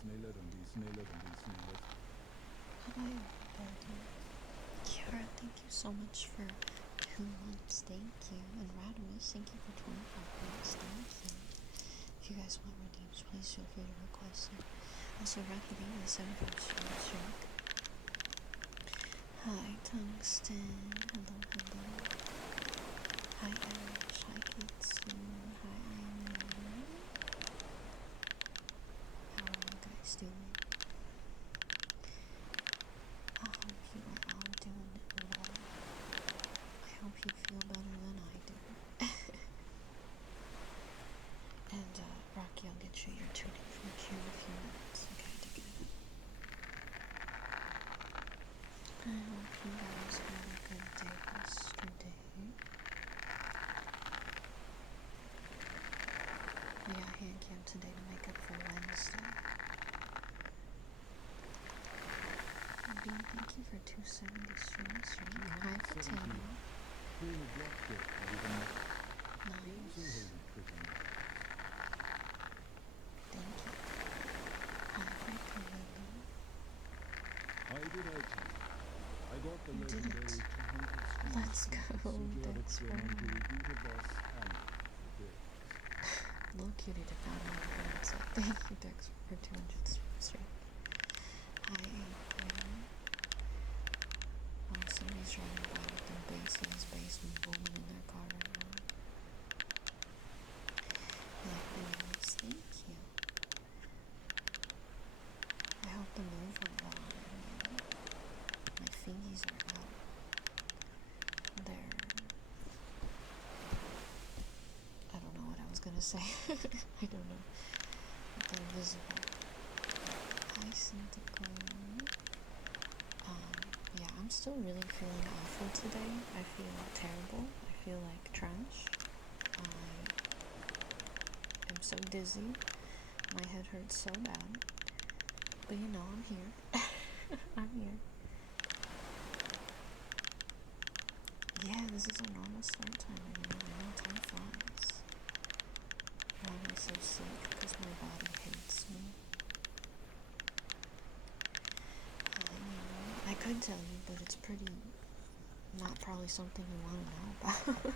How about you, Birdie? Kiara, thank you so much for 2 months. Thank you. And Radimus, thank you for 25 months. Thank you. If you guys want redeems, please feel free to request it. Also, Rocky Bean is 75 streak. Hi, Tungsten. Hello, hello. Hi, Ash. Hi, Kitsu. Hi, Iron. How are you guys doing? I hope you are all doing well. I hope you feel better than I do. And, Rocky, I'll get you your tuning from Q in a few minutes. Okay, take it. I hope you guys had a good day yesterday. We got hand cam today to make up for Wednesday. B, thank you for 270 streams. Hi, Potato. Nice. Thank you. Hi, Piccolo. You did it. Let's go, Dexter. Little cutie to found my friends. Thank you, Dex, for 200 streams. Hi, April. Somebody's driving by with their bass in his basement booming in their car right now. Yes, thank you. I hope the move went well. My fingies are out. I don't know what I was gonna say. I don't know. They're visible. Hi, Santa Claus. Yeah, I'm still really feeling awful today. I feel terrible. I feel like trash. I'm so dizzy. My head hurts so bad. But you know, I'm here. I'm here. Yeah, this is our normal start time. I know time flies. Why am I so sick? Because my body hates me. I could tell you, but it's pretty not probably something you want to know about.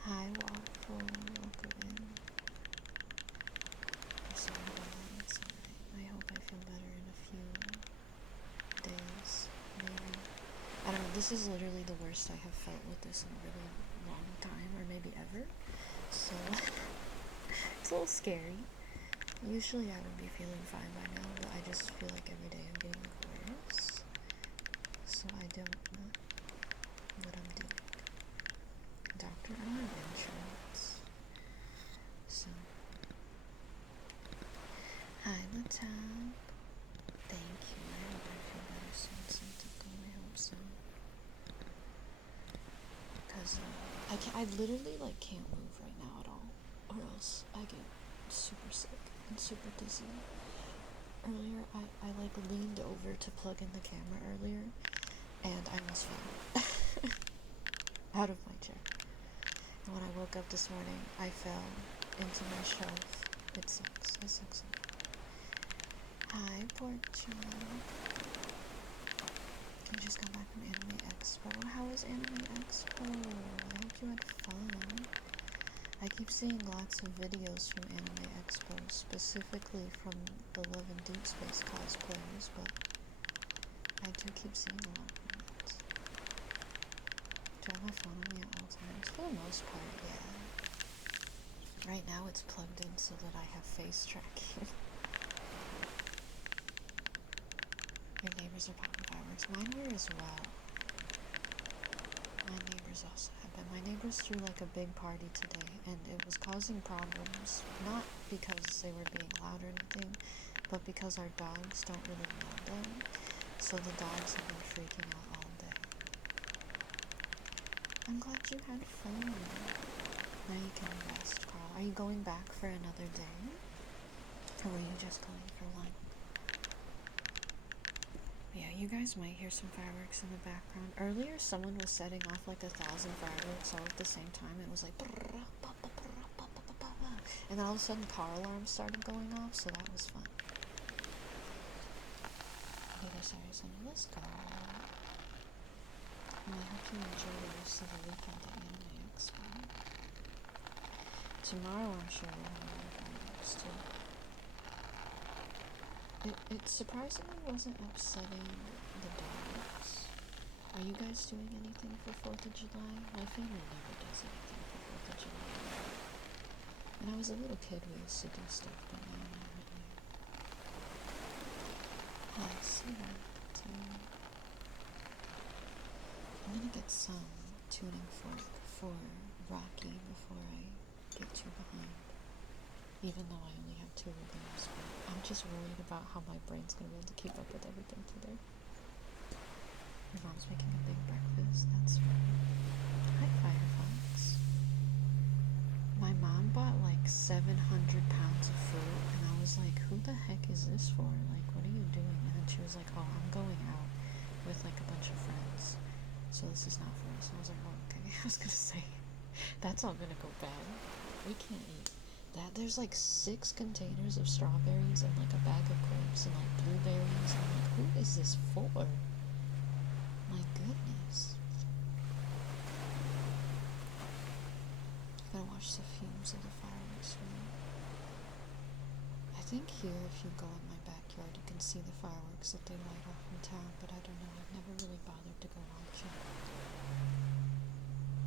Hi, Waffle. Welcome in. I'm sorry about that. It's alright. I hope I feel better in a few days, maybe. I don't know. This is literally the worst I have felt with this in a really long time, or maybe ever. So, it's a little scary. Usually I would be feeling fine by now, but I just feel like every day I'm getting worse. So I don't know what I'm doing. Doctor, I don't have insurance. So. Hi, Latab. Thank you. I hope I feel better soon, Santa. I hope so. Because I literally like can't move right now at all, or else I get super sick and super dizzy. Earlier, I like leaned over to plug in the camera earlier, and I almost fell out of my chair. And when I woke up this morning, I fell into my shelf. It sucks. It sucks. Hi, pork chop. I just got back from Anime Expo. How was Anime Expo? I hope you had fun. I keep seeing lots of videos from Anime Expo, specifically from the Love and Deep Space cosplayers, but I do keep seeing a lot from it. Do I have my phone on me at all times? For the most part, yeah. Right now it's plugged in so that I have face tracking. Your neighbors are popping fireworks. Mine were as well. My neighbors also have been. My neighbors threw like a big party today, and it was causing problems. Not because they were being loud or anything, but because our dogs don't really know them. So the dogs have been freaking out all day. I'm glad you had fun. Now you can rest, Carl. Are you going back for another day? Or were you just going for one? Yeah, you guys might hear some fireworks in the background. Earlier, someone was setting off like 1,000 fireworks all at the same time. It was like, And then all of a sudden car alarms started going off, so that was fun. Okay, sorry, Sunday, let's go. And I hope you enjoy the rest of the weekend at Anime Expo. Tomorrow I'm sure we'll have fireworks too. It surprisingly wasn't upsetting the dogs. Are you guys doing anything for 4th of July? My family never does anything for 4th of July. When I was a little kid, we used to do stuff, but now not really. I see that. I'm gonna get some tuning fork for Rocky before I get too behind. Even though I only have 2 reviews, but I'm just worried about how my brain's gonna be able to keep up with everything today. Your mom's making a big breakfast. That's fun. Hi, Firefox. My mom bought like 700 pounds of fruit, and I was like, who the heck is this for? Like, what are you doing? And then she was like, oh, I'm going out with like a bunch of friends, so this is not for us. And I was like, oh, okay. I was gonna say, that's all gonna go bad. We can't eat that. There's like 6 containers of strawberries and like a bag of grapes and like blueberries. And I'm like, who is this for? My goodness. I gotta watch the fumes of the fireworks. I think here, if you go in my backyard, you can see the fireworks that they light off in town, but I don't know. I've never really bothered to go watch it.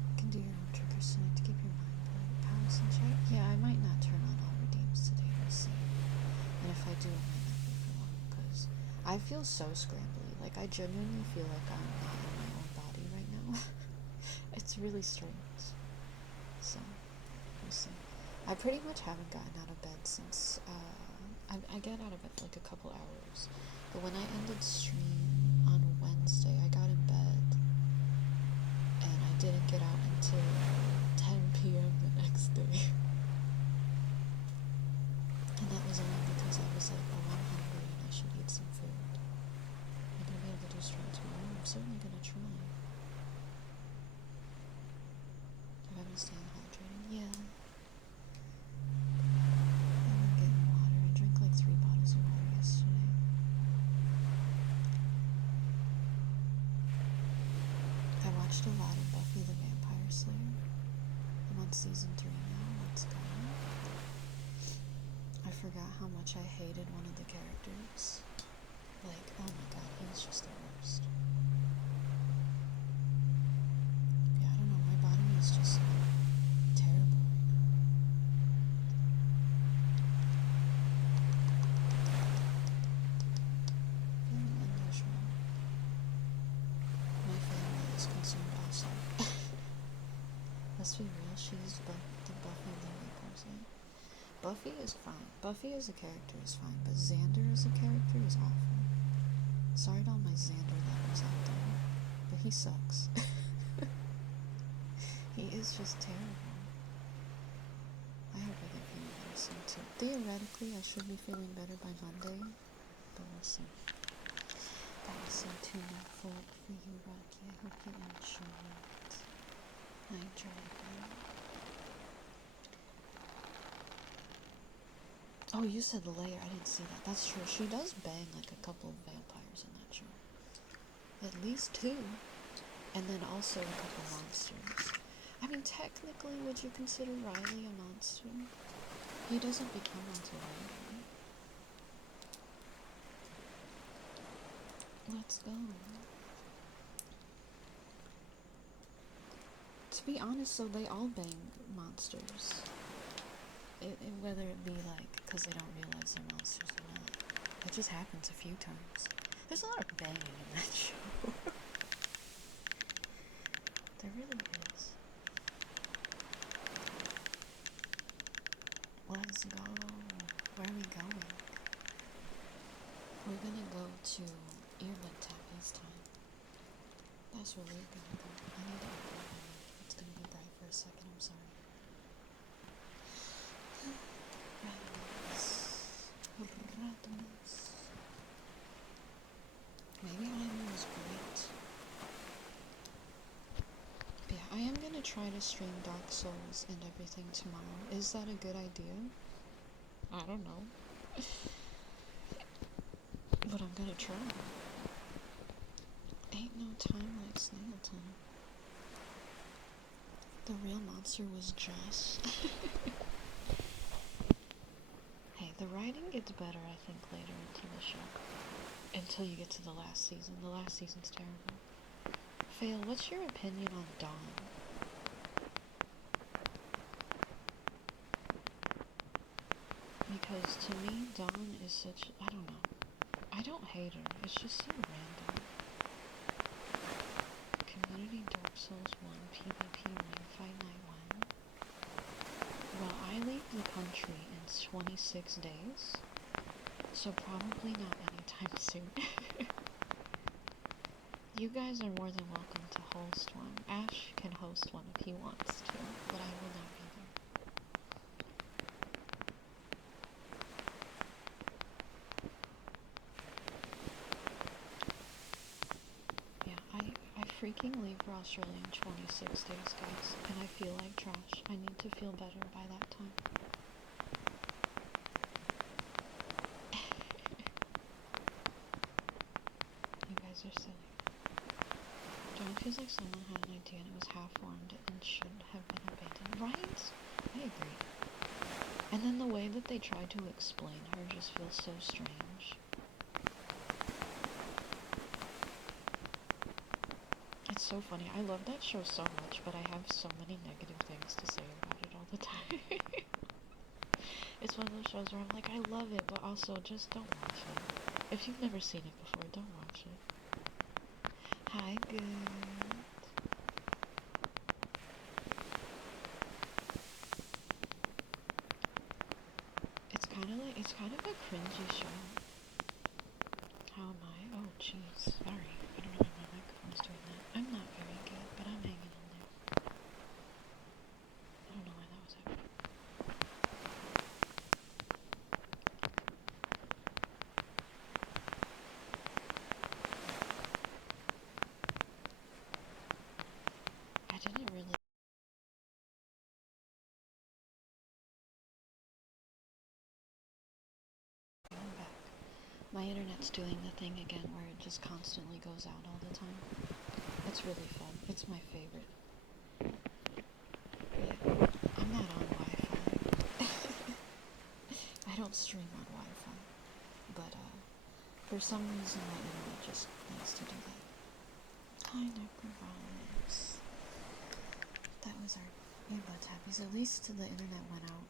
You can do your own triggers tonight to keep your mind bright. Palace and chat? Yeah, I might not turn on all redeems today. We'll see. And if I do, it might not be for long, because I feel so scrambly. Like, I genuinely feel like I'm not in my own body right now. It's really strange. So, we'll see. I pretty much haven't gotten out of bed since, I get out of bed for like a couple hours. But when I ended stream on Wednesday, I got in bed, and I didn't get out until 10 p.m. the next day. And that was only because I was like, oh, I'm hungry and I should eat some food. I'm gonna be able to do stream tomorrow. I'm certainly gonna try. Have I been staying hydrated? Yeah. I'm getting water. I drank like 3 bottles of water yesterday. I watched a lot of Buffy the Vampire Slayer. I'm on season 3 now. Let's go. I forgot how much I hated one of the characters. Like, oh my god, he was just the worst. Yeah, I don't know, my body is just terrible. Feeling unusual. My family is concerned also. Let's be real, she's the Buffy the Vampire Slayer. Buffy is fine. Buffy as a character is fine, but Xander as a character is awful. Sorry to all my Xander lovers out there, but he sucks. He is just terrible. I hope I get feeling better soon too. Theoretically, I should be feeling better by Monday, but we'll see. That was some tuna fork for you, Rocky. I hope you enjoy it. I enjoyed it. Oh, you said Lair. I didn't see that. That's true. She does bang like a couple of vampires in that show. At least 2. And then also a couple monsters. I mean, technically, would you consider Riley a monster? He doesn't become until later. Let's go. To be honest, though, they all bang monsters. Whether it be like because they don't realize they're monsters or not. It just happens a few times. There's a lot of banging in that show. There really is. Let's go. Where are we going? We're gonna go to Earbud Tappy's time. That's where we're gonna go. I need to open it. It's gonna be bright for a second, I'm sorry. Randomness. Maybe Iron is great. But yeah, I am gonna try try to stream Dark Souls and everything tomorrow. Is that a good idea? I don't know. But I'm gonna try. Ain't no time like snail time. The real monster was Jess. Hey, the writing gets better, I think, later into the show. Until you get to the last season. The last season's terrible. Fail, what's your opinion on Dawn? Because to me, Dawn is such... I don't know. I don't hate her. It's just so random. Community Dark Souls 1 PvP win Fight Night 1. Well, I leave the country in 26 days. So probably not anytime soon. You guys are more than welcome to host one. Ash can host one if he wants to, but I will not be there. Yeah, I freaking leave for Australia in 26 days, guys, and I feel like trash. I need to feel better by that time. You guys are silly. John feels like someone had an idea and it was half-formed and should have been abandoned. Right? I agree. And then the way that they tried to explain her just feels so strange. It's so funny. I love that show so much, but I have so many negative things to say about it all the time. It's one of those shows where I'm like, I love it, but also just don't watch it. If you've never seen it before, don't watch it. Hi, good. It's kind of a cringy show. How am I? Oh, jeez. Sorry. I don't know why my microphone's doing that. I'm not very good, but I'm hanging in there. I don't know why that was happening. I didn't really... I'm back. My internet's doing the thing again where it just constantly goes out all the time. It's really fun. It's my favorite. Yeah. I'm not on Wi-Fi. I don't stream on Wi-Fi. But, for some reason my internet just needs to do that. Hi, Necrovolus. That was our earbud tappies. At least the internet went out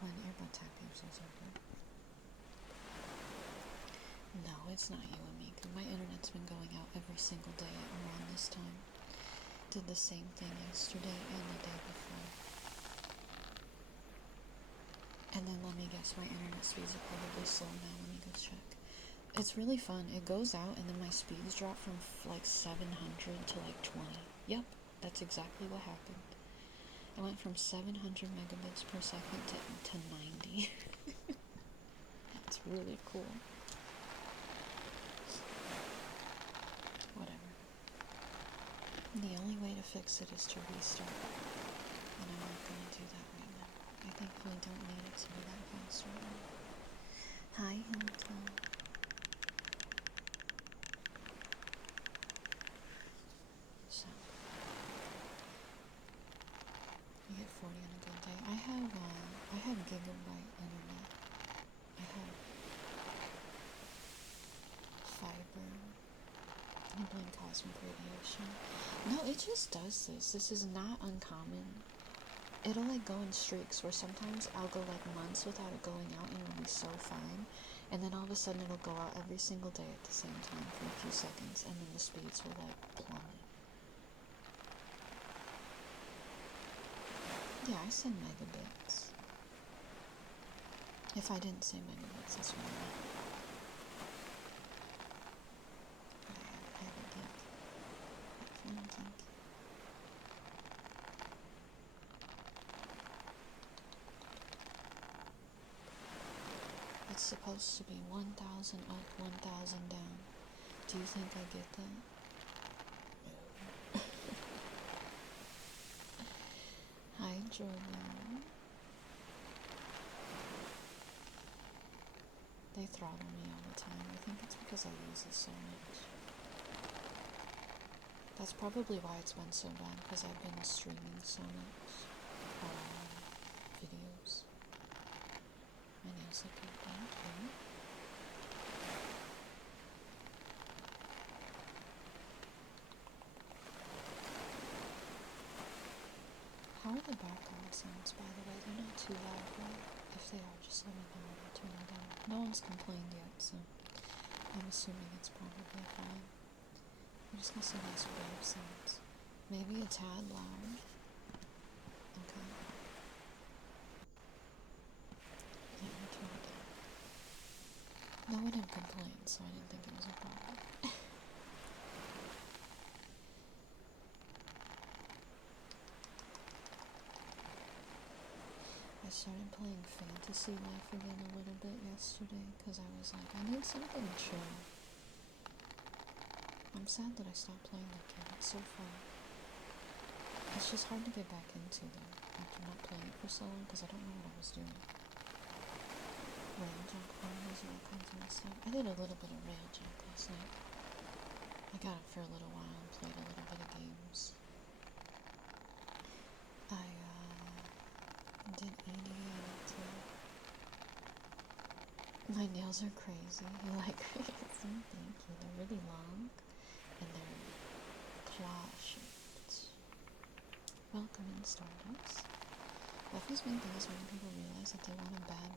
when earbud tappies was over. No, it's not you and me, because my internet's been going out every single day around this time. Did the same thing yesterday and the day before. And then let me guess, my internet speeds are probably slow now. Let me go check. It's really fun. It goes out and then my speeds drop from like 700 to like 20. Yep, that's exactly what happened. I went from 700 megabits per second to 90. It's really cool. Whatever. The only way to fix it is to restart. And I'm not going to do that right now. I thankfully don't need it to be that fast right now. Hi, Hilton. So, you get 40 on a good day. I have gigabyte internet. I have fiber. I blame cosmic radiation. No, it just does this. This is not uncommon. It'll like go in streaks where sometimes I'll go like months without it going out and it'll be so fine. And then all of a sudden it'll go out every single day at the same time for a few seconds and then the speeds will like plummet. Yeah, I said megabits. If I didn't say megabits, that's what I meant. I have a gift. Thank you. It's supposed to be 1,000 up, 1,000 down. Do you think I get that? Jordan. They throttle me all the time. I think it's because I use it so much. That's probably why it's been so bad, because I've been streaming so much videos. My nails look good. Thank you. How are the background sounds, by the way? They're not too loud, right? If they are, just let me know and I'll turn it down. No one's complained yet, so I'm assuming it's probably fine. I'm just gonna see nice wave sounds. Maybe a tad loud. Okay. Let me turn it down. No one had complained, so I didn't think it was a problem. I started playing Fantasy Life again a little bit yesterday because I was like, I need something chill. I'm sad that I stopped playing that game. It's so fun. It's just hard to get back into though after not playing it for so long because I don't know what I was doing. Railjack farmers and all kinds of stuff. I did a little bit of Railjack last night. I got it for a little while and played a little bit of games. I did EDM too. My nails are crazy. You like crazy? Thank you. They're really long and they're claw shaped. Welcome in Stardust. Buffy's main thing is when people realize that they want a bad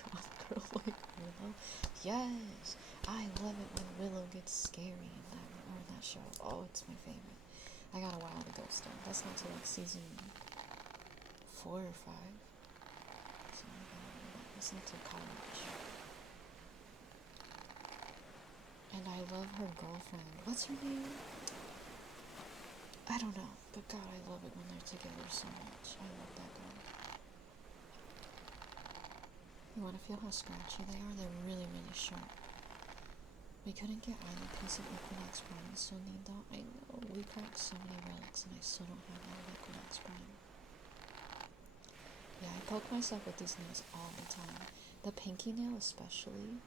goth girl like Willow. Yes! I love it when Willow gets scary in that show. Oh, it's my favorite. I got a while to go still. That's not till like season 4 or 5. So it's not till college. And I love her girlfriend. What's her name? I don't know, but God, I love it when they're together so much. I love that girl. You want to feel how scratchy they are? They're really, really sharp. We couldn't get either piece of Equinox Prime. We still need though. I know, we cracked so many relics and I still don't have all of Equinox Prime. Yeah, I poke myself with these nails all the time. The pinky nail especially.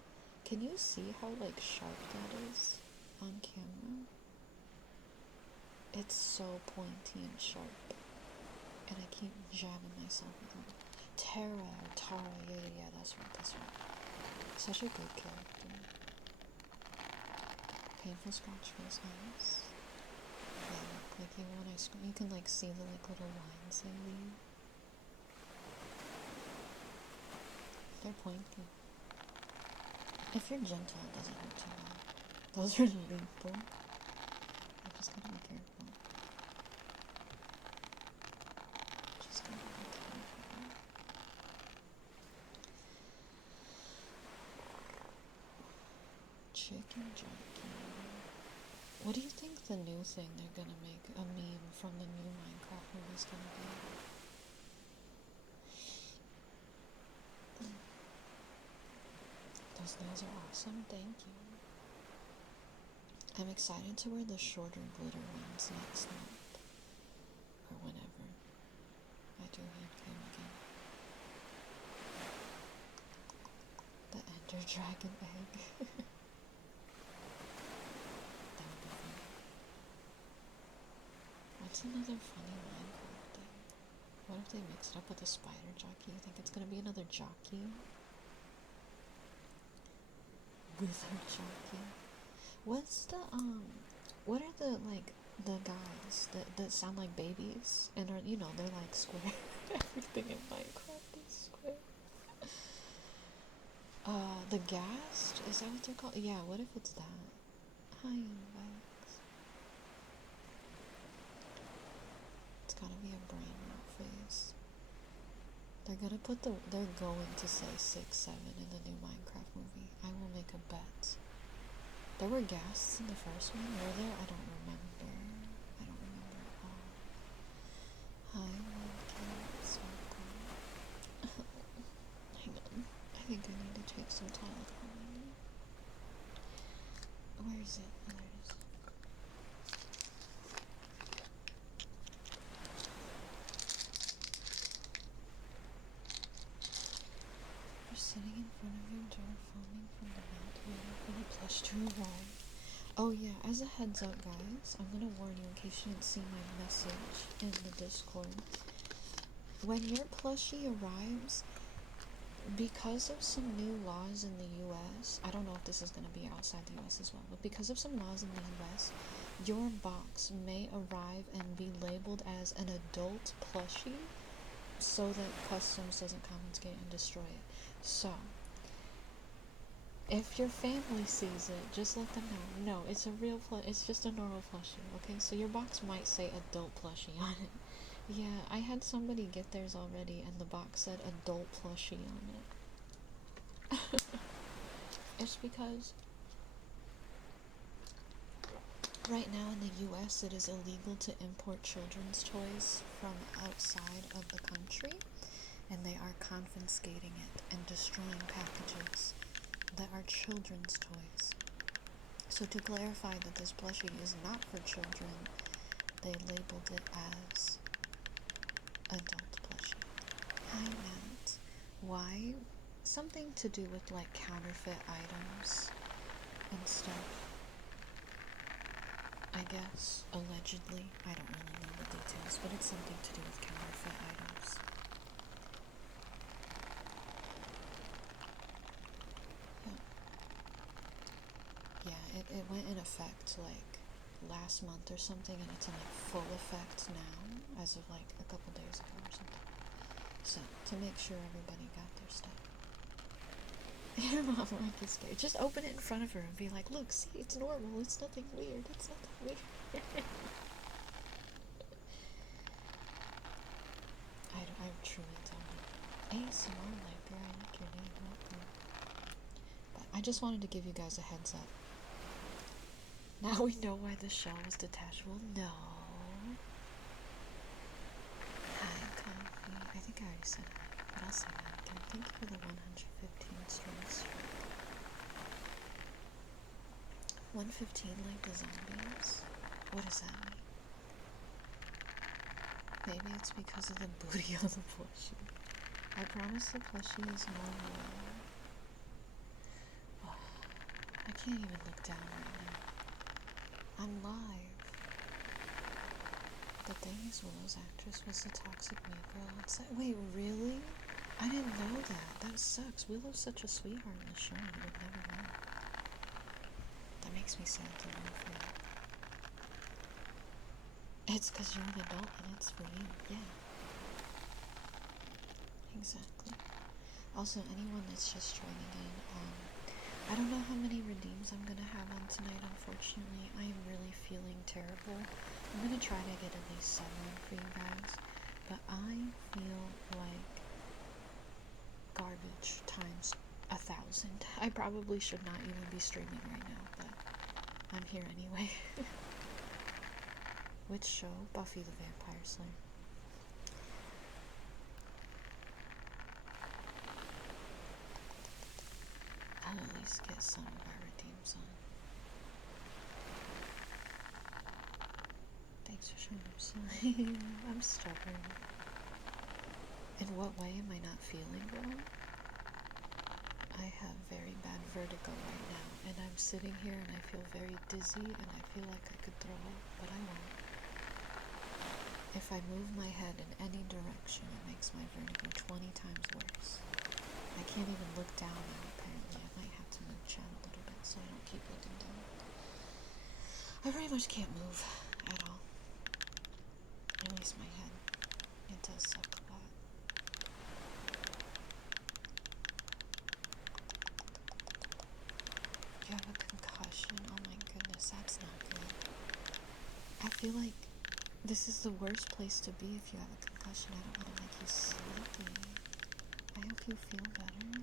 Can you see how like sharp that is on camera? It's so pointy and sharp. And I keep jabbing myself with them. Tara, yeah, that's right. Such a good character. Painful scratch feels nice. Yeah, look, like even when I scratch, you can like see the like little lines they leave. They're pointy. If you're gentle, it doesn't hurt too bad. Those are lethal. I just gotta be careful. Chicken Junkie. What do you think the new thing they're gonna make a meme from the new Minecraft movie is gonna be? Those nails are awesome, thank you. I'm excited to wear the shorter glitter ones next month. Or whenever I do hand cam again. The Ender Dragon egg. That would be fun. What's another funny Minecraft thing? What if they mix it up with a spider jockey? You think it's gonna be another jockey? Wizard jockey. What's the what are the like the guys that sound like babies and are, you know, they're like square. Everything in Minecraft is square. The Ghast? Is that what they're called? Yeah, what if it's that? Hi, Invex. It's gotta be a brain rot face. They're going to say 6-7 in the new Minecraft movie. I will make a bet. There were ghasts in the first one, were there? I don't remember. I don't remember at all. Hi, Kids. Welcome. Hang on. I think I need to take some Tylenol. Where is it? Oh, there it is. front of your door, foaming from the mouth, waiting for the plush to arrive. Oh yeah, as a heads up guys, I'm gonna warn you in case you didn't see my message in the Discord. When your plushie arrives, because of some new laws in the US, I don't know if this is gonna be outside the US as well, but because of some laws in the US, your box may arrive and be labeled as an adult plushie so that customs doesn't confiscate and destroy it. So if your family sees it, just let them know. No, it's a real it's just a normal plushie, okay? So your box might say adult plushie on it. Yeah, I had somebody get theirs already and the box said adult plushie on it. It's because right now in the US it is illegal to import children's toys from outside of the country, and they are confiscating it and destroying packages that are children's toys. So to clarify that this plushie is not for children, they labeled it as adult plushie. Hi Matt. Why? Something to do with like counterfeit items and stuff, I guess, allegedly. I don't really know the details, but it's something to do with counterfeit items. Yeah, it went in effect like last month or something, and it's in like full effect now, as of like a couple days ago or something. So, to make sure everybody got their stuff. Your mom might get scared. Just open it in front of her and be like, look, see, it's normal, it's nothing weird, it's nothing weird. I truly don't know. ASMR Library, I like your name, welcome. But I just wanted to give you guys a heads up. Now we know why the shell was detachable. No. Hi, Coffee. I think I already said hi, but I'll say that again. Thank you for the 115 strings. 115 like the zombies? What does that mean? Maybe it's because of the booty on the plushie. I promise the plushie is normal. Oh, I can't even look down right now. I'm live. The thing is, Willow's actress was the toxic Negro. Wait, really? I didn't know that. That sucks. Willow's such a sweetheart in the show. I would never know. That makes me sad to learn for you. It's because you're an adult and it's for you. Yeah. Exactly. Also, anyone that's just joining in, I don't know how many redeems I'm gonna have on tonight, unfortunately. I am really feeling terrible. I'm gonna try to get at least 7 for you guys, but I feel like garbage times 1,000. I probably should not even be streaming right now, but I'm here anyway. Which show? Buffy the Vampire Slayer. I'll at least get some of our redeems on. Thanks for showing up, Silly. I'm stubborn. In what way am I not feeling well? I have very bad vertigo right now, and I'm sitting here and I feel very dizzy and I feel like I could throw up, but I won't. If I move my head in any direction, it makes my vertigo 20 times worse. I can't even look down now, apparently. I might have to move chat a little bit so I don't keep looking down. I pretty much can't move at all. At least my head. It does suck a lot. You have a concussion? Oh my goodness, that's not good. I feel like this is the worst place to be if you have a concussion. I don't want to make you sleepy. I hope you feel better.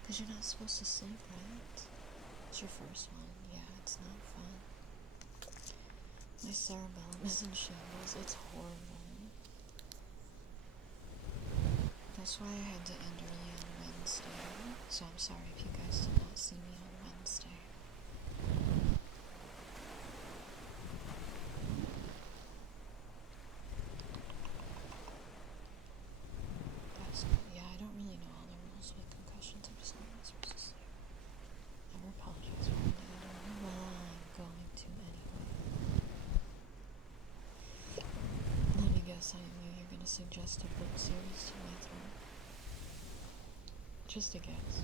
Because you're not supposed to sleep, right? It's your first one. Yeah, it's not fun. My cerebellum is in shambles. It's horrible. That's why I had to end early on Wednesday. So I'm sorry if you guys did not see me on Wednesday. That's good. Yeah, I don't really know all the rules with concussions. suggest a book series to my throat? Just a guess.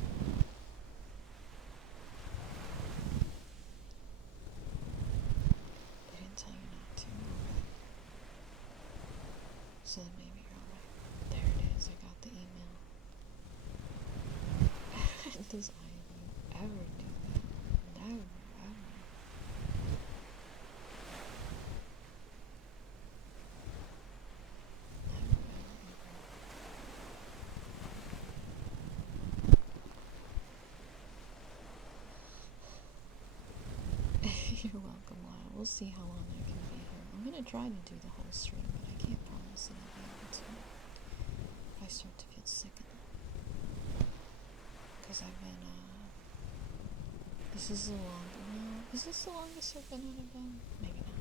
They didn't tell you not to. So then maybe you're alright. There it is, I got the email. Does Ivy ever do that? Never, ever. You're welcome, Lyle. We'll see how long I can be here. I'm gonna try to do the whole stream, but I can't promise that I'll be able to. If I start to feel sick enough. Because I've been, this is the longest I've been out of bed? Maybe not.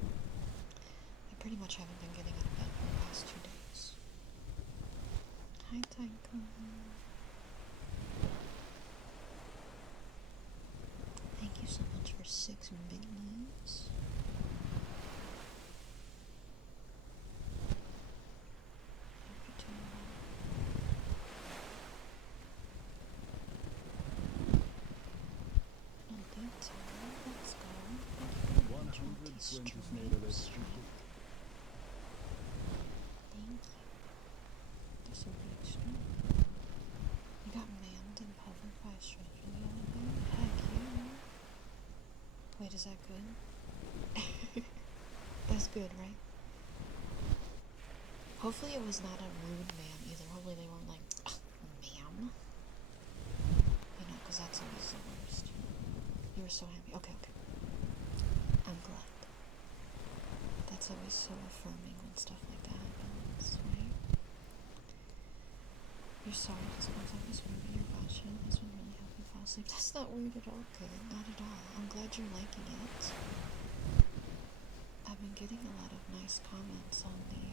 I pretty much haven't been getting out of bed for the past 2 days. Hi, Tycho. Thank you so much for 6 minis. Let's go. 100 Thank you. This will be extreme. You got manned and hovered by a stranger the other day? Heck yeah. Wait, is that good? That's good, right? Hopefully it was not a rude ma'am either. Hopefully they weren't like, ma'am. You know, because that's always the worst. You were so happy. Okay. I'm glad. That's always so affirming when stuff like that happens, right? You're sorry because it looks like this movie you're watching has been really helping you fall asleep. That's not weird at all, kid. Not at all. I'm glad you're liking it. I've been getting a lot of nice comments on the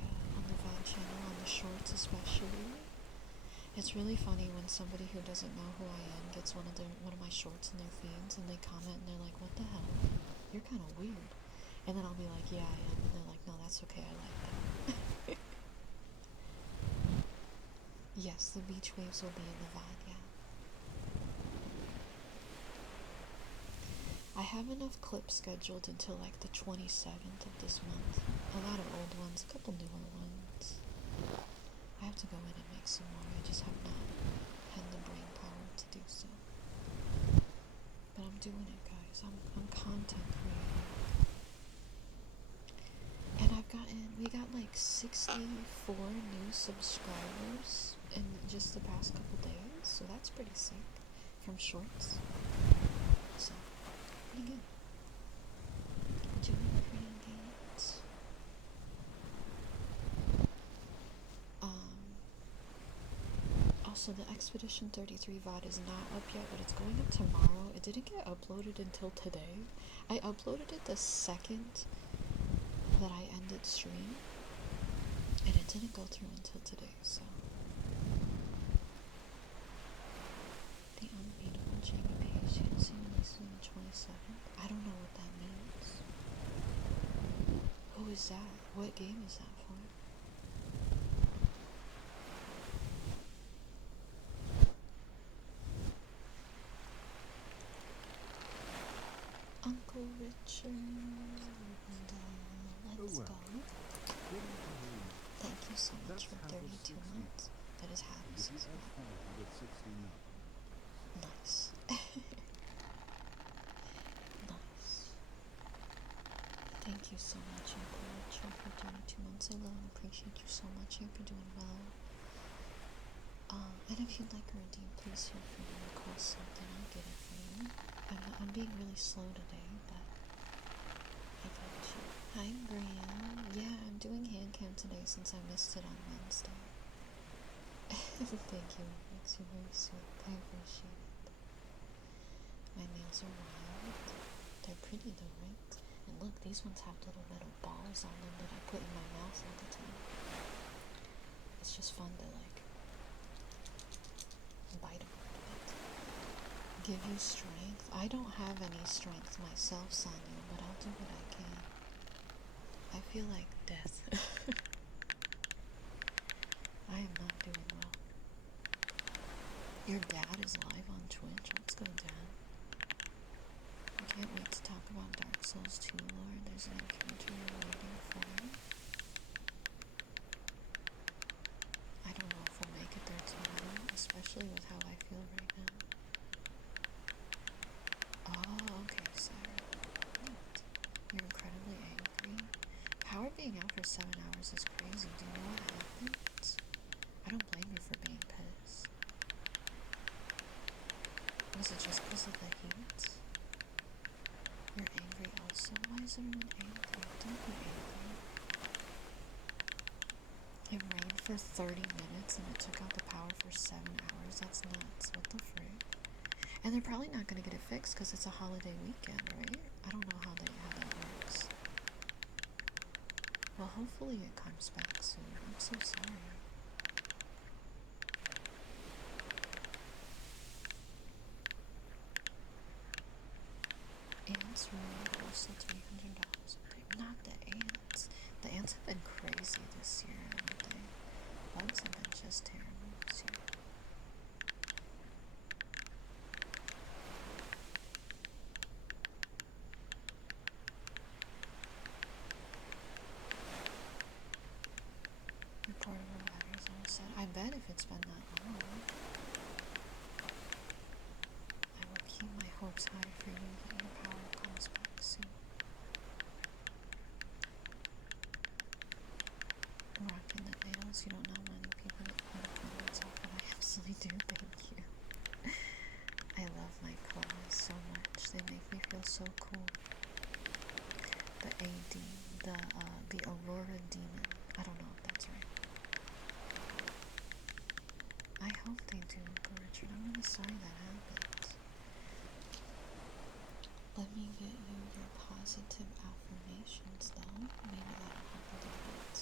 VOD channel, on the shorts especially. It's really funny when somebody who doesn't know who I am gets one of my shorts in their feeds and they comment and they're like, what the hell? You're kind of weird. And then I'll be like, yeah, I am. And they're like, no, that's okay, I like that. Yes, the beach waves will be in the VOD, yeah. I have enough clips scheduled until like the 27th of this month. A lot of old ones, a couple newer ones. I have to go in and make some more. I just have not had the brain power to do so. But I'm doing it, guys. I'm content creating. And we got like 64 new subscribers in just the past couple days, so that's pretty sick from shorts. So, pretty good. Doing pretty good. Also, the Expedition 33 VOD is not up yet, but it's going up tomorrow. It didn't get uploaded until today. I uploaded it the second that I ended stream, and it didn't go through until today, so. The unbeatable Jamie Page Fancy released on the 27th. I don't know what that means. Who is that? What game is that for? Uncle Richard, let's go. Thank you so much for 32 months. That is half a season. Nice. Nice. Thank you so much, Uncle Richard, for 32 months. I love and appreciate you so much. I hope you're doing well. And if you'd like a redeem, please feel free to request something. I'll get it for you. I'm being really slow today, but I got you. Hi, Brian. Yeah, I'm doing hand cam today since I missed it on Wednesday. Thank you. Makes you very sweet. I appreciate it. My nails are wild. They're pretty though, right? And look, these ones have little metal balls on them that I put in my mouth all the time. It's just fun to like bite them a bit. Give you strength. I don't have any strength myself, Sonia, but I'll do what I can. I feel like death. Your dad is live on Twitch. Let's go, Dad. I can't wait to talk about Dark Souls 2 lore. There's an encounter you're waiting for. I don't know if we'll make it there tomorrow, especially with how I feel right now. Oh, okay, Sarah. What? You're incredibly angry? Power being out for 7 hours is crazy. Do you know what happens? I don't blame you for being pissed. Was it just because of the heat? You're angry also? Why is everyone angry? Don't be angry. It rained for 30 minutes and it took out the power for 7 hours. That's nuts. What the frick? And they're probably not going to get it fixed because it's a holiday weekend, right? I don't know how that works. Well, hopefully it comes back soon. I'm so sorry. Ants really close to $300 a day. Not the ants. The ants have been crazy this year, haven't they? Bugs have been just terrible this year. Portable batteries on the set. I bet if it's been that long. I will keep my hopes high for you that your power comes back soon. Rocking the nails. You don't know many people that put comments off, but I absolutely do. Thank you. I love my claws so much. They make me feel so cool. The AD, the Aurora Demon. I don't know if that's right. I hope they do, Uncle Richard. I'm really sorry that happened. Let me get you your positive affirmations, though. Maybe that'll help a little bit.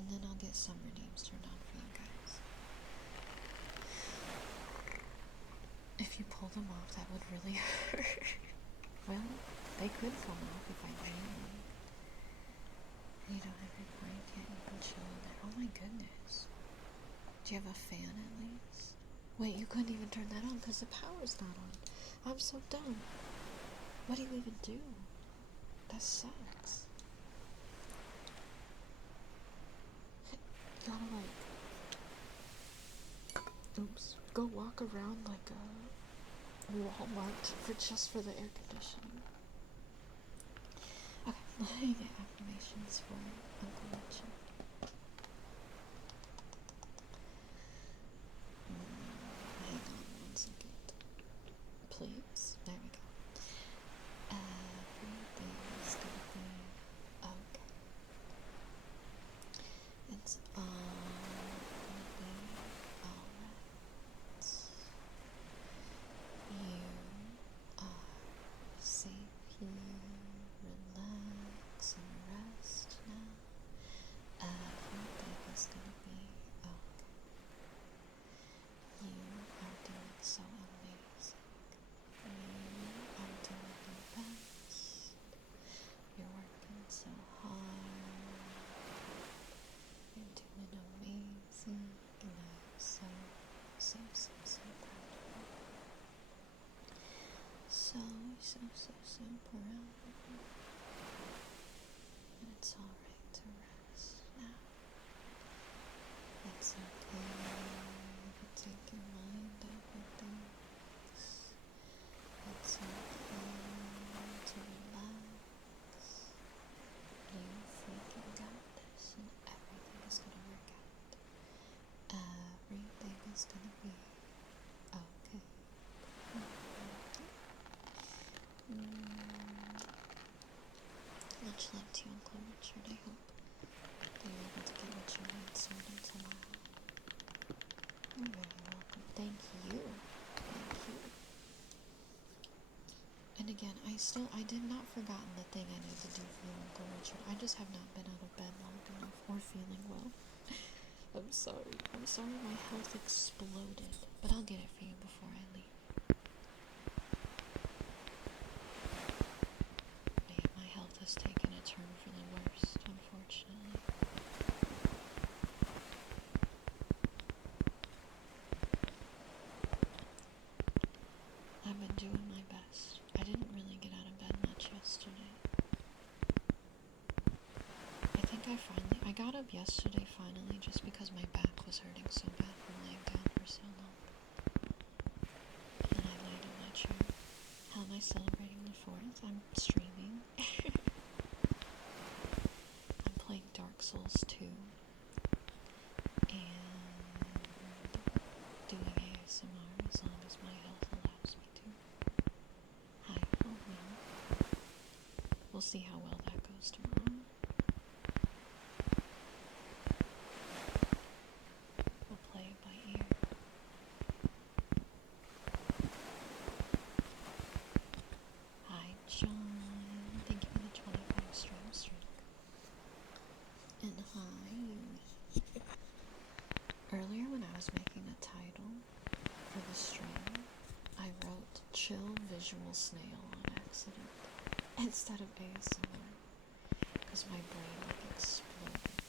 And then I'll get summer names turned on for you guys. If you pull them off, that would really hurt. Well, they could come off if I dream them. You don't have your blanket, you can chill in there. Oh my goodness. Do you have a fan at least? Wait, you couldn't even turn that on because the power's not on. I'm so dumb. What do you even do? That sucks. You gotta oops, go walk around like a Walmart just for the air conditioning. Okay, let me get affirmations for Uncle Richard. Hang on 1 second. Please. There we go. Everything is gonna be okay. It's all gonna be alright. You are safe here. Relax and rest now. Everything is gonna be okay. You are doing so amazing. You are doing your best. You're working so hard. You're doing amazing. And I'm so proud of you. So proud of you. And it's alright to rest now. It's okay to take your mind off of things. It's okay to relax. You freaking got this, and everything is gonna work out. Everything is gonna be okay. Much love to you, Uncle Richard. I hope that you're able to get what you need sorted tomorrow. You're very welcome. Thank you. And again, I did not forgotten the thing I need to do for you, Uncle Richard. I just have not been out of bed long enough or feeling well. I'm sorry my health exploded. But I'll get it for you before I leave. Yeah, my health has taken a turn for the worst, unfortunately. up yesterday finally just because my back was hurting so bad from laying down for so long. And I laid in my chair. How am I celebrating the 4th? I'm streaming. I'm playing Dark Souls 2 and doing ASMR as long as my health allows me to. Hi, hello. We'll see how well that goes tomorrow. We'll play it by ear. Hi, John. Thank you for the 25 streak. And hi, Yui. Earlier when I was making a title for the stream, I wrote chill visual snail on accident instead of ASMR because my brain like exploded.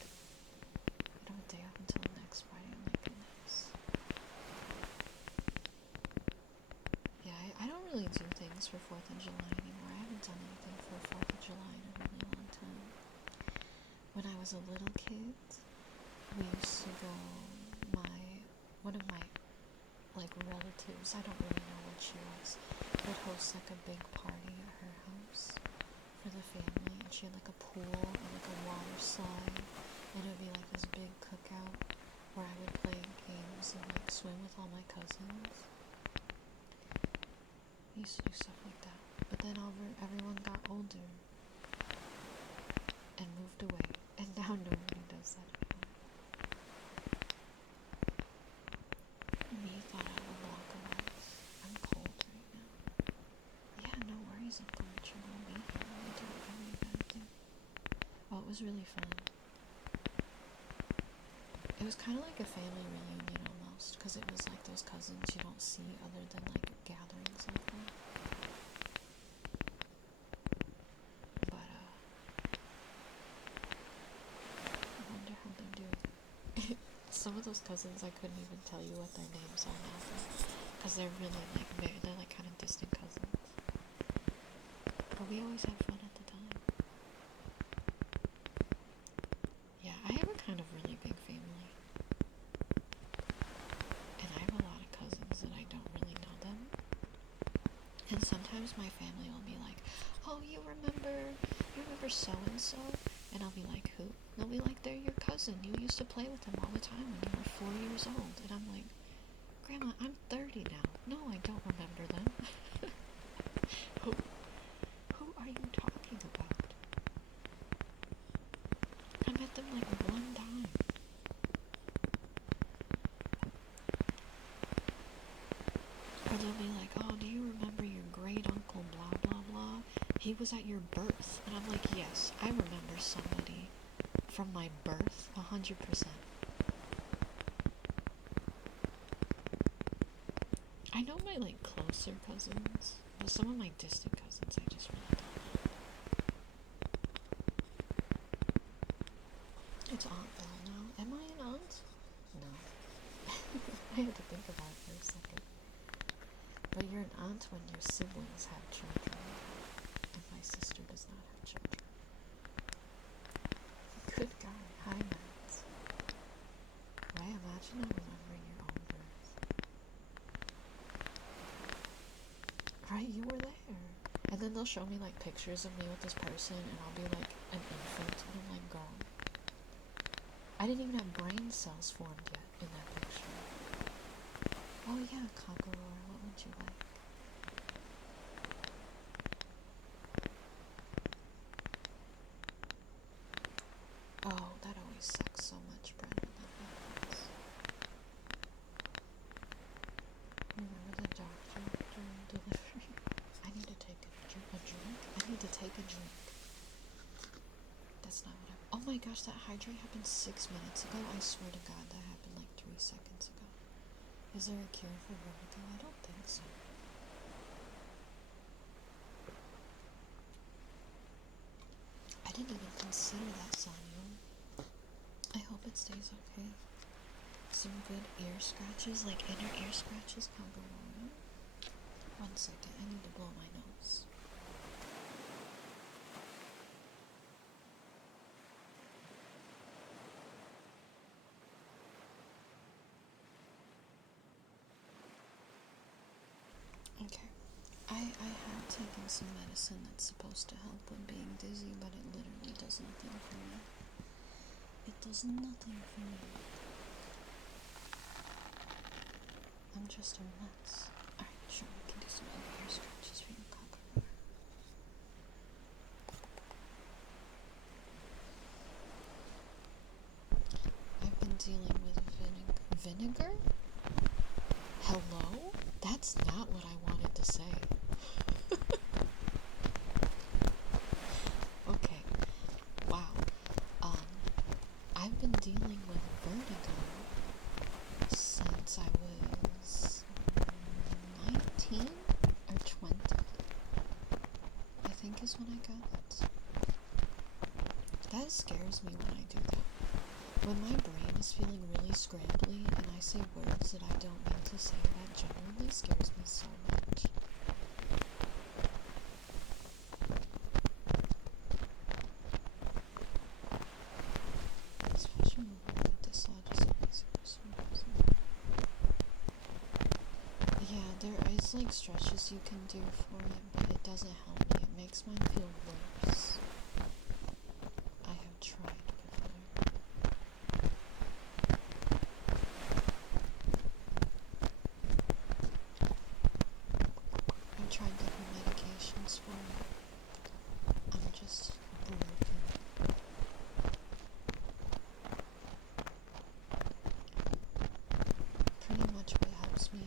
I don't have a day off until next Friday. Oh my goodness. Yeah, I don't really do things for 4th of July anymore. I haven't done anything for 4th of July in a really long time. When I was a little kid, we used to go, one of my like relatives, I don't really know what she was, would host like a big party at her house for the family, and she had like a pool and like a water slide, and it would be like this big cookout where I would play games and like swim with all my cousins. We used to do stuff like that, but then everyone got older and moved away, and now nobody does that anymore. Me thought I would walk around. I'm cold right now. Yeah, no worries, of course you will be here. I do whatever you gotta do. Oh, it was really fun. It was kind of like a family reunion almost, because it was like those cousins you don't see other than like gatherings like that. But I wonder how they do. Some of those cousins I couldn't even tell you what their names are now, because they're really like they're like kind of distant cousins. But we always had fun at the time. Yeah, I have a kind of really big family. And I have a lot of cousins that I don't really know them. And sometimes my family will be like, oh, you remember so-and-so? And I'll be like, who? They'll be like, they're your cousin. You used to play with them all the time when you were 4 years old. And I'm like, Grandma, I'm 30 now. No, I don't remember them. Who are you talking about? I met them like one time. Or they'll be like, oh, do you remember your great uncle blah blah blah? He was at your birth. And I'm like, yes, I remember somebody from my birth 100%. I know my like closer cousins, but some of my distant cousins I just really don't know. It's Aunt Belle now. Am I an aunt? No. I had to think about it for a second. But you're an aunt when your siblings have children, and my sister does not have children. Good guy. Hi, Matt. Right? Imagine not remembering your own birth. Right? You were there. And then they'll show me like pictures of me with this person, and I'll be like an infant, and I'm like, girl, I didn't even have brain cells formed yet in that picture. Oh yeah, Cockoroar, what would you like? Oh, that always sucks so much, Brennan. Remember the doctor during delivery? I need to take a drink? I need to take a drink. That's not what I... Oh my gosh, that hydrate happened 6 minutes ago. I swear to God, that happened like 3 seconds ago. Is there a cure for vertigo? I don't think so. I didn't even consider that, Sonia. I hope it stays okay. Some good ear scratches, like inner ear scratches, can go on. 1 second, I need to blow my nose. I have taken some medicine that's supposed to help with being dizzy, but it literally does nothing for me. It does nothing for me. I'm just a mess. Alright, sure, we can do some ear scratches for your cockroach. I've been dealing with vinegar? Hello? That's not what I wanted to say. Okay. Wow. I've been dealing with vertigo since I was 19 or 20. I think is when I got it. That scares me when I do that. When my brain is feeling really scrambly and I say words that I don't mean to say, that genuinely scares me so much. Especially when the massages are basic. Yeah, there is like stretches you can do for it, but it doesn't help me. It makes mine feel worse. I have tried before. I've tried different medications for it. I'm just broken. Pretty much what helps me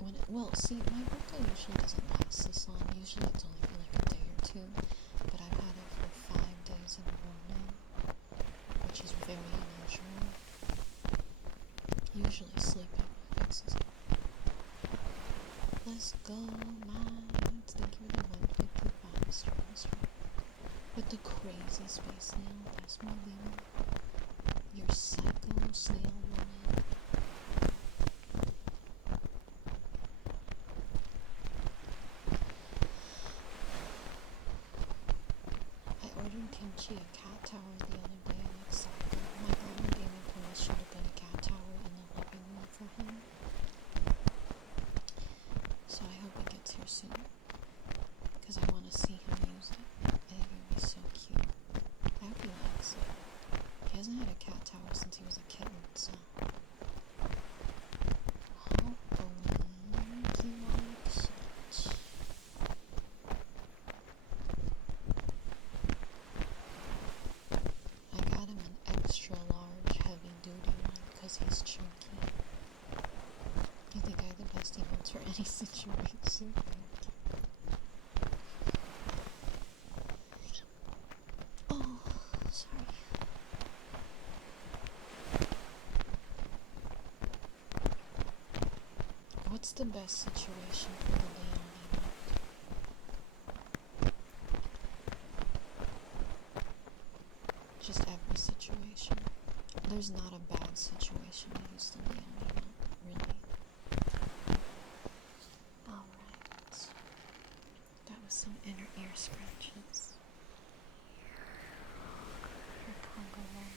when it, well, see, my birthday usually doesn't last this long. Usually it's only for like a day or two, but I've had it for 5 days in a row now, which is very unusual. Usually sleeping fixes it. Let's go, minds. Thank you for the 155 stars. With the crazy space snail, that's my demon. Your psycho snail woman. I ordered Kimchi a cat tower the other day. I'm excited. My partner gave me permission to put a cat tower in the living room for him. So I hope it gets here soon. Because I want to see him use it. I think it would be so cute. I hope he likes it. He hasn't had a cat tower since he was a kitten, so hopefully he likes it. I got him an extra large heavy duty one because he's chunky. I think I have the best emotes for any situation. Oh, sorry. What's the best situation for the Leon emote? Just every situation. There's not a bad situation to use the Leon emote, really. Alright. That was some inner ear scratches. For Congo One.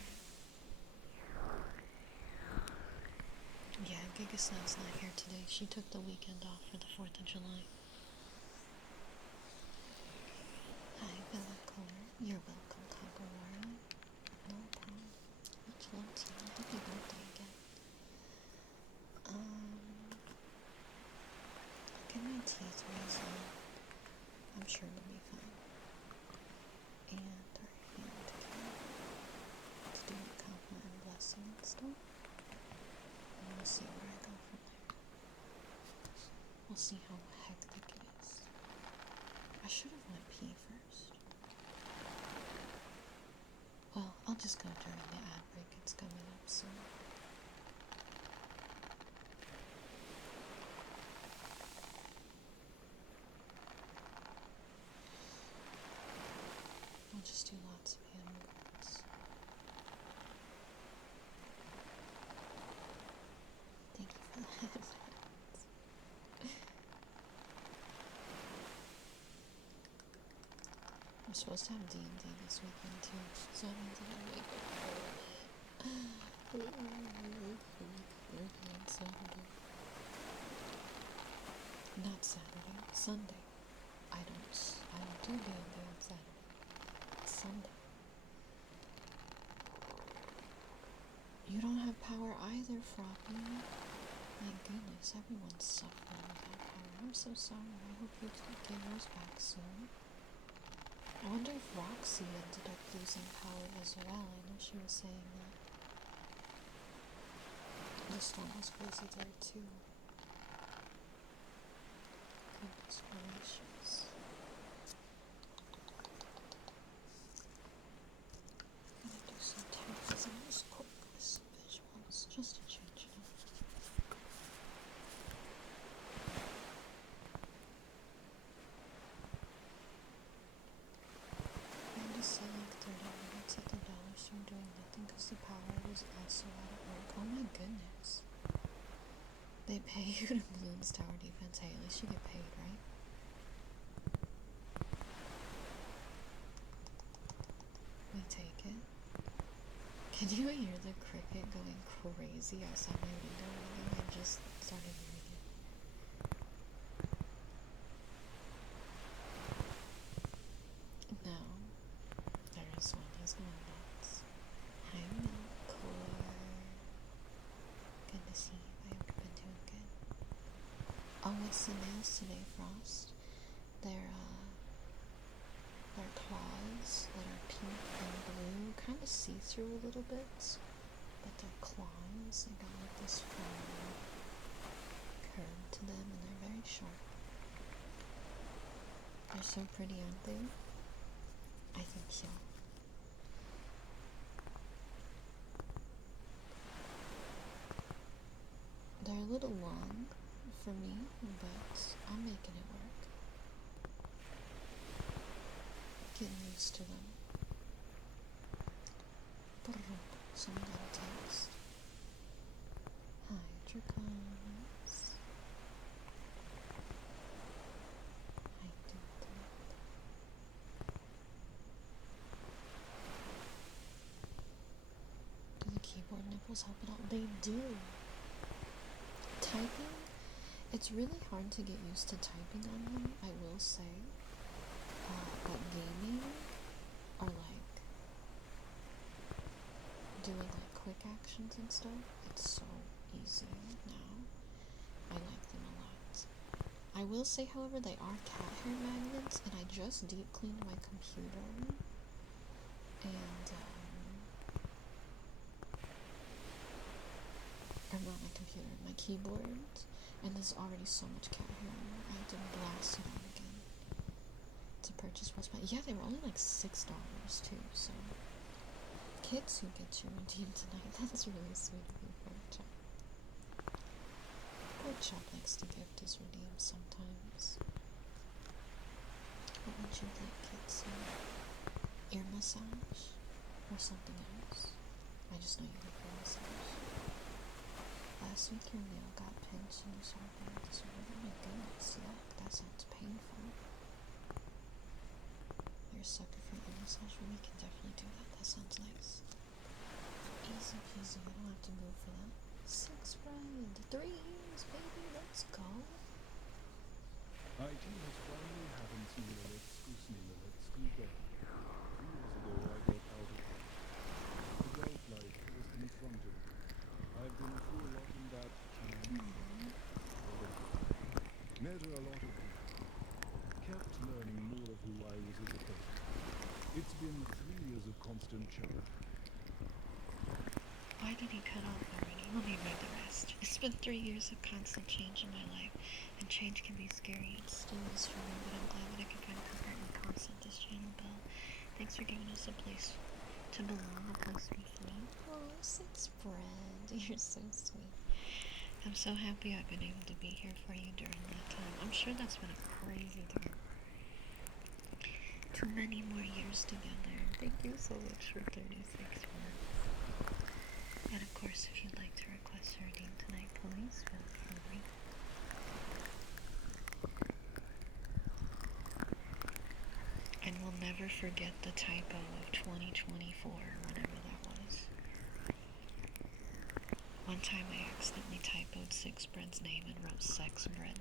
Yeah, Gigasnut's not here today. She took the weekend off for the 4th of July. Hi, Bella Color. You're welcome, Congo One. No problem. Much love to you. Happy birthday again. Get my teeth raised. I'm sure it'll be fine. And our hand care to do a compliment and blessing and stuff. And we'll see where I go from there. We'll see how hectic it is. I should have went pee first. Well, I'll just go during the ad break. It's coming up soon. I'll just do lots of hand movements. Thank you for that. I'm supposed to have D&D this weekend too, so that means I gotta wake up early on Saturday. Not Saturday, Sunday. you doing there on Saturday? It's Sunday. You don't have power either, Froppy. My goodness, everyone's suffering without power. I'm so sorry. I hope you can get yours back soon. I wonder if Roxy ended up losing power as well. I know she was saying that. The storm was crazy there too. Goodness gracious. I'm gonna do some tags and just quick some visuals just to change it up. I had to say like 30 minutes at the dollar store doing nothing because the power was also out at work. Oh my goodness. They pay you to balloons tower defense. Hey, at least you get paid, right? We take it. Can you hear the cricket going crazy outside my window? I just started hearing it. No. There is one. He's going nuts. Hi, Milkor. Good to see you. I hope you've been doing good. Oh, it's the nails today, Frost. They're claws that are pink and blue, kind of see-through a little bit, but they're claws. They got like this firm curve to them, and they're very sharp. They're so pretty, aren't they? I think so. They're a little long for me, but I'm making it work. Getting used to them. Someone got a text. Hi, Dracons. How you doing tonight? Do the keyboard nipples help it out? They do. Typing, it's really hard to get used to typing on them, I will say. But gaming, or like doing like quick actions and stuff, it's so easy now. I like them a lot. I will say, however, they are cat hair magnets, and I just deep cleaned my computer, and or not my computer, my keyboard, and there's already so much cat hair. I had to blast it out again to purchase what's my. Yeah, they were only like $6 too, so kids who get your redeem tonight, that's really sweet of you, Pork Chop. Pork Chop likes to gift his redeems sometimes. What would you like, kids? Ear massage? Or something else? I just know you like ear massage. Last week your nail got pinched and you saw it disorder. Oh my goodness, yuck, that sounds painful. You're a sucker for ear massage? Well, we can definitely do that. That sounds nice. Easy peasy, I don't have to go for that. 6 friend, 3 years, baby, let's go. IT has finally haven't seen Lilith's Belle. 3 years ago I got out of it. The golf life was confronted. I've been through a lot in that time. Met a lot of people. Kept learning more of who I was as a person. It's been 3 years of constant challenge. Why did he cut off already? Let me read the rest. It's been 3 years of constant change in my life, and change can be scary. It still is for me, but I'm glad that I can find comfort in the constant this channel, Belle. Thanks for giving us a place to belong, a place to be free. Oh, 6 friend, you're so sweet. I'm so happy I've been able to be here for you during that time. I'm sure that's been a crazy time. Too many more years together. Thank you so much for 36 months. And of course, if you'd like to request a redeem tonight, please feel free. And we'll never forget the typo of 2024, whatever that was. One time I accidentally typoed Six Bread's name and wrote Sex Bread.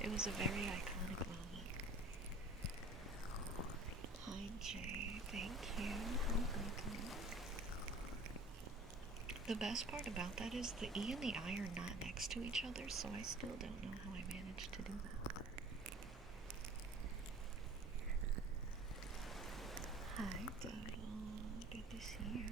It was a very iconic moment. Jay. Thank you. Welcome. The best part about that is the E and the I are not next to each other, so I still don't know how I managed to do that. Hi, Belle. Good to see you.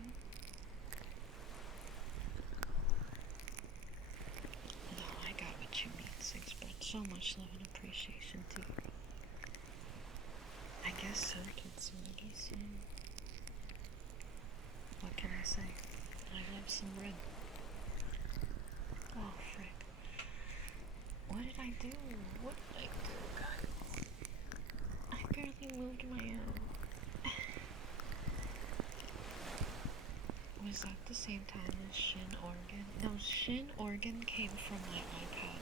No, I got what you mean, Six Bread. So much love and appreciation to you. I guess so, Kitsugi. What can I say? I love some bread. Oh, frick. What did I do? What did I do, guys? I barely moved my own. Was that the same time as Shin Organ? No, Shin Organ came from my iPad.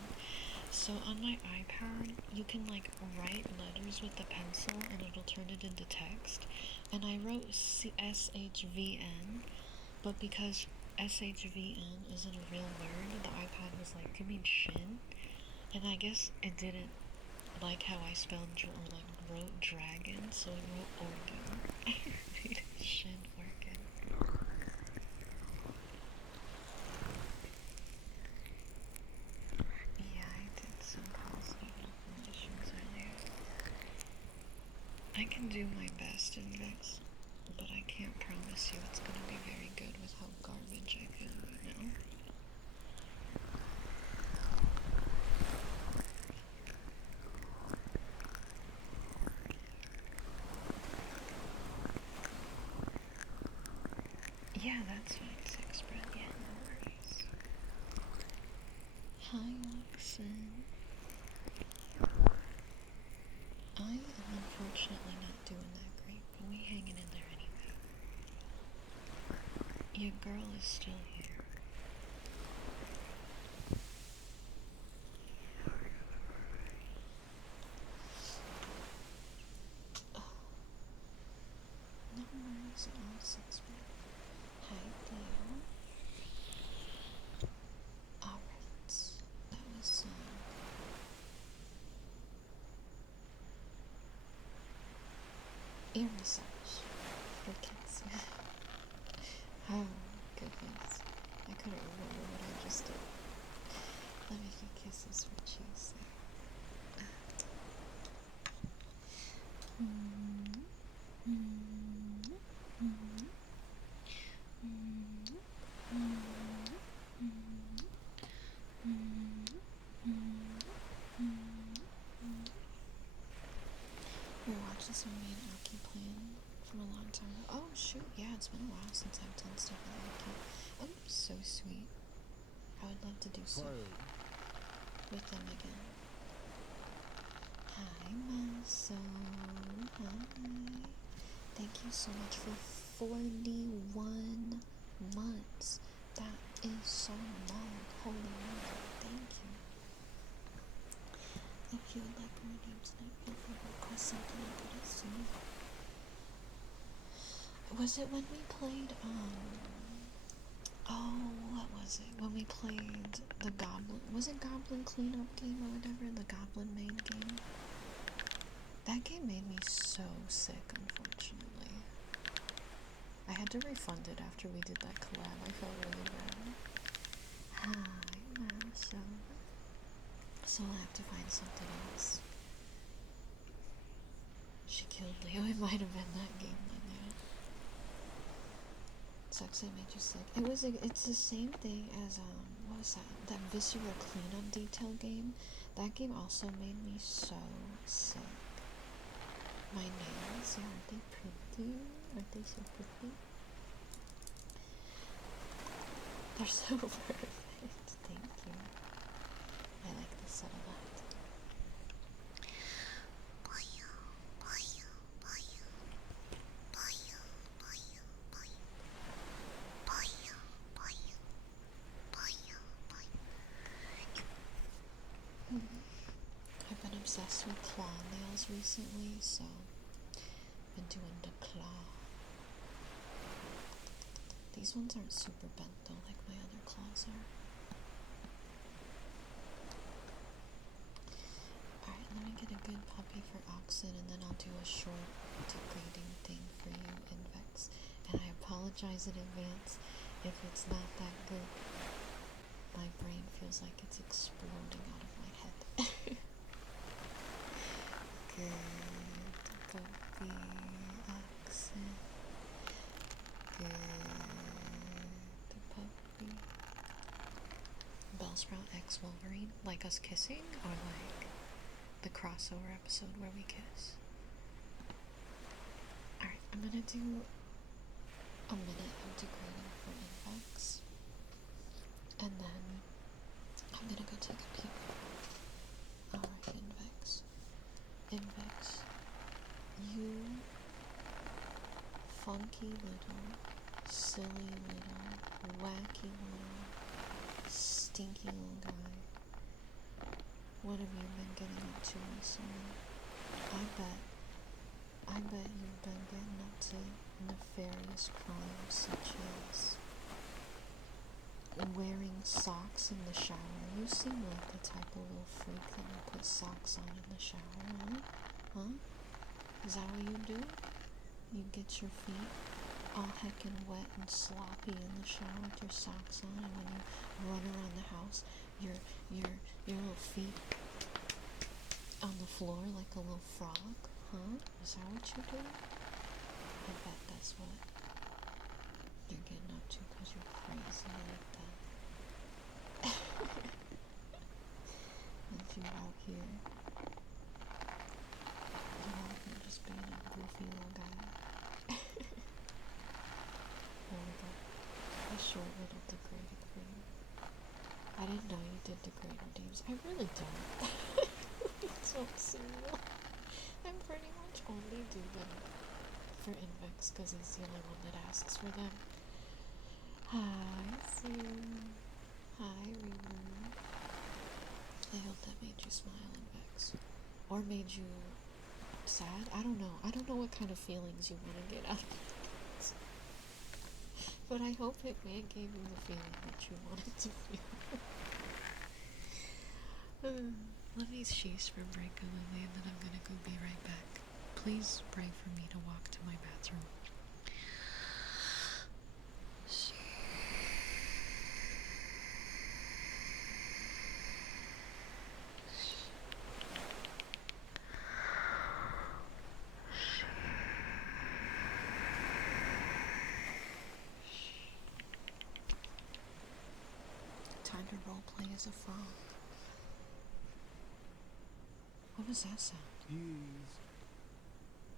So on my iPad, you can like write letters with a pencil and it'll turn it into text. And I wrote SHVN, but because SHVN isn't a real word, the iPad was like, you mean Shin? And I guess it didn't like how I spelled or like wrote dragon, so it wrote organ. I made it Shin Organ. Yeah, I did some positive affirmations earlier. I can do my best in this, but I can't promise you it's gonna be very good with how garbage I feel right now. Yeah, that's fine, Six Bread. Yeah, no worries. Hi, Oxen. I am unfortunately not doing that great, but we hanging in there anyway. Your girl is still here. No worries at all, Six Bread. Hi, Belle. Alright, that was ear massage for kids. Oh, goodness. I couldn't remember what I just did. Let me get kisses for cheese. We were watching some me and Aki playing from a long time ago. Oh shoot, yeah, it's been a while since I've done stuff with Aki. Oh, so sweet. I would love to do stuff with them again. Hi, Maso. Hi. Thank you so much for 41 months. That is so long. Holy moly. Thank you. If you would like my name tonight, feel free to request something and put it soon. Was it when we played, oh, what was it? When we played the Goblin, was it Goblin Cleanup game or whatever? The Goblin main game? That game made me so sick, unfortunately. I had to refund it after we did that collab. I felt really bad. Hi, Masha. So I'll have to find something else. She killed Leo. It might have been that game then, yeah. Sucks I made you sick. It's the same thing as, what was that? That Visceral Cleanup Detail game. That game also made me so sick. My nails, yeah, aren't they pretty? Aren't they so pretty? They're so perfect. Thank you. I like this set a lot. I've been obsessed with claw nails recently, so I've been doing the claw. These ones aren't super bent though, like my other claws are. Alright, Let me get a good puppy for Oxen, and then I'll do a short degrading thing for you, Invex. And I apologize in advance if it's not that good. My brain feels like it's exploding out of my head. Good puppy, Oxen. Good puppy. Bellsprout X Wolverine, like us kissing, or like the crossover episode where we kiss? Alright, I'm gonna do a minute of degrading for Invex, and then I'm gonna go take a peek. Alright, Invex. Invex, you funky little, silly little, wacky little, stinky little guy. What have you been getting up to recently? I bet you've been getting up to nefarious crimes such as wearing socks in the shower. You seem like the type of little freak that would put socks on in the shower, huh? Huh? Is that what you do? You get your feet all heckin' wet and sloppy in the shower with your socks on, and when you run around the house, your little feet on the floor like a little frog, huh? Is that what you do? I bet that's what you're getting up to because you're crazy like that. If you're out here just being a goofy little guy. There we go. A short little degrading for you. I didn't know you did degrading games. I really don't. It's so serial. I pretty much only do them for Invex because he's the only one that asks for them. Hi, Sue. Hi, Riri. I hope that made you smile, Invex. Or made you sad? I don't know. I don't know what kind of feelings you want to get out of it. But I hope it gave you the feeling that you wanted to feel. Let me sheesh for break a Lily, and then I'm gonna go be right back. Please pray for me to walk to my bathroom. Time to roleplay as a frog. What was that sound? Yes.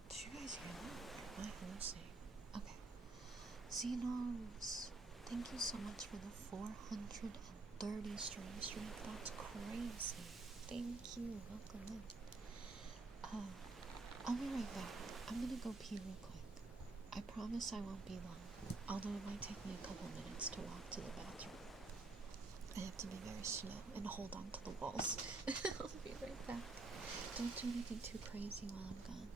Did you guys hear that? My hosting. Okay. Xenos, thank you so much for the 430 stream. That's crazy. Thank you. Welcome in. I'll be right back. I'm gonna go pee real quick. I promise I won't be long, although it might take me a couple minutes to walk to the bathroom. I have to be very slow and hold on to the walls. I'll be right back. Don't do anything too crazy while I'm gone.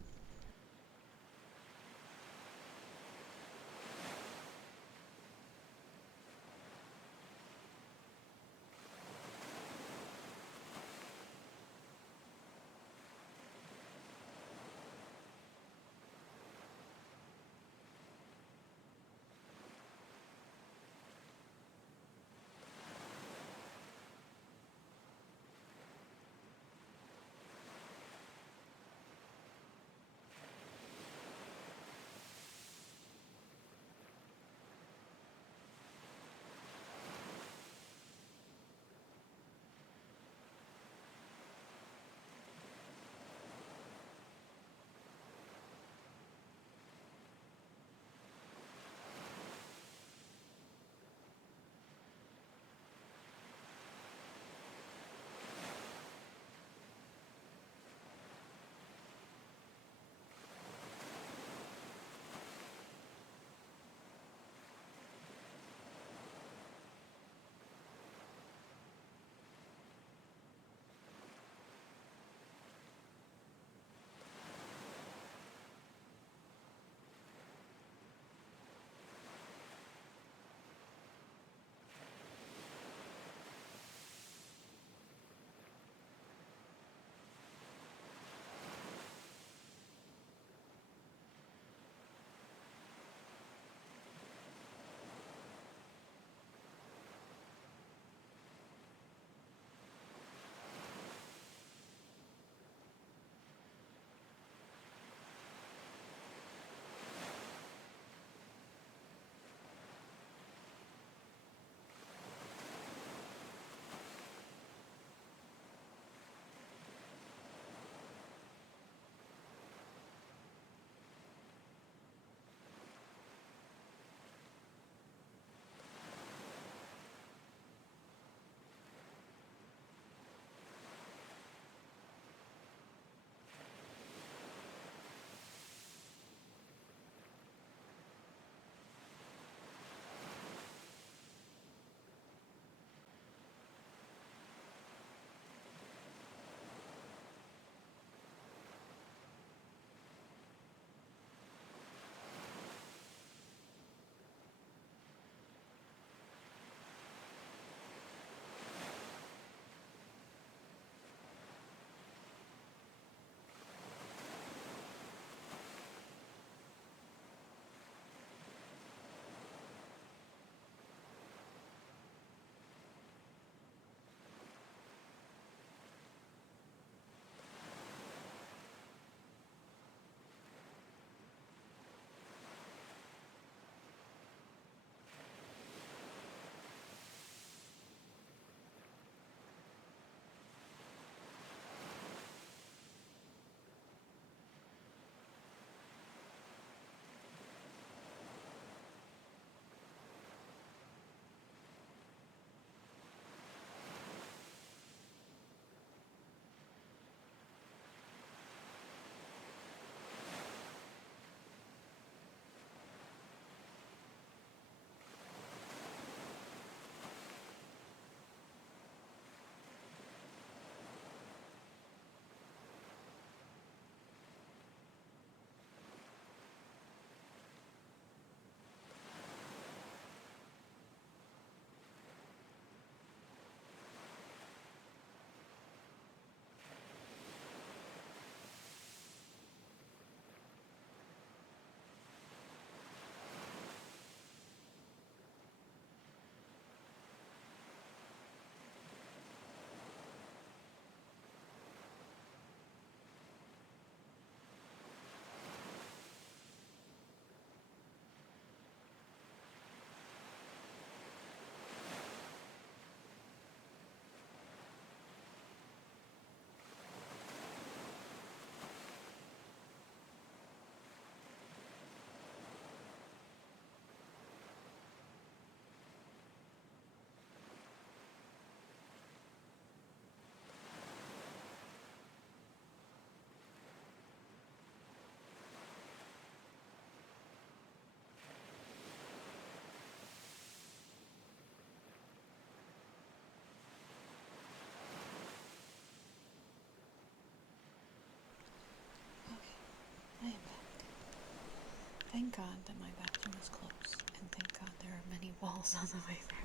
God that my bathroom is close, and thank God there are many walls on the way there.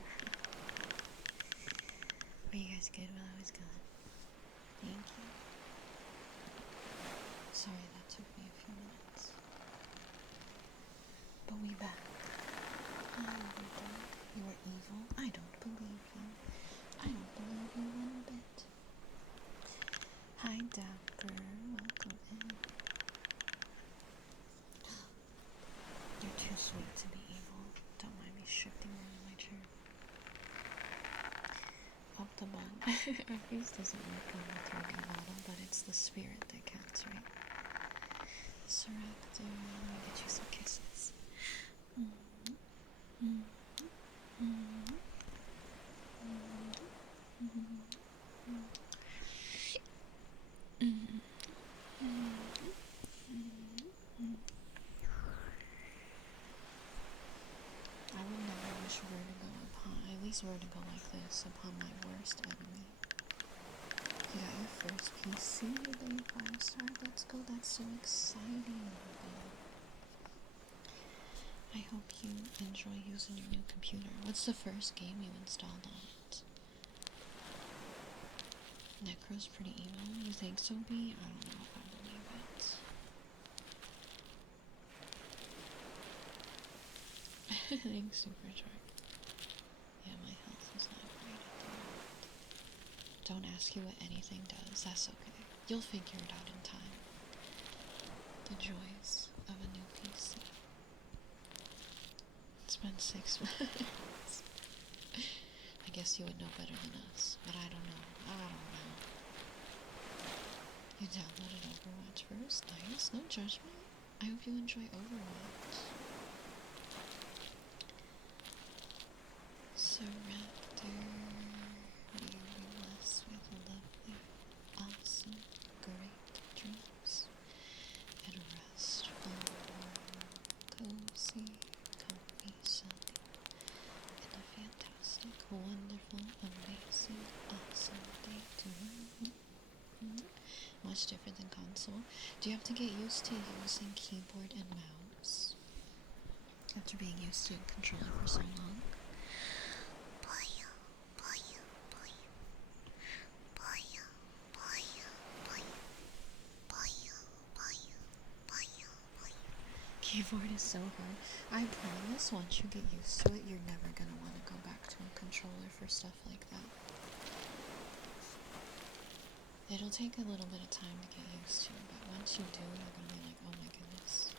Were you guys good while I was gone? Thank you. Sorry that took me a few minutes. But we back. Hello, everything. You were evil? I don't believe you. I don't believe you one bit. Hi, Dapper. Welcome in. You're too sweet to be evil. Don't mind me shifting around my chair. Up the bun. Refuse doesn't work on the 3D model, but it's the spirit that counts, right? Surrector, let me get you some kisses. I would never wish vertigo upon, at least vertigo like this, upon my worst enemy. You got your first PC today, 5-star. Let's go, that's so exciting. I hope you enjoy using your new computer. What's the first game you installed on it? Necro's pretty emo. You think so, B? I don't know if I believe it. Thanks, Supercharge. Yeah, my health is not great at the moment. Don't ask you what anything does. That's okay. You'll figure it out in time. The joys of a new PC. It's been 6 months. I guess you would know better than us, but I don't know. You downloaded Overwatch first? Nice. No judgment. I hope you enjoy Overwatch. Surrender. May you be blessed with lovely, awesome, great dreams and restful, cozy, comfy sleep and a fantastic, wonderful, amazing, awesome day to you. Much different than console. Do you have to get used to using keyboard and mouse after being used to controller for so long? Keyboard is so hard. I promise once you get used to it, you're never gonna want to go back to a controller for stuff like that. It'll take a little bit of time to get used to, but once you do, you're gonna be like, oh my goodness.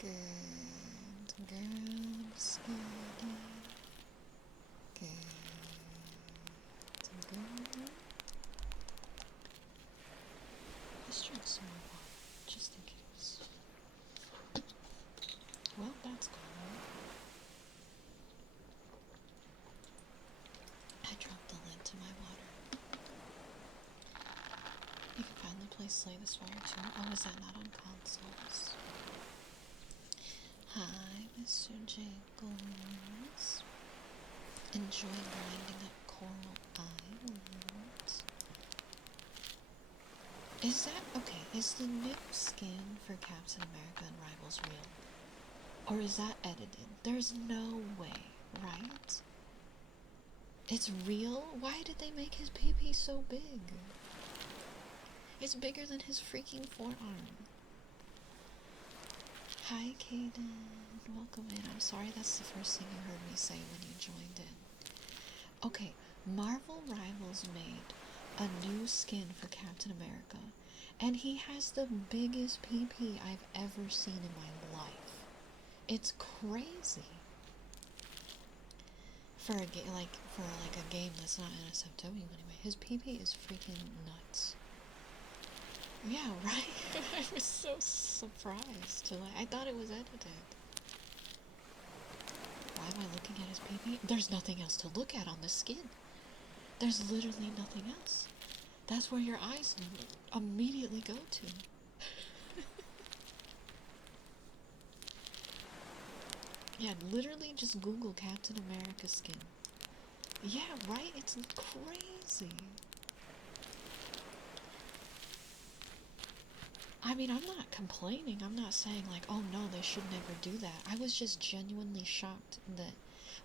Good, skinny. Good. Let's drink some more water, just in case. Well, that's gone. I dropped the lid to my water. You can finally play Slay the Spire too. Oh, is that not on consoles? Hi, Mr. Jiggles. Enjoy grinding up Coral Island. Is that okay? Is the new skin for Captain America and Rivals real? Or is that edited? There's no way, right? It's real? Why did they make his PP so big? It's bigger than his freaking forearm. Hi, Kaden. Welcome in. I'm sorry that's the first thing you heard me say when you joined in. Okay, Marvel Rivals made a new skin for Captain America, and he has the biggest PP I've ever seen in my life. It's crazy. For a game like a game that's not NSFW anyway, his PP is freaking nuts. Yeah, right? I was so surprised. I thought it was edited. Why am I looking at his PP? There's nothing else to look at on the skin. There's literally nothing else. That's where your eyes immediately go to. Yeah, literally just Google Captain America skin. Yeah, right? It's crazy. I mean, I'm not complaining. I'm not saying like, oh no, they should never do that. I was just genuinely shocked that.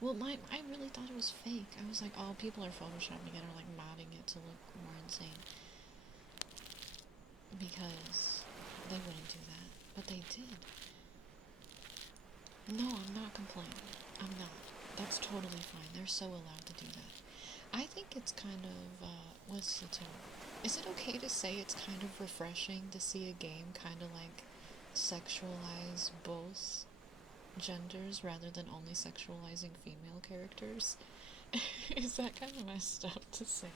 Well, I really thought it was fake. I was like, oh, people are photoshopping it or like modding it to look more insane because they wouldn't do that, but they did. No, I'm not complaining. I'm not. That's totally fine. They're so allowed to do that. I think it's kind of, what's the term? Is it okay to say it's kind of refreshing to see a game kind of like sexualize both genders rather than only sexualizing female characters? Is that kind of messed up to say?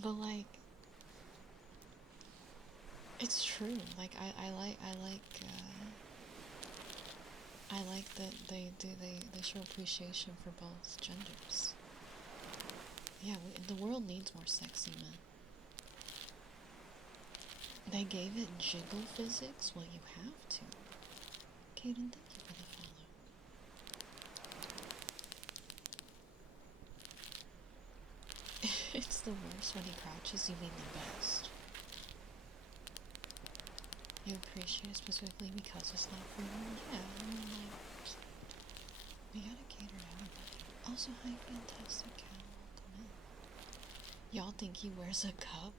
But like, it's true. Like, I like that they show appreciation for both genders. Yeah, the world needs more sexy men. They gave it jiggle physics? Well, you have to. Kaden, thank you for the follow. It's the worst when he crouches, you mean the best. You appreciate it specifically because it's not for you? Yeah, I mean, like, we gotta cater to everybody. Also, hi, fantastic cow, welcome in. Y'all think he wears a cup?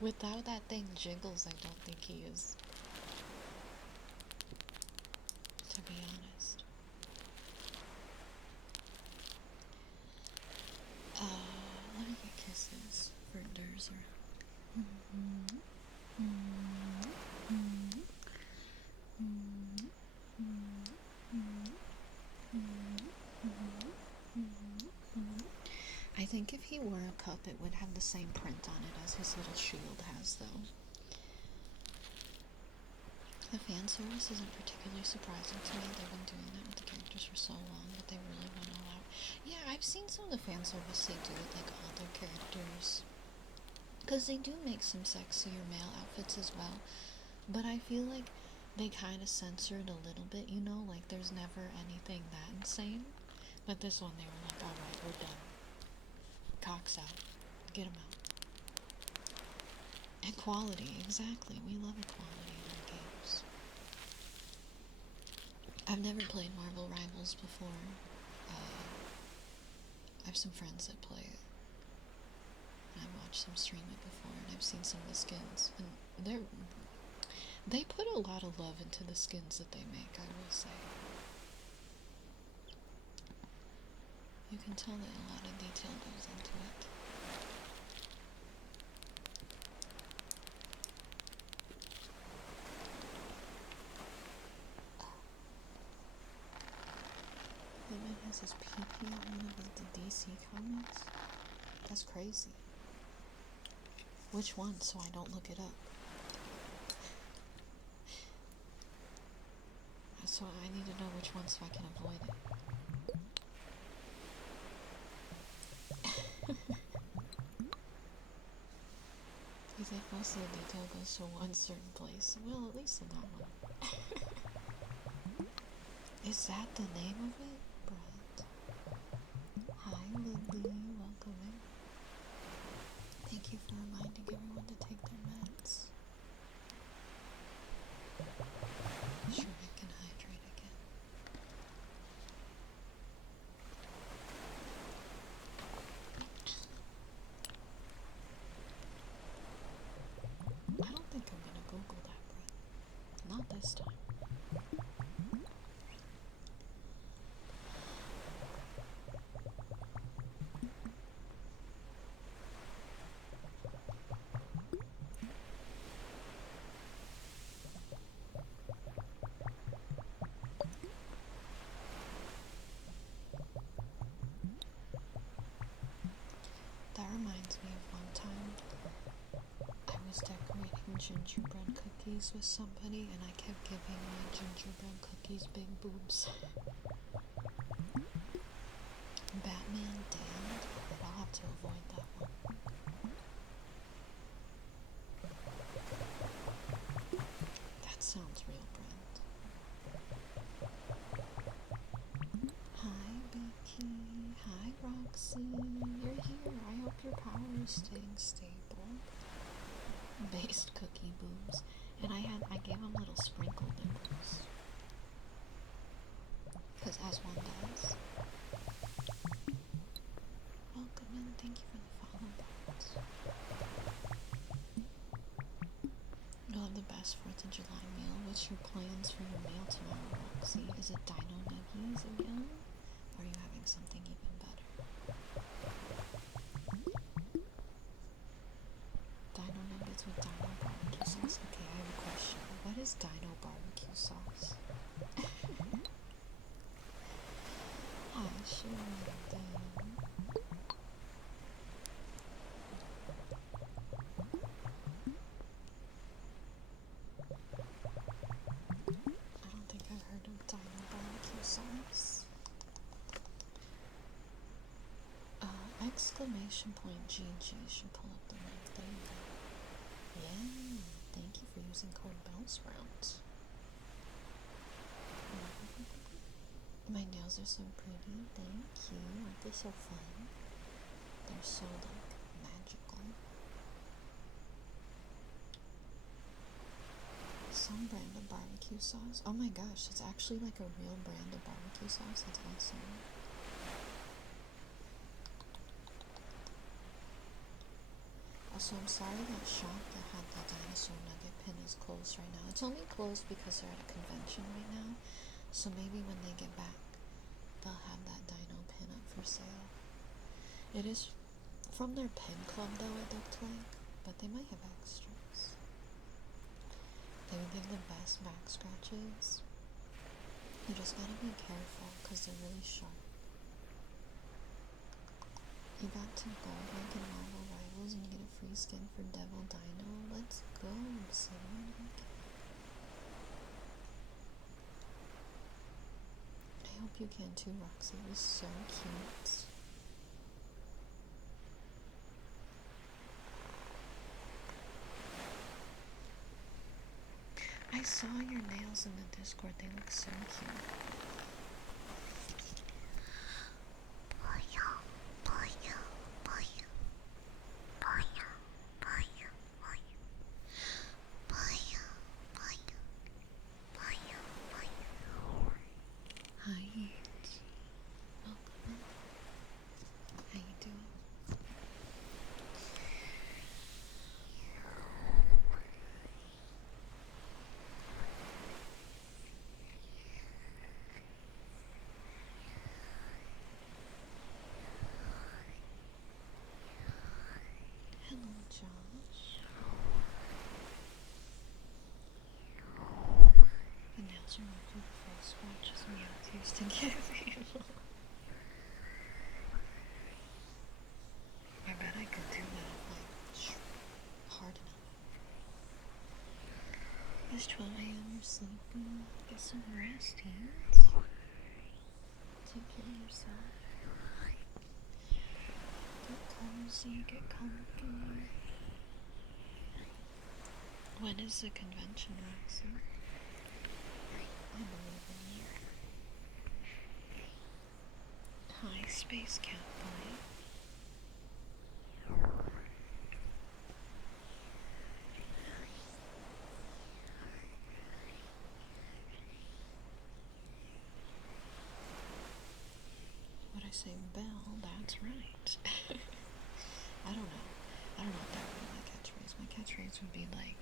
With how that thing jiggles, I don't think he is. To be honest. Let me get kisses for Durzer. I think if he wore a cup, it would have the same print on it as his little shield has, though. The fan service isn't particularly surprising to me. They've been doing that with the characters for so long, but they really went all out. Yeah, I've seen some of the fan service they do with like all their characters, because they do make some sexier male outfits as well. But I feel like they kind of censored a little bit, you know, like there's never anything that insane. But this one, they were like, alright, we're done. Cocks out. Get them out. Equality, exactly. We love equality in our games. I've never played Marvel Rivals before. I have some friends that play it. And I've watched them stream it before, and I've seen some of the skins. And they put a lot of love into the skins that they make, I will say. You can tell that a lot of detail goes into it. Batman has his PP on one of the DC comics? That's crazy. Which one, so I don't look it up? So I need to know which one so I can avoid it. Because if most of the detail goes to one certain place, well, at least in that one. Is that the name of it? Brett. Hi, Lily. Welcome in. Thank you for reminding everyone to take their meds. Sure, I can hydrate again. I don't think I'm gonna Google that, Brett. Not this time. That reminds me of one time I was decorating gingerbread cookies with somebody and I kept giving my gingerbread cookies big boobs. Batman, damned. I'll have to avoid that one. That sounds real, Brent. Hi, Becky. Hi, Roxy. You're here. I hope your power is staying stable. based cookie boobs, and I gave him little sprinkle nipples, because as one does. Welcome and thank you for the follow, bots. You'll have the best 4th of July meal. What's your plans for your meal tomorrow, Roxy? Is it dino nuggies again? Or are you having something even better? Dino nuggets with dino barbecue sauce. Okay, I have a question. What is dino barbecue sauce? I sure did. I don't think I've heard of dino barbecue sauce. Exclamation point GG should pull up the link. There you go. Yeah, thank you for using code BELLSPROUT. My nails are so pretty. Thank you. Aren't they so fun? They're so, like, magical. Some brand of barbecue sauce. Oh my gosh, it's actually like a real brand of barbecue sauce. That's awesome. Also, I'm sorry that shop that had the dinosaur nugget pin is closed right now. It's only closed because they're at a convention right now. So maybe when they get back, they'll have that dino pin up for sale. It is from their pin club though, it looked like. But they might have extras. They would give the best back scratches. You just gotta be careful because they're really sharp. You got to gold rank in Marvel Rivals and you get a free skin for Devil Dino. Let's go, son. I hope you can too, Roxy. It was so cute. I saw your nails in the Discord. They look so cute. Hi. Welcome. How you doing? Hello, Josh. The nails are marked with full scratches and mouth used to get people. I bet I could do that, like, hard enough. It's 12 a.m. You're sleeping. Get some rest, hands. Take care of yourself. Get cozy, get comfy. When is the convention, Roxy? I believe in you. Hi, Space Cat Boy. What I say, Belle? That's right. I don't know. I don't know if that would be my catchphrase. My catchphrase would be like,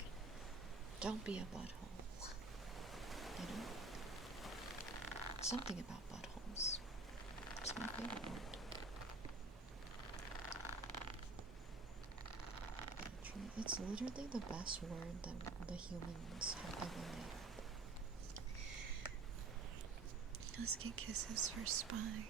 don't be a butthole. You know? Something about buttholes. It's my favorite word. It's literally the best word that the humans have ever made. Let's get kisses for Spy.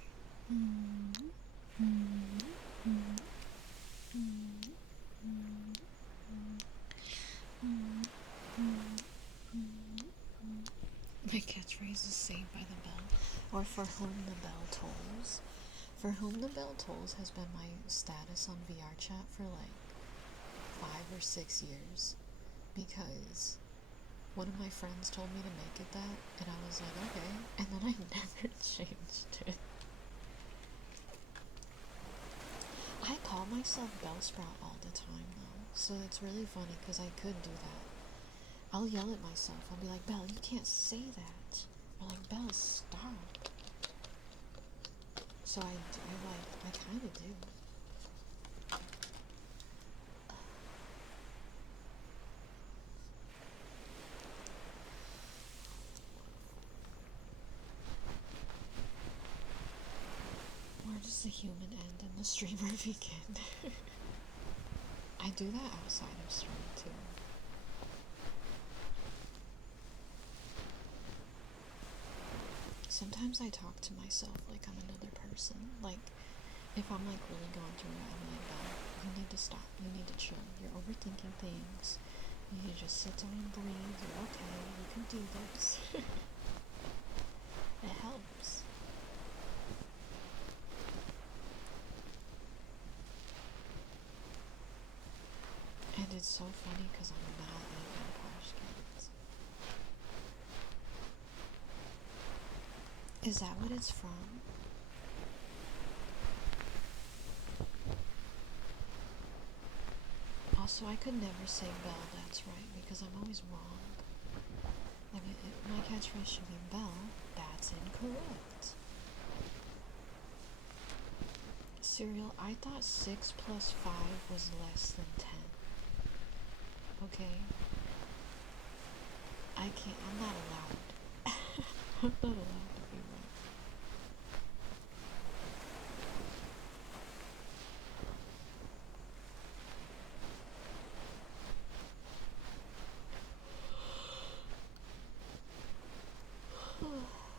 My catchphrase is Saved by the Bell, or For Whom the Bell Tolls. For Whom the Bell Tolls has been my status on VR chat for like 5 or 6 years, because one of my friends told me to make it that, and I was like, okay, and then I never changed it. I call myself Bellsprout all the time though. So it's really funny because I could do that. I'll yell at myself. I'll be like, Belle, you can't say that. Or like, Belle, stop. So I kind of do. Where does the human end and the streamer begin? I do that outside of stream too. Sometimes I talk to myself like I'm another person. Like, if I'm like really going through it, I'm like, Belle, you need to stop. You need to chill. You're overthinking things. You need to just sit down and breathe. You're okay. You can do this. It helps. And it's so funny because I'm not even Pashkins. Is that what it's from? Also, I could never say Belle, that's right, because I'm always wrong. I mean, my catchphrase should be Belle, that's incorrect. Cereal, I thought 6 plus 5 was less than 10. Okay? I'm not allowed. I'm not allowed to be wrong.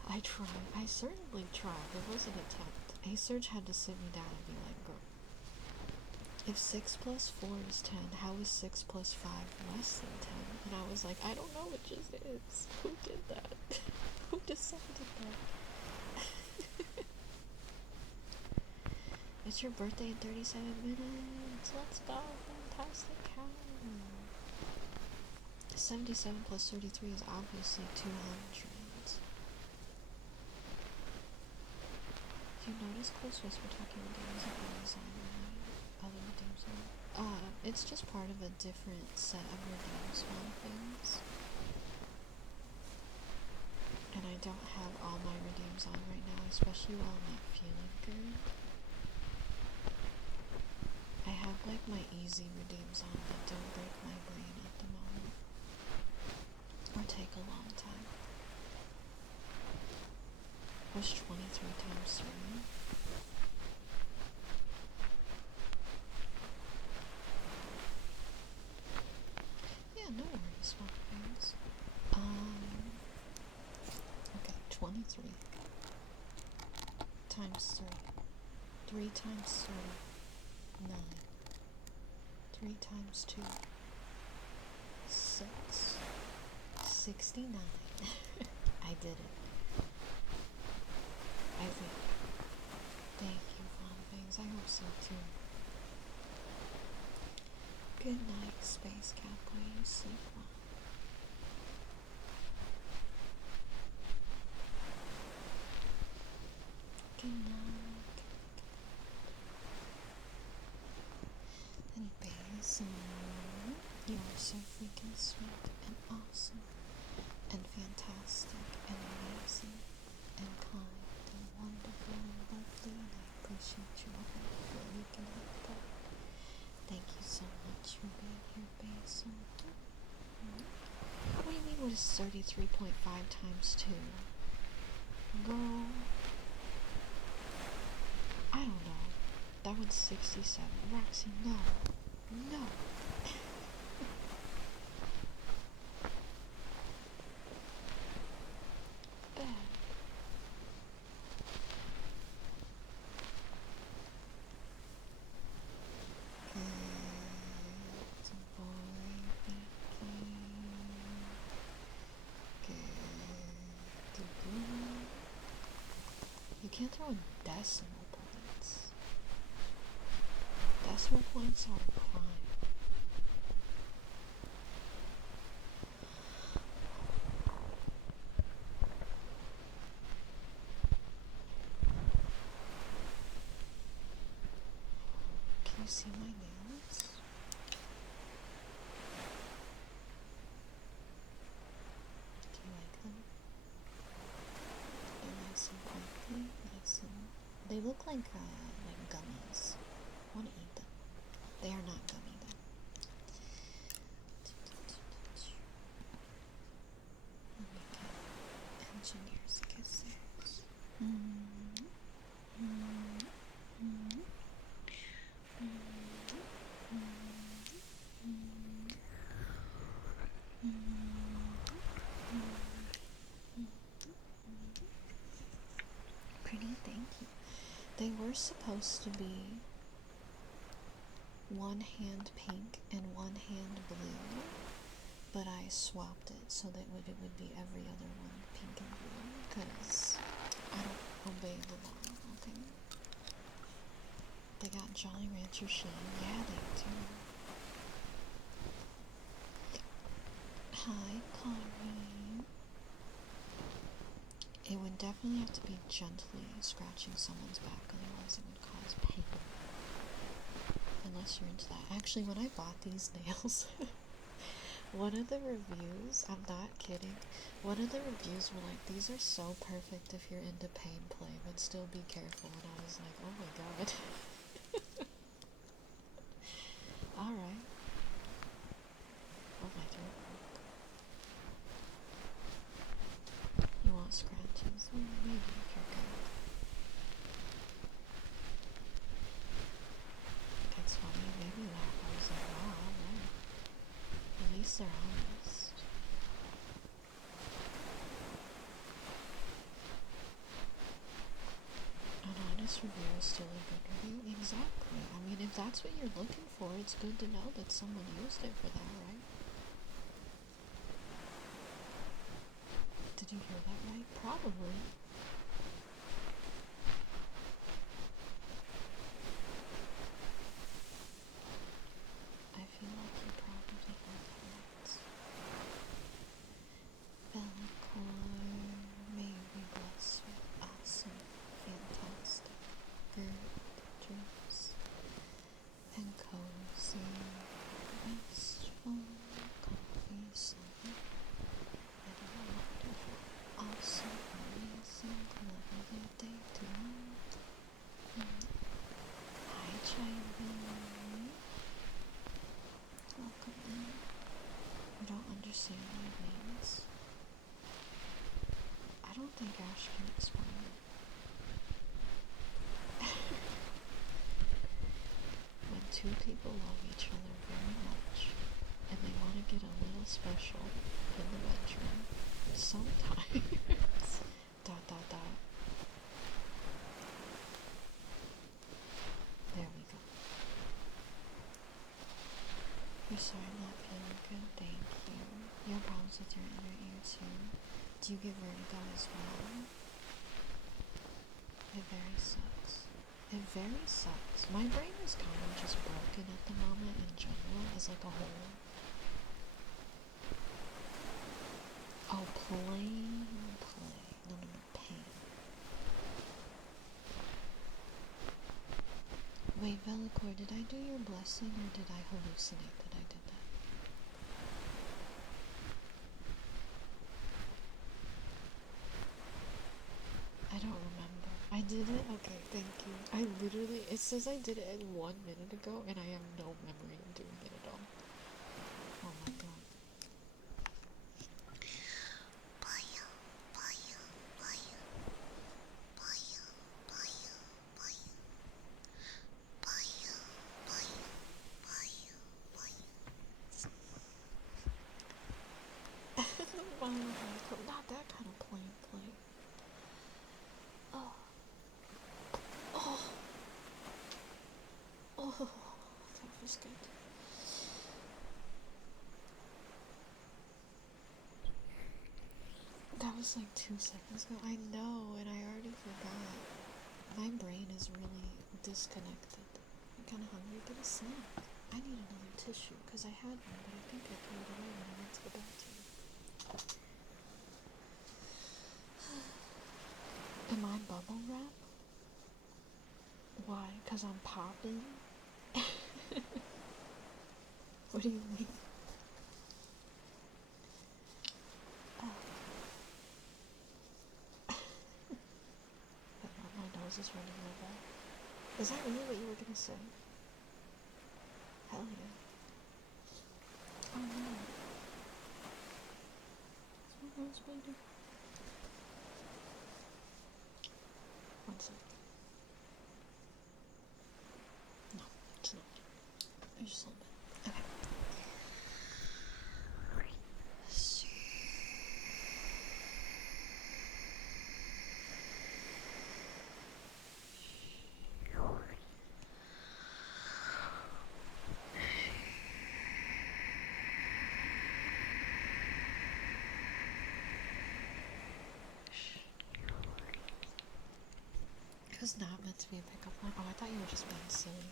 I tried. I certainly tried. It was an attempt. A-Surge had to sit me down and be like, girl, if 6 plus 4 is 10, how is 6 plus 5 less than 10? And I was like, I don't know, it just is. Who did that? Who decided that? It's your birthday in 37 minutes. Let's go. Fantastic count. 77 plus 33 is obviously 200. Do you notice Close Whisper talking redeems and Amazon and other redeems on? It's just part of a different set of redeems on things. And I don't have all my redeems on right now, especially while I'm not feeling good. I have like my easy redeems on that don't break my brain at the moment. Or take a long time. What's 23 times 3? Yeah, no worries, small things. Okay, 23 times 3. 3 times 3, 9. 3 times 2, 6. 69. I did it. I think. Thank you, Fun Things. I hope so too. Good night, Space Cowboy. You sleep well. Good night. And Basil, you are so freaking sweet and awesome and fantastic and amazing and kind and wonderful and lovely, and I appreciate you all you can help that. Thank you so much for being here, Basil. What do you mean, what is 33.5 times 2? Girl, I don't know. That one's 67. Roxy, no. No. Bad. Good boy, Vicky. Good boy. You can't throw in decimal points. Decimal points are a crime. Can you see my nails? They look like gummies. I want to eat them. They are not gummy though. Let me get engineer's kisses. Pretty, thank you. They were supposed to be one hand pink and one hand blue, but I swapped it so that it would be every other one pink and blue, because I don't obey the law, okay? They got Jolly Rancher Sheen. Yeah, they do. Hi, Connie. It would definitely have to be gently scratching someone's back, otherwise it would cause pain. Unless you're into that. Actually, when I bought these nails, one of the reviews, I'm not kidding, one of the reviews were like, these are so perfect if you're into pain play, but still be careful. And I was like, oh my god. Alright. Oh, my throat broke. You want scratches? Maybe if you're good. It's funny, maybe that. I was like, wow, alright. At least they're honest. An honest review is still a good review. Exactly. I mean, if that's what you're looking for, it's good to know that someone used it for that, right? Did you hear that right? Probably. I feel like you probably heard that right. Bellicore, may you be blessed with awesome, fantastic, good dreams, and cozy, restful, comfy sleep, and a wonderful, awesome, amazing, lovely day to you. Hi, Charlie. Welcome in. You don't understand what it means. I don't think Ash can explain it. When two people love each other very much and they want to get a little special in the bedroom, sometimes dot dot dot. There we go. You're sorry I'm not feeling good, thank you. You have problems with your inner ear too. Do you get vertigo as well? It very sucks. It very sucks. My brain is kind of just broken at the moment in general as like a whole. Oh, plain play. No, pain. Wait, Velicor, did I do your blessing or did I hallucinate that I did that? I don't remember. I did it? Okay, thank you. I literally, it says I did it 1 minute ago and I have no memory of doing it at all. Oh my god. Not that kind of plain play. Oh. Oh. Oh. That was good. That was like 2 seconds ago. I know, and I already forgot. My brain is really disconnected. I'm kind of hungry. Get a snack. I need another tissue because I had one, but I think I threw it away when I went to the bathroom. Am I bubble wrap? Why? Because I'm popping? What do you mean? Oh. My nose was just running my back. Is that really what you were gonna say? Hell yeah. Oh no. What else would I do? One second. No, it's not. There's just a little bit. Okay. See. It was not meant to be a pickup line. Oh, I thought you were just being silly.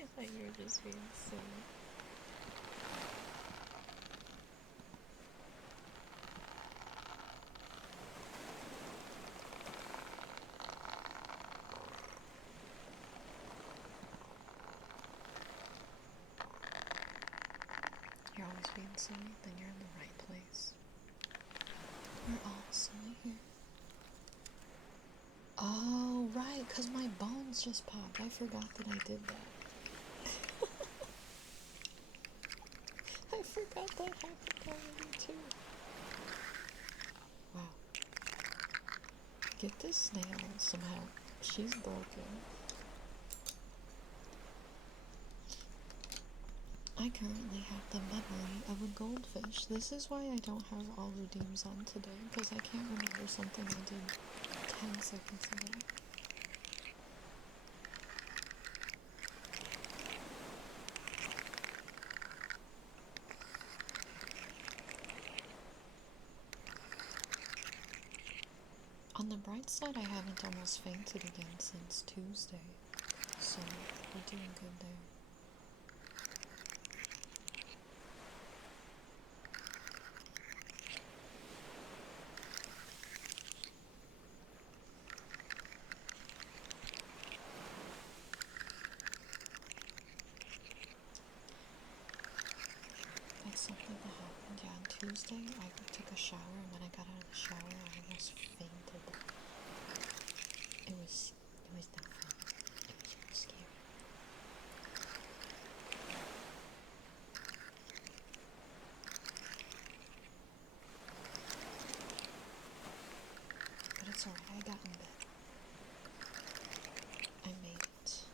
I thought you were just being silly. You're always being silly, then you're in the right place. We're all silly here. Oh, right, because my bones just popped. I forgot that I did that. I forgot that happened already, too. Wow. Get this snail some help. She's broken. I currently have the memory of a goldfish. This is why I don't have all redeems on today, because I can't remember something I did 10 seconds ago. On the bright side, I haven't almost fainted again since Tuesday, so we're doing good there. Like something that happened, yeah, on Tuesday, I took a shower, and when I got out of the shower, I almost fainted. It was not fun. It was real scary. But it's alright, I got in bed. I made it.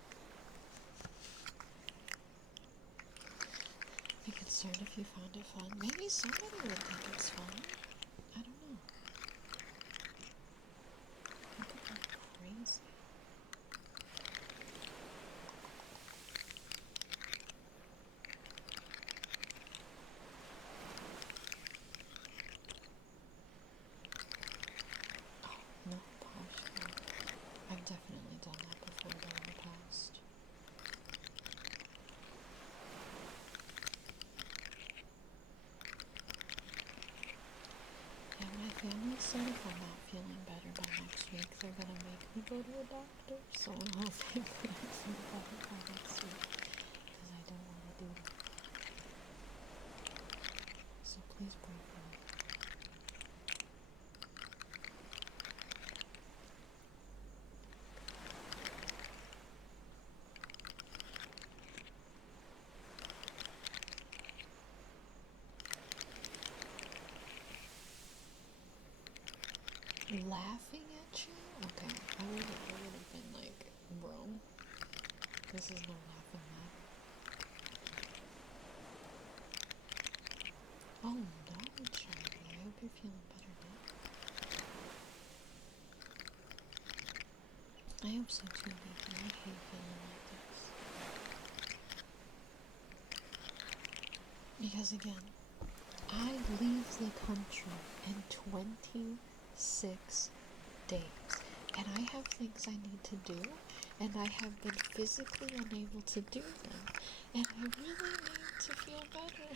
Be concerned if you found it fun. Maybe somebody would think it's fun. I don't know. People are crazy. No, posh. I've definitely done that before though in the past. Yeah, my family said if I'm not feeling better by next week, they're gonna make me go to a doctor. So I'm hoping that I feel better by next week, because I don't want to do that. So please pray for me. Laughing at you? Okay, I would have been like, bro, this is no laughing matter. Oh no, Charlie, I hope you're feeling better now. I hope so too, Nathan. I hate feeling like this. Because again, I leave the country in 26 days, and I have things I need to do, and I have been physically unable to do them, and I really need to feel better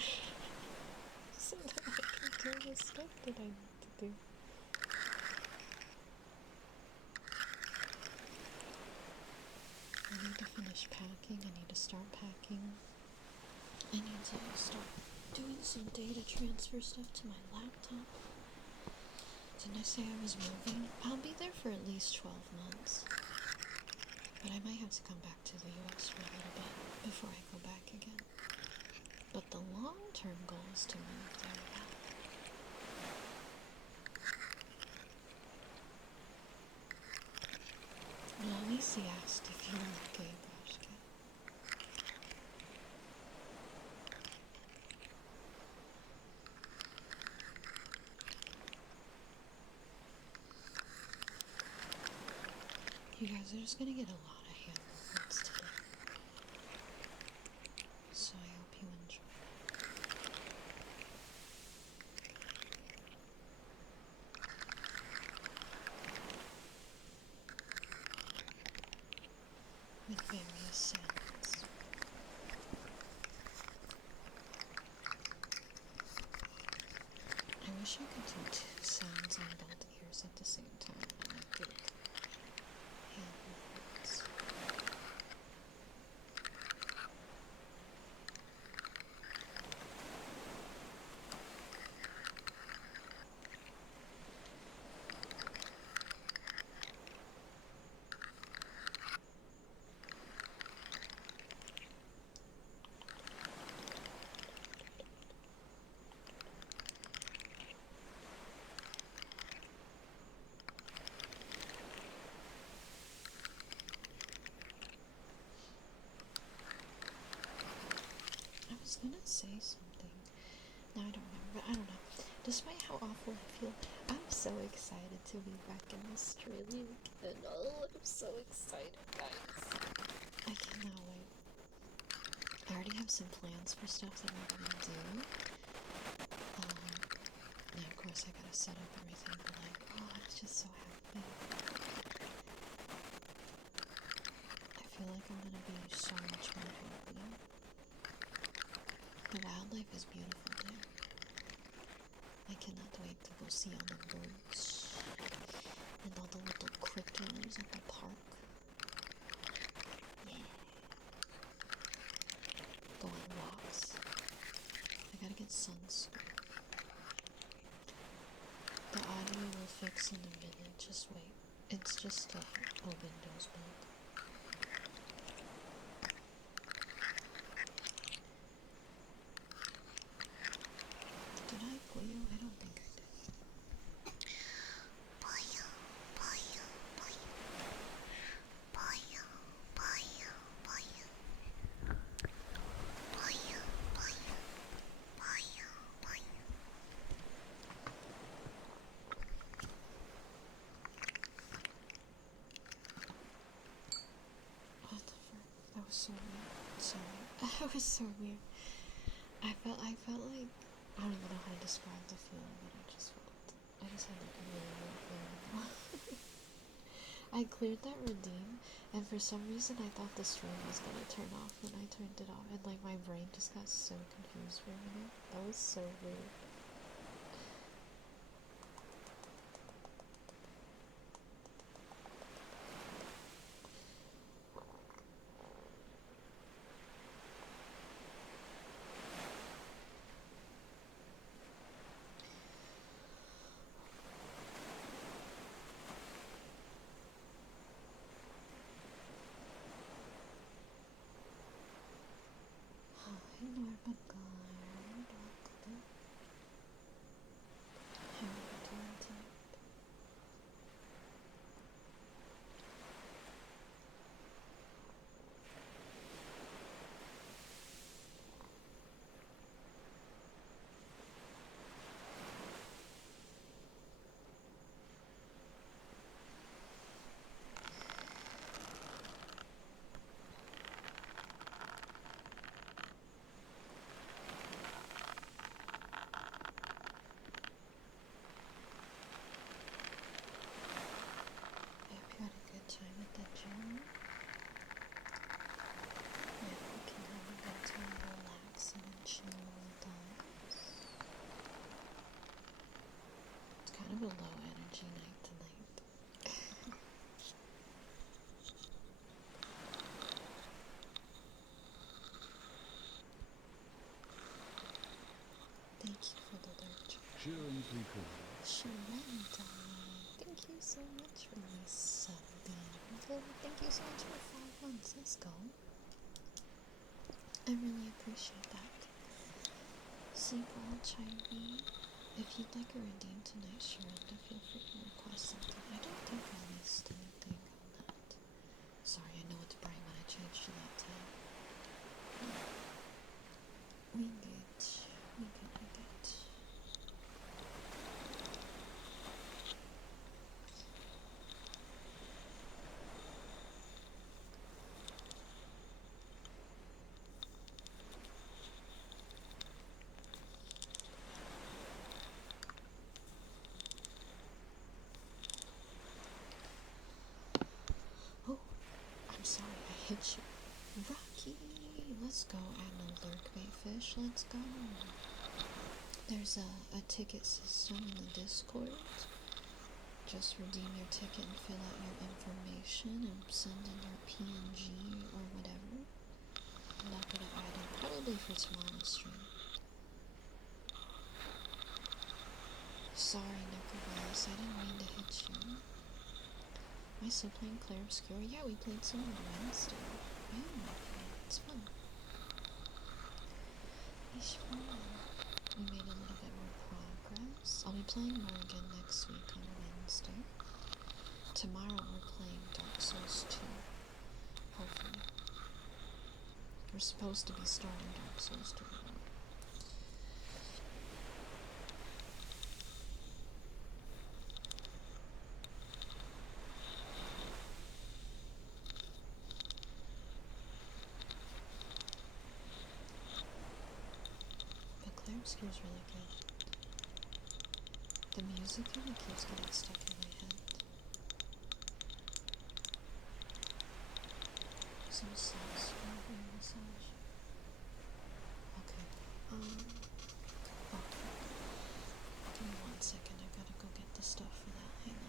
so that I can do the stuff that I need to do. I need to finish packing, I need to start packing, I need to start doing some data transfer stuff to my laptop, Didn't I say I was moving? I'll be there for at least 12 months. But I might have to come back to the US for a little bit before I go back again. But the long-term goal is to move there, yeah. Lisa asked if you were okay, Bashka. You guys are just gonna get a lot of hand movements today. So I hope you enjoy. With various sounds. I wish I could do two sounds on both ears at the same time and I could hand movements. I was gonna say something. No, I don't remember, but I don't know. Despite how awful I feel, I'm so excited to be back in Australia again. Oh, I'm so excited, guys. I cannot wait. I already have some plans for stuff that we're gonna do. Now, of course, I gotta set up everything, but like, oh, I'm just so happy. I feel like I'm gonna be so much more happy. The wildlife is beautiful there. I cannot wait to go see all the birds and all the little critters at the park. Yeah. Go on walks. I gotta get sunscreen. The audio will fix in a minute, just wait. It's just a Windows build. Did I pull you? I don't think I did. What the fuck? That was so weird. Sorry. That was so weird. I felt like, I don't even know how to describe the feeling that I just felt. I just had like a really weird feeling. I cleared that redeem, and for some reason I thought the stream was gonna turn off when I turned it off, and like my brain just got so confused for a minute. That was so weird. Hi Norma Guard, welcome. How are you doing tonight? I hope you had a good time at the gym. I hope you can have a good time relaxing and chilling with us. It's kind of a low energy night tonight. Thank you for the lurch. Cheering 3 quarters. Shalenda, thank you so much for resubbing. Thank you so much for 5 months. Let's go. I really appreciate that. Seagull Chiree, if you'd like a redeem tonight, Shalenda, feel free to request something. I don't think I missed anything on that. Sorry, I know it's bright when I changed to that tab. We good. We good, we good. Oh, I'm sorry, I hit you. Rocky, let's go add no lurkbait fish. Let's go. There's a ticket system in the Discord. Just redeem your ticket and fill out your information and send in your PNG or whatever. I'm not gonna add it probably for tomorrow's stream. Sorry, Nicholas, I didn't mean to hit you. Am I still playing Claire Obscura? Yeah, we played some on Wednesday. Yeah, it's fun. It's fun. We made a little bit more progress. I'll be playing more again next week on Wednesday. Tomorrow we're playing Dark Souls 2. Hopefully. We're supposed to be starting Dark Souls 2 tomorrow. But Claire Obscure's really good. The music in it keeps getting stuck in my head. Some sauce for your massage. Okay. Oh. Give me 1 second. I gotta go get the stuff for that. Hang on.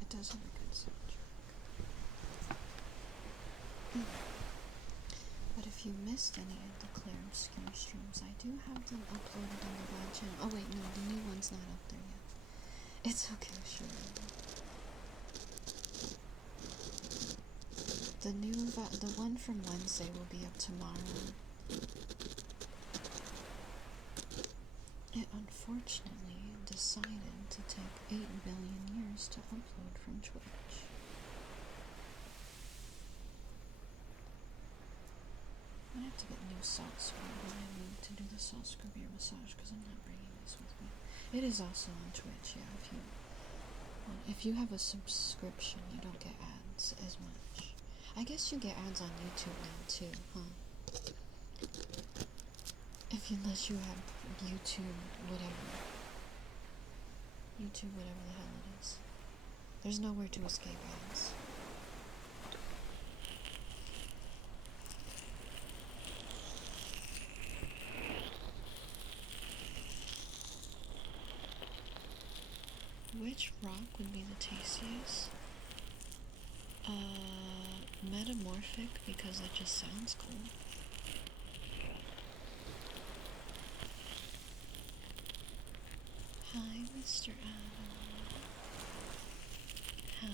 It does have a good soundtrack. But if you missed any of the Claire Obscure streams, I do have them uploaded on the VOD channel. Oh wait, no, the new one's not up there yet. It's okay, sure. The one from Wednesday will be up tomorrow. It unfortunately decided to take 8 billion years to upload from Twitch. I have to get new salt scrub when I move to do the salt scrub ear massage because I'm not bringing this with me. It is also on Twitch, yeah. If you have a subscription, you don't get ads as much. I guess you get ads on YouTube now too, huh? Unless you have YouTube whatever. YouTube whatever the hell it is. There's nowhere to escape ads. Which rock would be the tastiest? Metamorphic, because it just sounds cool. Hi, Mr. Adam. Hi,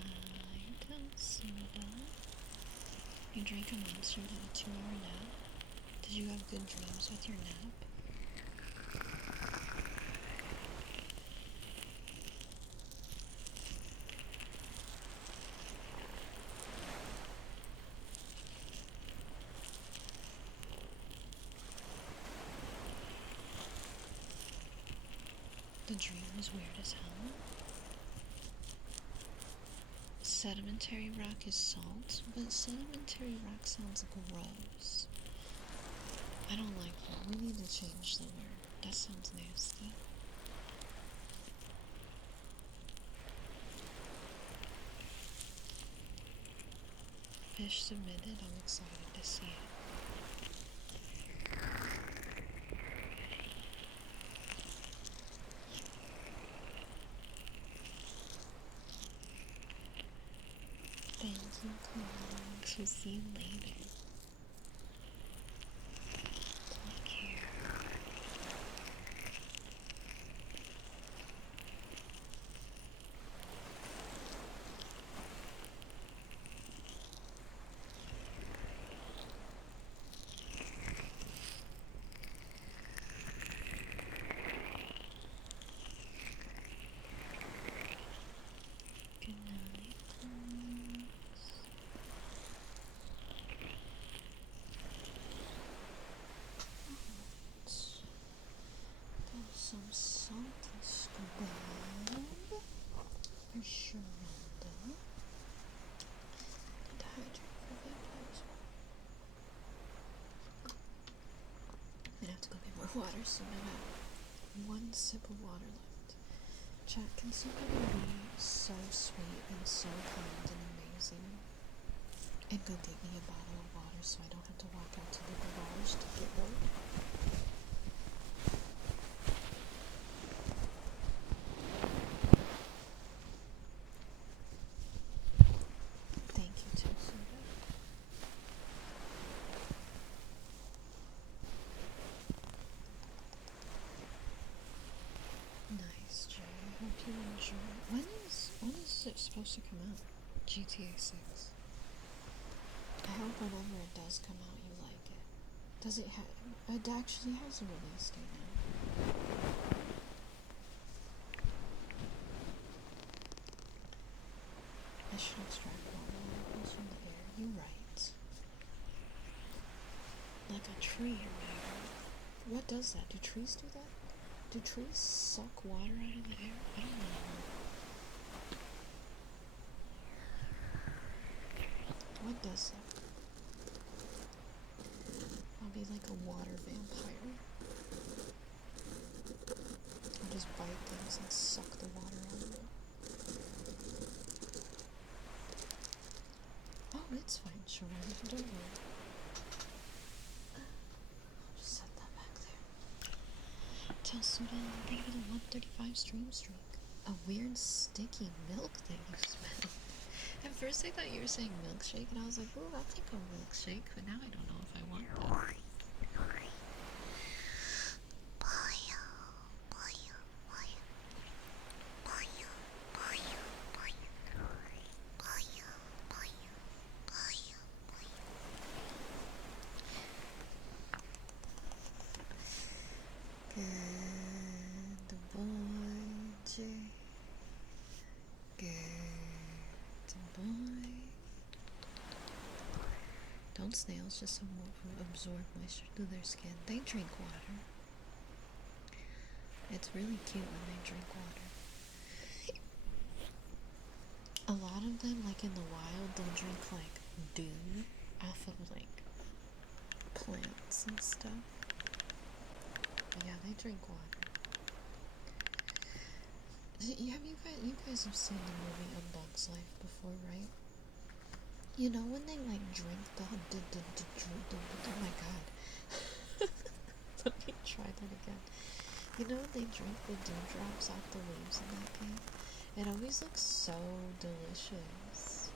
Dulcinda. You drank a monster, did a 2-hour nap? Did you have good dreams with your nap? The dream was weird as hell. Sedimentary rock is salt, but sedimentary rock sounds gross. I don't like that. We need to change the word. That sounds nasty. Fish submitted. I'm excited to see it. Thank you, Clarence. We'll see you later. Take care. Good night, Clarence. There's some salty scrub. For sure. Hydrate for vampires. I'm gonna have to go get more water soon. I have one sip of water left. Chat, can somebody be so sweet and so kind and amazing and go get me a bottle of water so I don't have to walk out to the garage to get one? Thank you too, sweetheart. Nice, Jay. I hope you enjoy it. When is it supposed to come out? GTA 6. I hope whenever it does come out you like it. Does it have... It actually has a release date now. I should extract water molecules from the air. You're right. Like a tree or whatever. What does that? Do trees do that? Do trees suck water out of the air? I don't know. What does that? I'll be like a water vampire. I'll just bite things and suck the water out of them. Oh, it's fine, sure. Don't worry. I'll just set that back there. Tell Sudan to leave it a 135 stream streak. A weird sticky milk that you smell. At first I thought you were saying milkshake, and I was like, ooh, I'll take a milkshake, but now I don't know if I want that. Good boy, Jay. Good boy. Don't snails just absorb moisture through their skin? They drink water. It's really cute when they drink water. A lot of them, like in the wild, they'll drink like dew off of like plants and stuff. But yeah, they drink water. You guys have seen the movie A Bug's Life before, right? You know when they like drink oh my god. Let me try that again. You know when they drink the dewdrops off the leaves in that game? It always looks so delicious.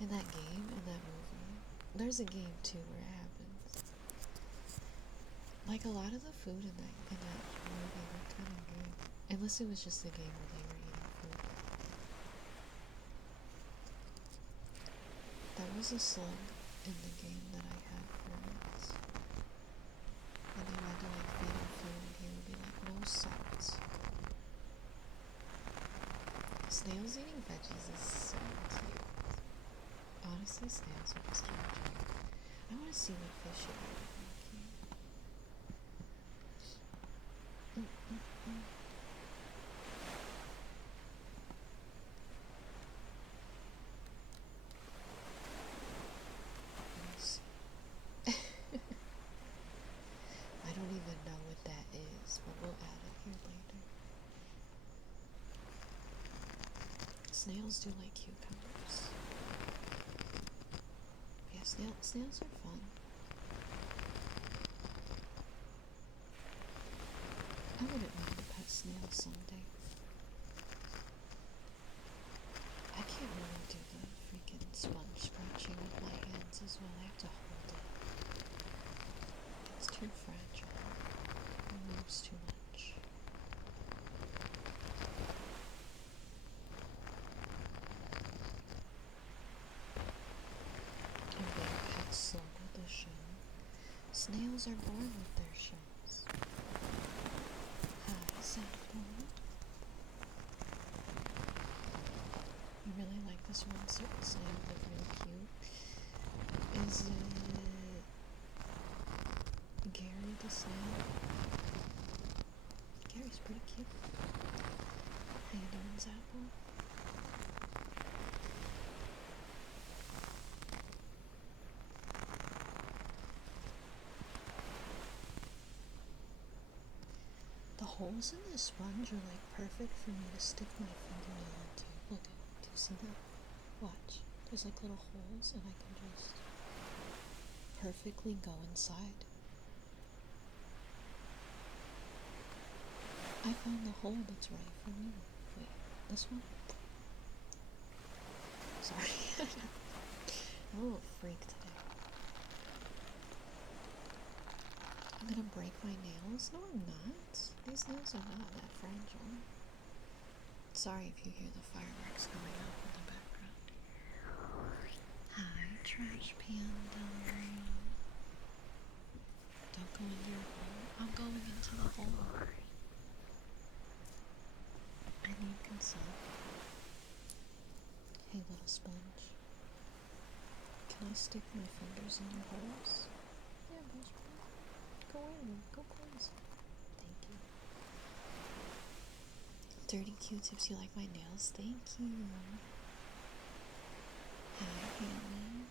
In that game, in that movie. There's a game too where it happens. Like a lot of the food in that movie looked kind of good. Unless it was just a game where they were eating food. There was a slug in the game that I had for it. And you had to like feed him food and he would be like, no sex. Snails eating veggies is so cute. Honestly, snails are just cute. I want to see what fish eat out of them. is, but we'll add it here later. Snails do like cucumbers. Yeah, snails are fun. I wouldn't mind a pet snail someday. I can't really do the freaking sponge scratching with my hands as well. I have to hold it. It's too fragile. It moves too much. And being pets slug with a shell. Snails are born with their shells. Hi, Sapple. I really like this one certain snail, look really cute. Is it Gary the snail? Gary's pretty cute. How you doing, Zapple? The holes in this sponge are like perfect for me to stick my fingernail into. Look at it. Do you see that? Watch. There's like little holes and I can just perfectly go inside. I found the hole that's right for me. Wait, this one? Sorry. I'm a little freak today. I'm gonna break my nails? No, I'm not. These nails are not that fragile. Sorry if you hear the fireworks going off in the background. Hi, Trash Panda. Don't go in your hole. I'm going into the hole. I need consent. Hey, little sponge. Can I stick my fingers in your holes? Yeah, Bush. Go in. Go please. Thank you. Dirty Q-tips, you like my nails? Thank you. Hi, Haley.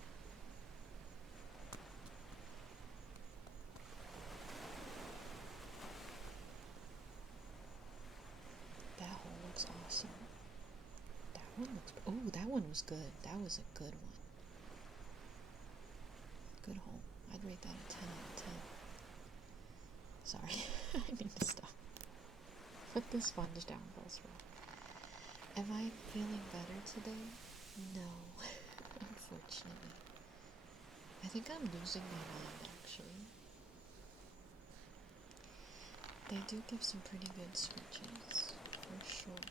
That hole looks awesome. That one looks... Oh, that one was good. That was a good one. Good hole. I'd rate that a 10 out of 10. Sorry. I need to stop. Put the sponge down, Buzzrow. Am I feeling better today? No. Unfortunately. I think I'm losing my mind, actually. They do give some pretty good switches, for sure.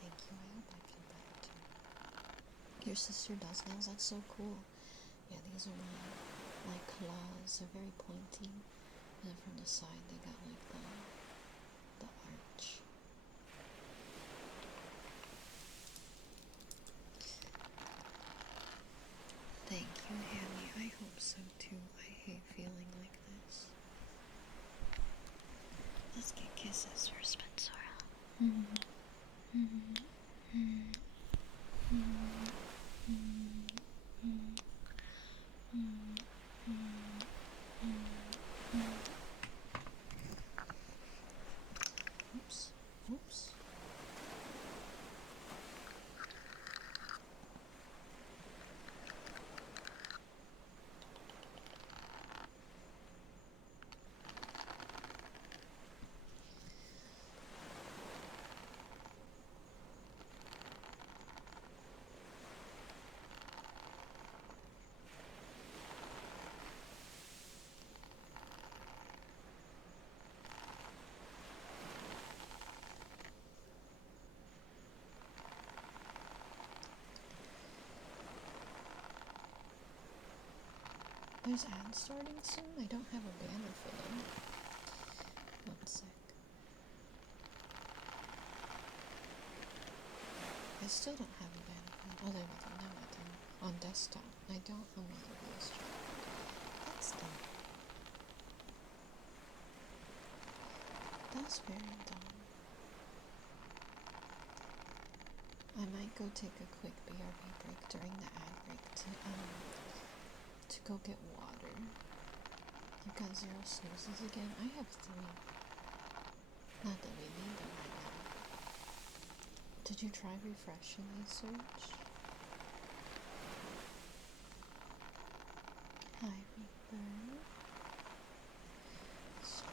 Thank you, I hope I feel better too. Your sister does nails, that's so cool. Yeah, these are my claws, they're very pointy. And then from the side they got like the arch. Thank you, Hammy. I hope so too. I hate feeling like this. Let's get kisses for Spencer. Oops. Oops. There's ads starting soon? I don't have a banner for them. 1 sec. I still don't have a banner for them. Oh, there we go. Now I do. on desktop. I don't on my OBS channel. That's dumb. That's very dumb. I might go take a quick BRB break during the ad break to go get water. You got 0 snoozes again? I have 3. Not that we need them right now. Did you try refreshing a search? Hi, Reaper. Search.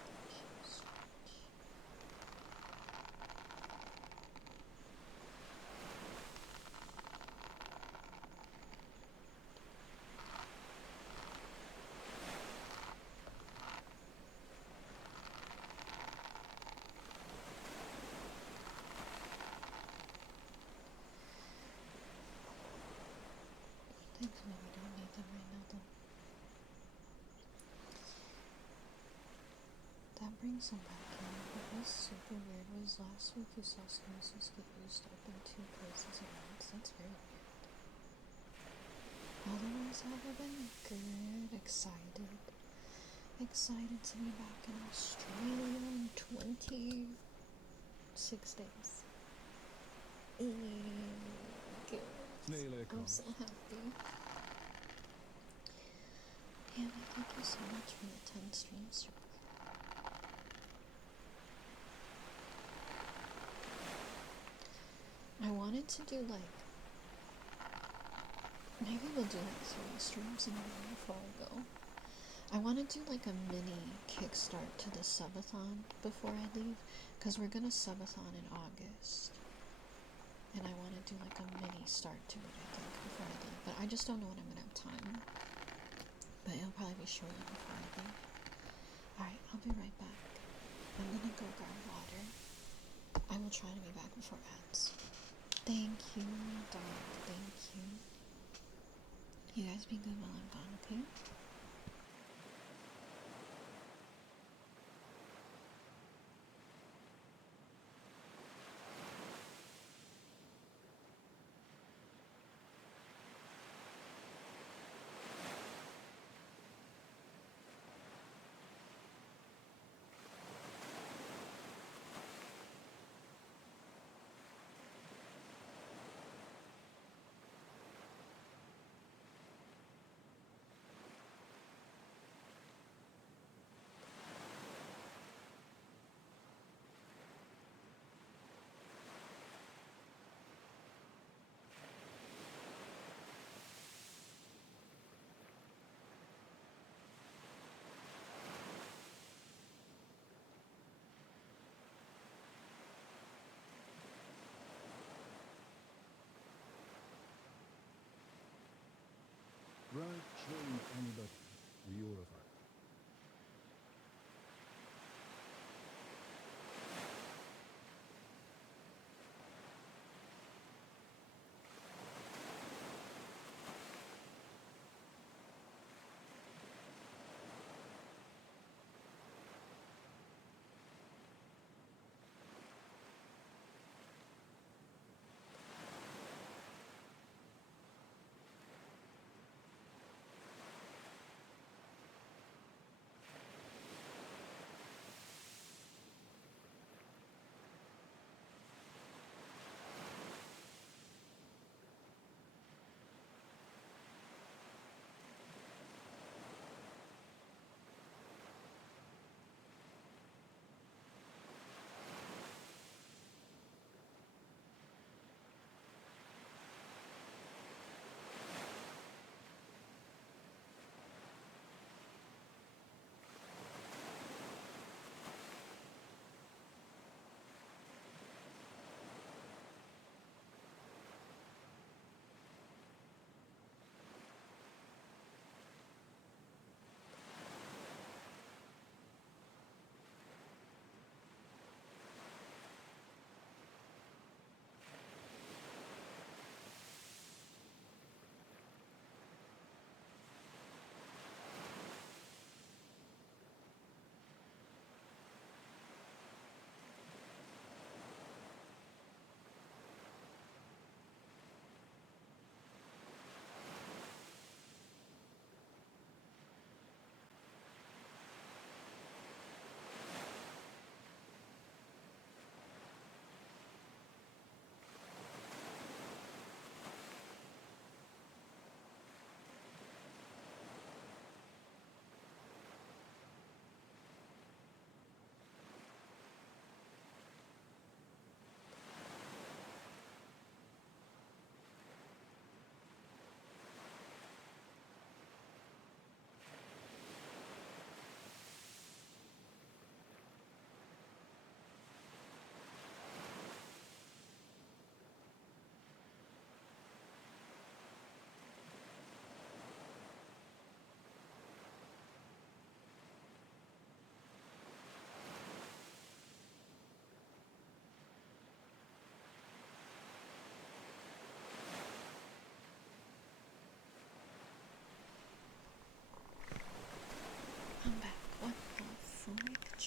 Thankfully, we don't need them right now, though. That brings them back in. What was super weird was last week you saw snoozes get used up in 2 places at once. That's very weird. Otherwise, I have been good. Excited to be back in Australia in 26 days. Good. Snail I'm so happy. Hannah, thank you so much for the 10 streams. I wanted to do like, maybe we'll do like 3 streams in a row before I go. I want to do like a mini kickstart to the subathon before I leave, because we're gonna subathon in August, and I want to do like a mini start to it, I think, before I leave, but I just don't know when I'm gonna have time, but it'll probably be shortly before I leave. Alright, I'll be right back. I'm gonna go grab water. I will try to be back before ads. Thank you, dog. Thank you. You guys be good while I'm gone, okay?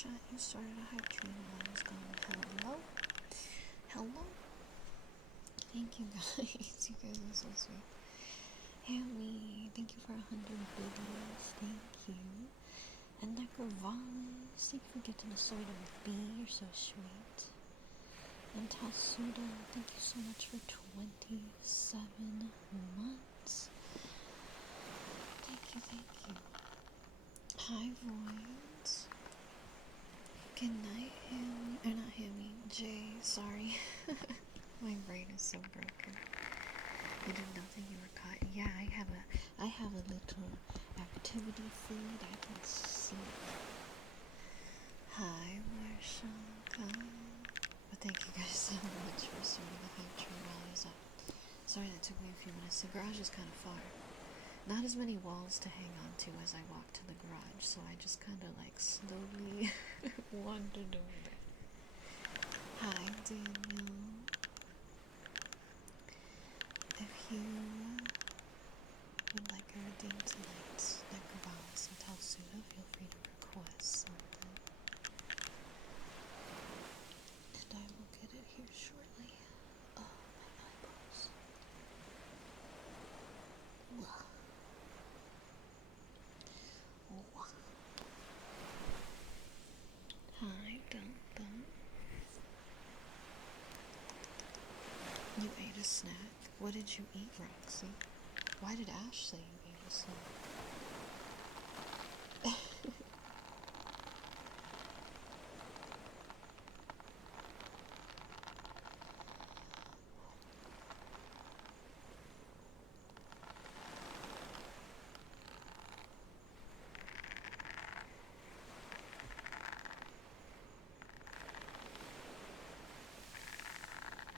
chat. You started a hype train while I was gone. Hello? Hello? Thank you guys. You guys are so sweet. Hammy, thank you for 100 biddies. Thank you. And Necrovalis, thank you for getting a sword of B. You're so sweet. And Tasuda, thank you so much for 27 months. Thank you, thank you. Hi, Voids. Good night, Hammy. Or not Hammy, Jay, sorry. My brain is so broken. You did nothing, you were caught. Yeah, I have a little activity feed. I can see. Hi, Marsha. But thank you guys so much for starting the hype train while I was up. Sorry that took me a few minutes. The garage is kind of far. Not as many walls to hang on to as I walked to the garage, so I just kind of like slowly wandered over there. Hi, Daniel. If you would like a redeem tonight's Necrovalis and Talsuda, feel free to request something. And I will get it here shortly. Oh, my eyeballs. Ugh. Oh. Hi, Dum Dum. You ate a snack? What did you eat, Roxy? Why did Ash say you ate a snack?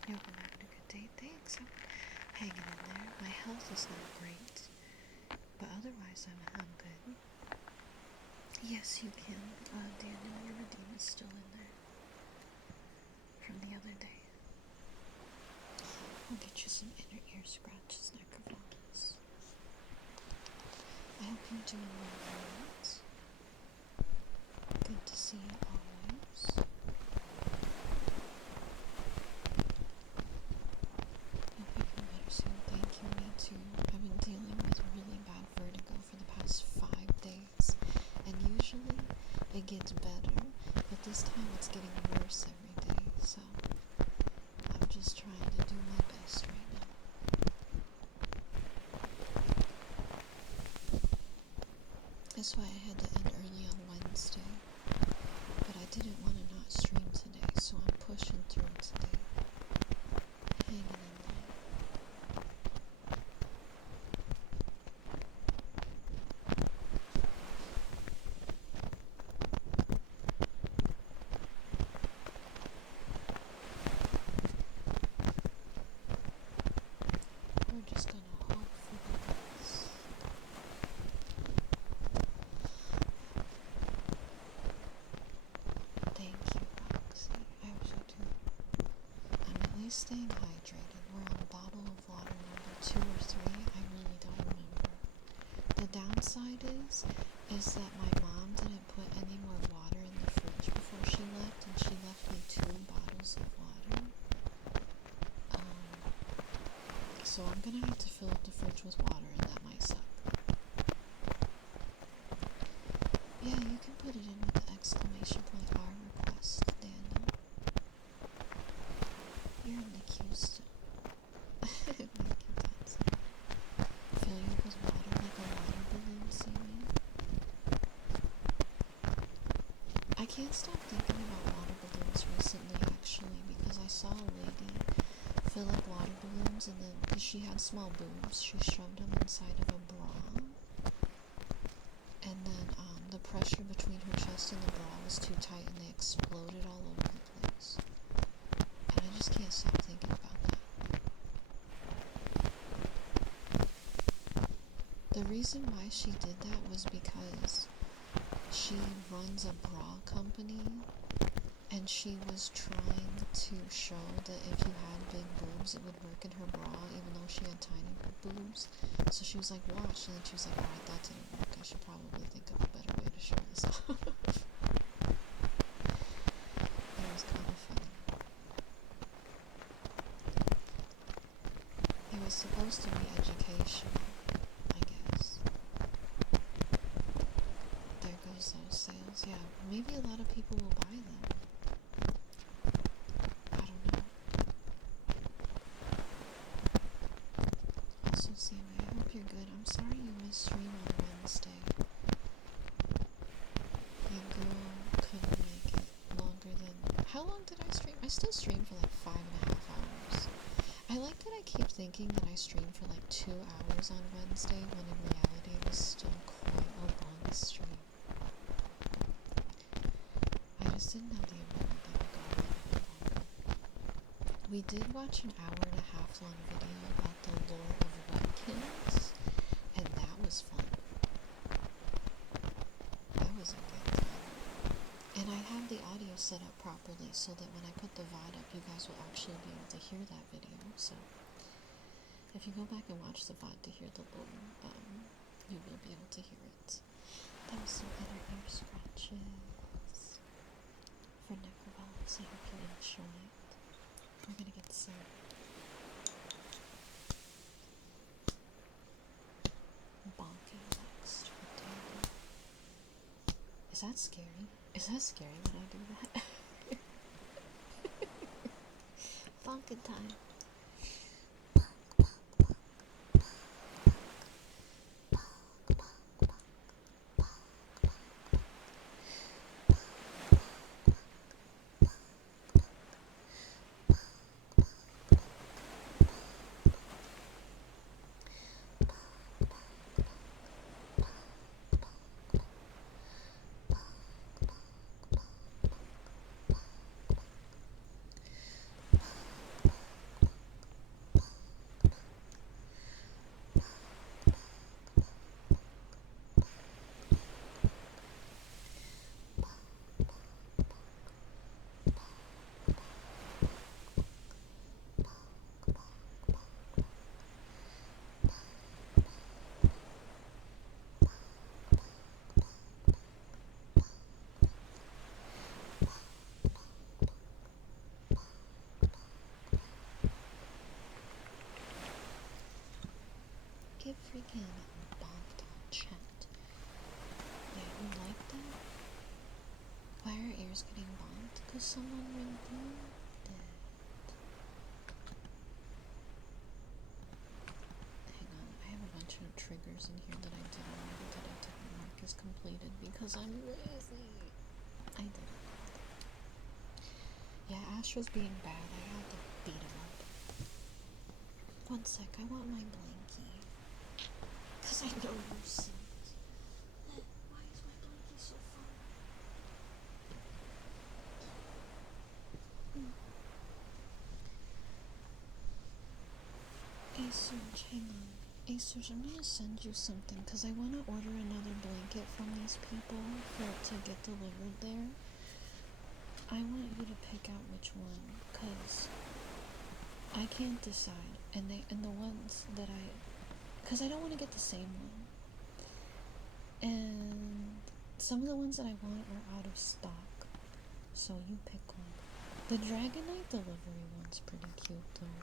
You hope I'm having a good day. Thanks. I'm hanging in there. My health is not great, but otherwise I'm good. Yes, you can. Daniel, your redeem is still in there from the other day. I'll get you some inner ear scratches, Necrovalis. I hope you're doing well, right? Good to see you always. Hope you feel better soon. Thank you, me too. I've been dealing with really bad vertigo for the past 5 days, and usually it gets better, but this time it's getting worse every day, so I'm just trying to do my best right now. That's why I had to end early on Wednesday, but I didn't want to not stream today, so I'm pushing through today. Hanging in there. We're just gonna hope for the best. Thank you, Roxy. I also do. I'm at least staying hydrated. We're on bottle of water number 2 or 3. I really don't remember. The downside is that my mom didn't put any more water in the fridge before she left, and she left me 2 bottles of water. So I'm gonna have to fill up the fridge with water, and that might suck. Yeah, you can put it in with the exclamation point R request, Daniel. You're in the queue still. Thank you, Tatsu. Fill you with water like a water balloon, Sammy. I can't stop thinking about water balloons recently, actually, because I saw a lady fill up water balloons, and then, because she had small boobs, she shoved them inside of a bra, and then the pressure between her chest and the bra was too tight, and they exploded all over the place. And I just can't stop thinking about that. The reason why she did that was because she runs a bra company, and she was trying to show that if you had big boobs, it would work in her bra, even though she had tiny boobs. So she was like, watch, and then she was like, alright, that didn't work. I should probably think of a better way to show this off. was supposed to be educational, I guess. There goes those sales. Yeah, maybe a lot of people will buy them. I don't know. Also, Sammy, I hope you're good. I'm sorry you missed stream on Wednesday. Your girl couldn't make it longer than... How long did I stream? I still streamed for like 5.5 hours. I like that I keep thinking that I streamed for like 2 hours on Wednesday, when in reality it was still quite a long stream. I just didn't have the ability to go on any longer. We did watch an 1.5-hour long video about the lore of Webkins, and that was fun. That was a good time. And I have the audio set up properly so that when I put the VOD up, you guys will actually be able to hear that video. So if you go back and watch the VOD to hear the lore, you will be able to hear it. That was some other ear scratches for Necrovellis. I hope you enjoy it. We're gonna get some bonking next for David. Is that scary? Is that scary when I do that? Bonking time. Get freaking bonked on chat. Yeah, you like that? Why are ears getting bonked? Because someone removed it. Hang on, I have a bunch of triggers in here that I did already that I didn't mark as completed because I'm lazy. I did it. Yeah, Ash was being bad. I had to beat him up. One sec, I want my blankie. Because I know you see it. Why is my blankie so far? Hey Serge, hang on. Hey Serge, I'm gonna send you something because I want to order another blanket from these people for it to get delivered there. I want you to pick out which one because I can't decide. And the ones that because I don't want to get the same one. And some of the ones that I want are out of stock. So you pick one. The Dragonite delivery one's pretty cute though.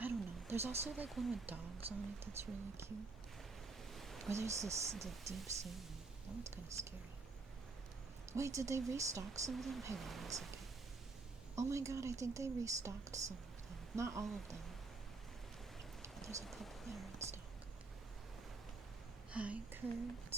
I don't know. There's also like one with dogs on it that's really cute. Or there's the deep sea one. That one's kind of scary. Wait, did they restock some of them? Hang on one second. Oh my god, I think they restocked some of them. Not all of them. There's a couple that are in stock. Hi, Kurt.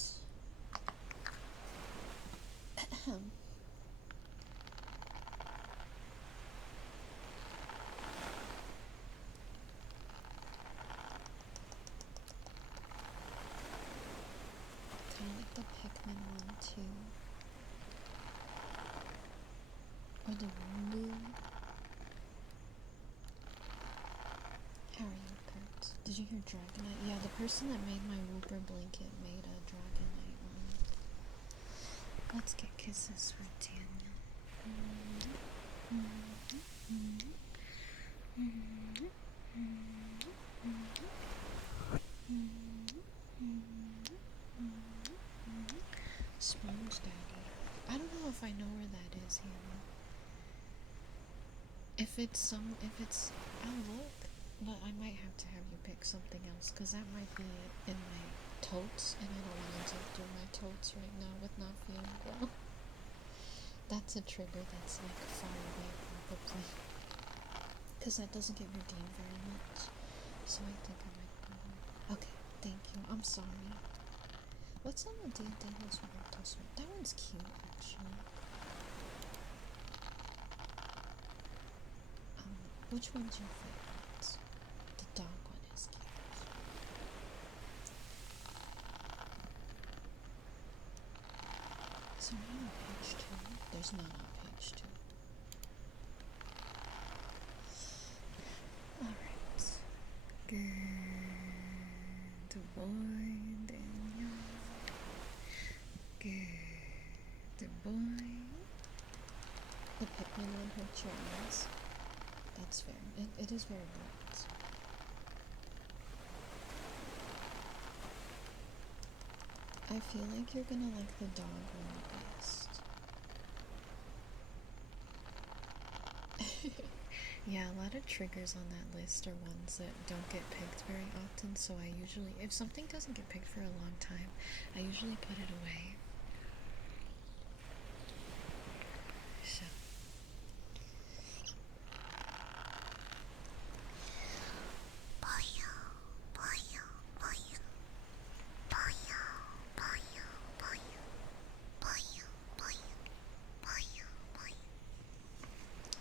Kind of like the Pikmin one too. Or the blue. How are you, Kurt? Did you hear Dragonite? Yeah, the person that made my Wooper blanket made a Dragonite one. Let's get kisses for Daniel. Sponge Daddy. I don't know if I know where that is, Hannah. If it's I'll look. But I might have to have you pick something else, because that might be in my totes, and I don't want to take through my totes right now with not feeling well. That's a trigger that's like far away probably, because that doesn't get redeemed very much. So I think I might do that. Okay, thank you. I'm sorry. What's on the D&D house with Octosuit? That one's cute, actually. Which one's your favorite? The dog one is cute. Is there not on page 2? There's none on page 2. Alright. Good boy, Daniel. Good boy. The Pikmin one hurt your eyes. That's fair. It is very bright. I feel like you're gonna like the dog one best. Yeah, a lot of triggers on that list are ones that don't get picked very often, so I usually, if something doesn't get picked for a long time, I usually put it away. So.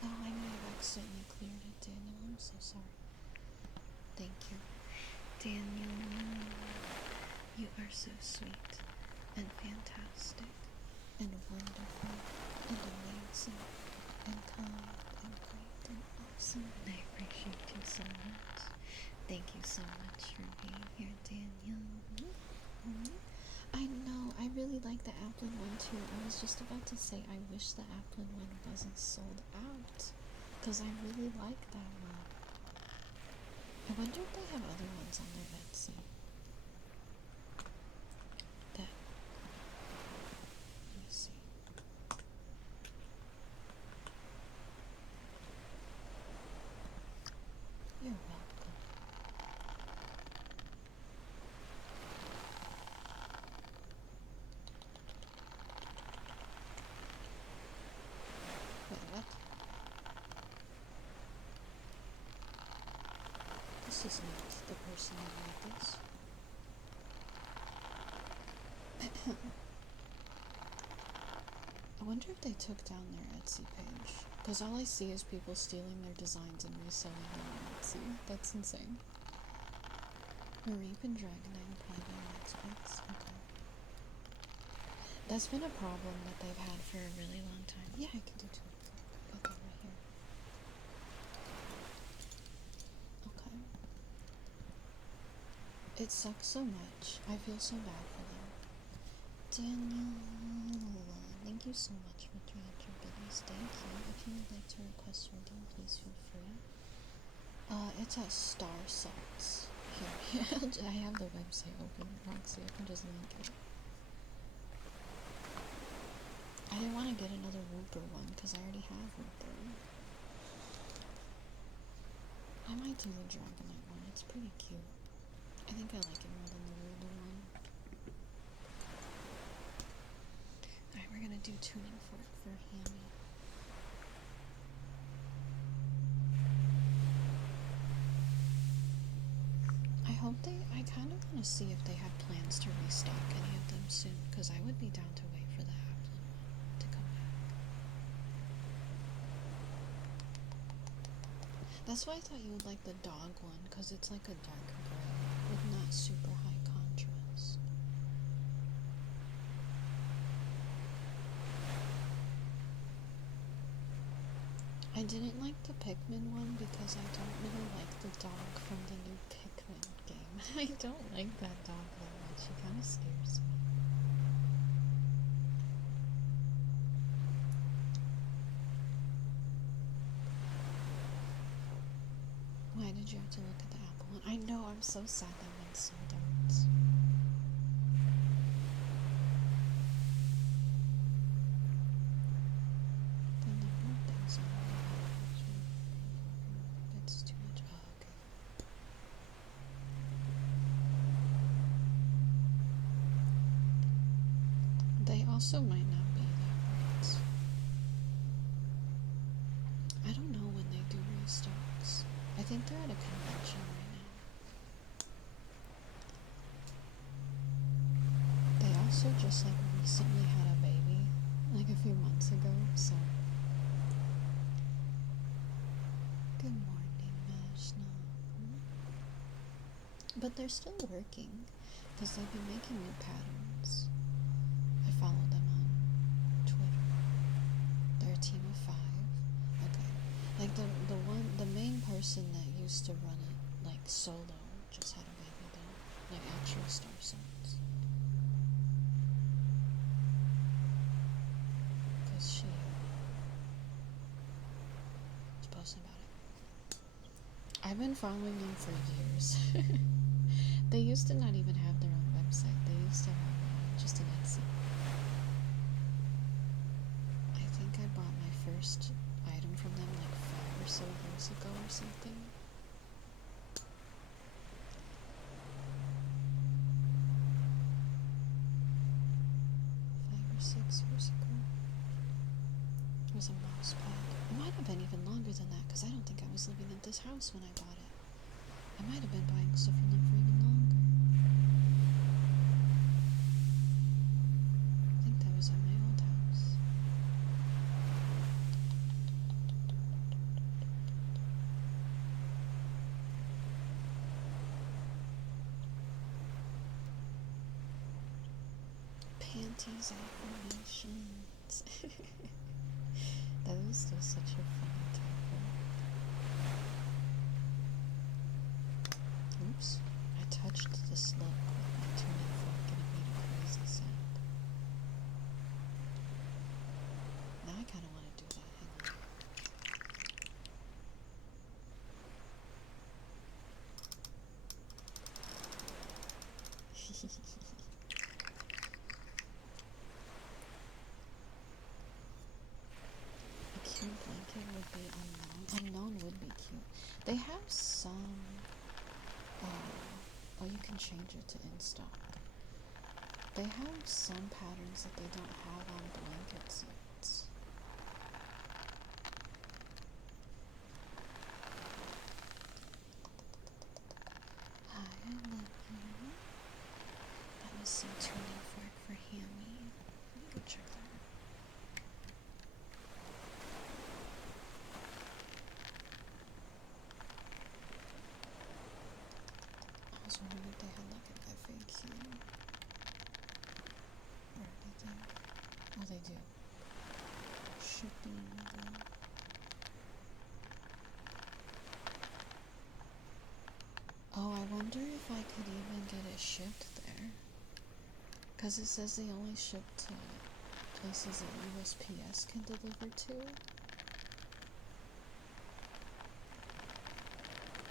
Oh, I might have accidentally cleared it, Daniel. I'm so sorry. Thank you. Daniel, you are so sweet and fantastic and wonderful and amazing and kind and great and awesome. And I appreciate you so much. Thank you so much for being here, Daniel. I know, I really like the Applin one too. I was just about to say I wish the Applin one wasn't sold out, because I really like that one. I wonder if they have other ones on their Etsy. Let me see. You're welcome. Wait, what? This is not the person that made this. I wonder if they took down their Etsy page, because all I see is people stealing their designs and reselling them on Etsy. That's insane. Mareep and Dragonite are probably my next picks. Okay. That's been a problem that they've had for a really long time. Yeah, I can do two. Put that right here. Okay. It sucks so much. I feel so bad for them. Daniel, thank you so much for 300 biddies. Thank you. If you would like to request redeem, please feel free. It's at Star Salts. Here, I have the website open, Roxy. I can just link it. I didn't want to get another Wooper one because I already have Wooper. I might do the Dragonite one. It's pretty cute. I think I like it more than the Wooper one. Alright, we're gonna do tuning fork for Hammy. I kind of want to see if they have plans to restock any of them soon, because I would be down to wait for the Applin one to come back. That's why I thought you would like the dog one, because it's like a dark gray with not super high contrast. I didn't like the Pikmin one because I don't really like the dog from the new Pikmin game. I don't like that dog that much. He kind of scares me. Why did you have to look at the Apple one? I know, I'm so sad that one sold out. The number of things on the it's too much. Oh, okay. also might not be that great. I don't know when they do restocks. I think they're at a convention right now. They also just like recently had a baby, like a few months ago, so. Good morning, Vashna. But they're still working, because they've been making new patterns. I follow them on Twitter. They're a team of 5. Okay. Like the main person that used to run it, like solo, just had a baby though. Like actual Star Sons. Because she was posting about it. I've been following them for years. They used to not even have their own website. They used to have just an Etsy. I think I bought my first item from them like 5 or so years ago or something. Five or 6 years ago. It was a mouse pad. It might have been even longer than that because I don't think I was living in this house when I bought it. I might have been buying stuff from them for even longer. I think that was at my old house. Panties affirmations. That was still such a funny title. Oops, I touched the slug with my tuning fork and it made a crazy sound. Now I kind of want to do that. Hang on. A cute blanket would be unknown. Unknown would be cute. They have some. Oh, you can change it to in stock. They have some patterns that they don't have on blankets yet. Hi, I love you. That was some tuning fork for Hammy. Let me go check that out. I was wondering if they had like an FAQ or anything. Oh, they do. Shipping. Oh, I wonder if I could even get it shipped there. Because it says they only ship to places that USPS can deliver to.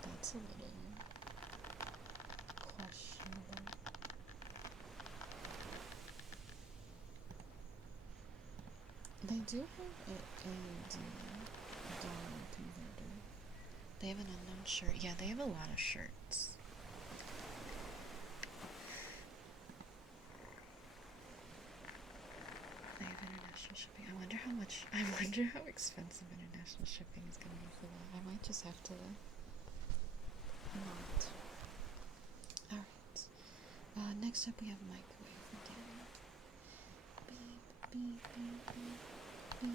That's a little questionable. They do have a AUD dollar converter. They have an unknown shirt. Yeah, they have a lot of shirts. They have international shipping. I wonder how expensive international shipping is gonna be for that. I might just have to not. Alright. Next up we have microwave for dinner. Beep, beep, beep, beep, beep.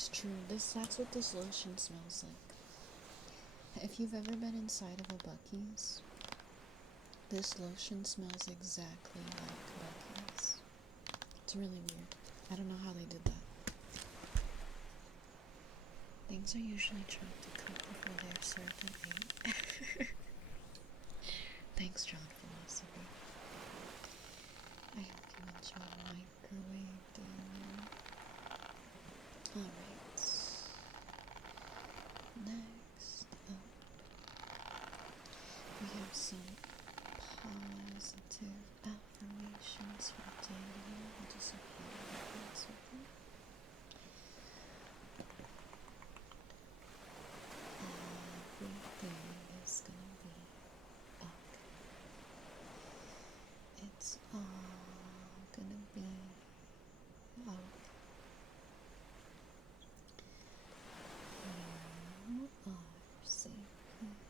It's true. That's what this lotion smells like. If you've ever been inside of a Buc-ee's, this lotion smells exactly like Buc-ee's. It's really weird. I don't know how they did that. Things are usually tried to cook before they're served and ate. Thanks, John Philosophy. I hope you enjoy microwave dinner. Alright. Next up, we have some positive affirmations for Daniel. I'll just apply this with you. Everything is gonna be okay. It's all gonna be okay. You are safe here.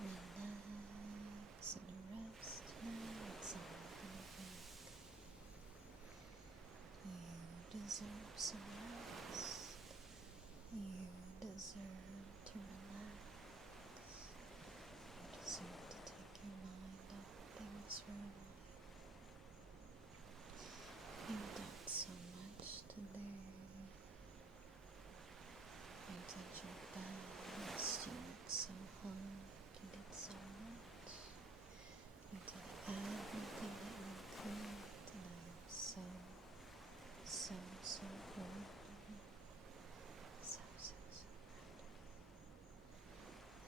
Relax and rest now. It's all gonna be okay. You deserve some rest. You deserve to relax. You deserve to take your mind off things for a moment. You've done so much today. You did your best. You worked so hard. You did so much. You did everything that you could, and I am so proud of you. So proud of you.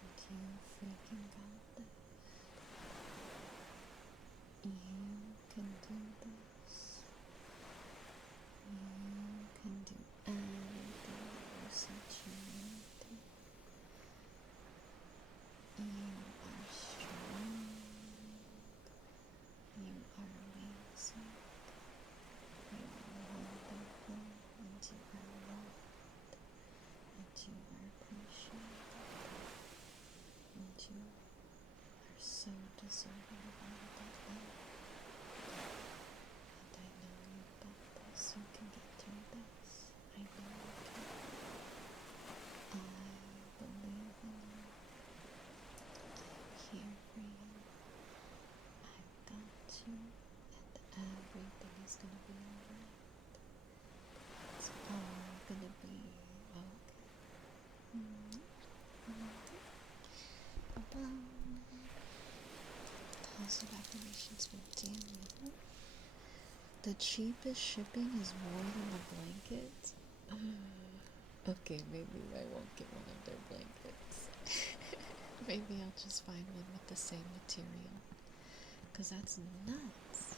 And you freaking got this. You can do this. You can do anything that you set your mind to. You are strong. You are amazing. You are wonderful, and you are loved, and you are appreciated, and you are so deserving of all that love. And I know you've got this. You can get through this. I know you can. I believe in you. I'm here for you. I've got you. And everything is gonna be alright. It's all gonna be okay. Positive affirmations for Daniel. The cheapest shipping is more than the blanket. Okay, maybe I won't get one of their blankets. Maybe I'll just find one with the same material. Cause that's nuts.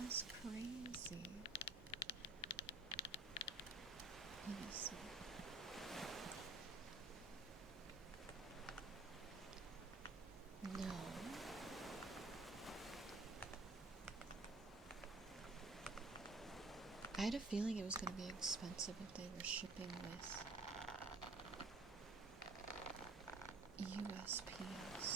That's crazy. Let me see. No. I had a feeling it was going to be expensive if they were shipping with USPS.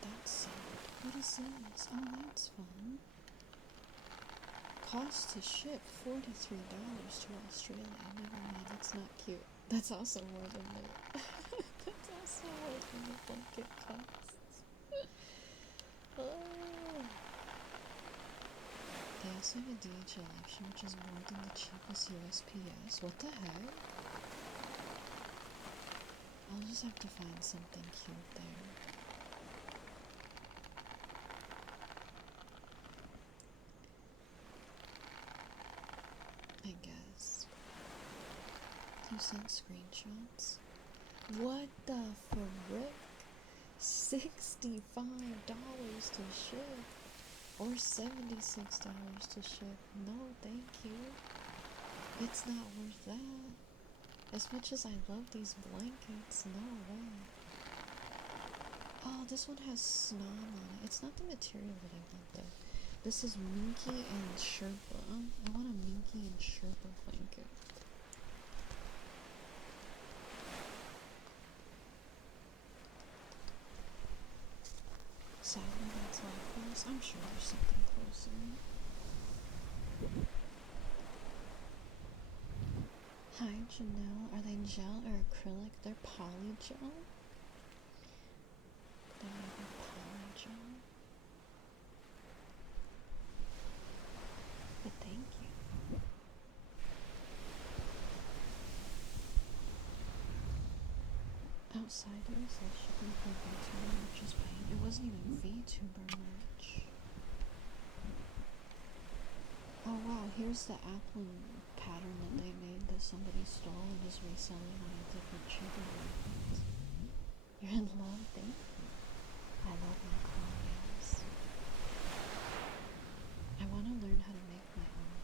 That's sad. What is this? Oh, that's fun. Cost to ship $43 to Australia. Never mind, it's not cute. That's also more than the that's also more than the blanket costs. Oh. They also have a DHL option, which is more than the cheapest USPS. What the heck? I'll just have to find something cute there. I guess. You sent screenshots? What the frick? $65 to ship. Or $76 to ship. No, thank you. It's not worth that. As much as I love these blankets, no way. Oh, this one has snow on it. It's not the material that I want though. This is Minky and Sherpa. I want a Minky and Sherpa blanket. Sadly, that's lifeless. I'm sure there's something closer. Hi, Janelle. Are they gel or acrylic? They're polygel. They might be polygel. But thank you. Outsiders that shipping for VTuber merch is paying. It wasn't even VTuber merch. Oh wow, here's the apple pattern that they made that somebody stole and is reselling on a different cheaper market. You're in love, thank you. I love my colonials. I want to learn how to make my own.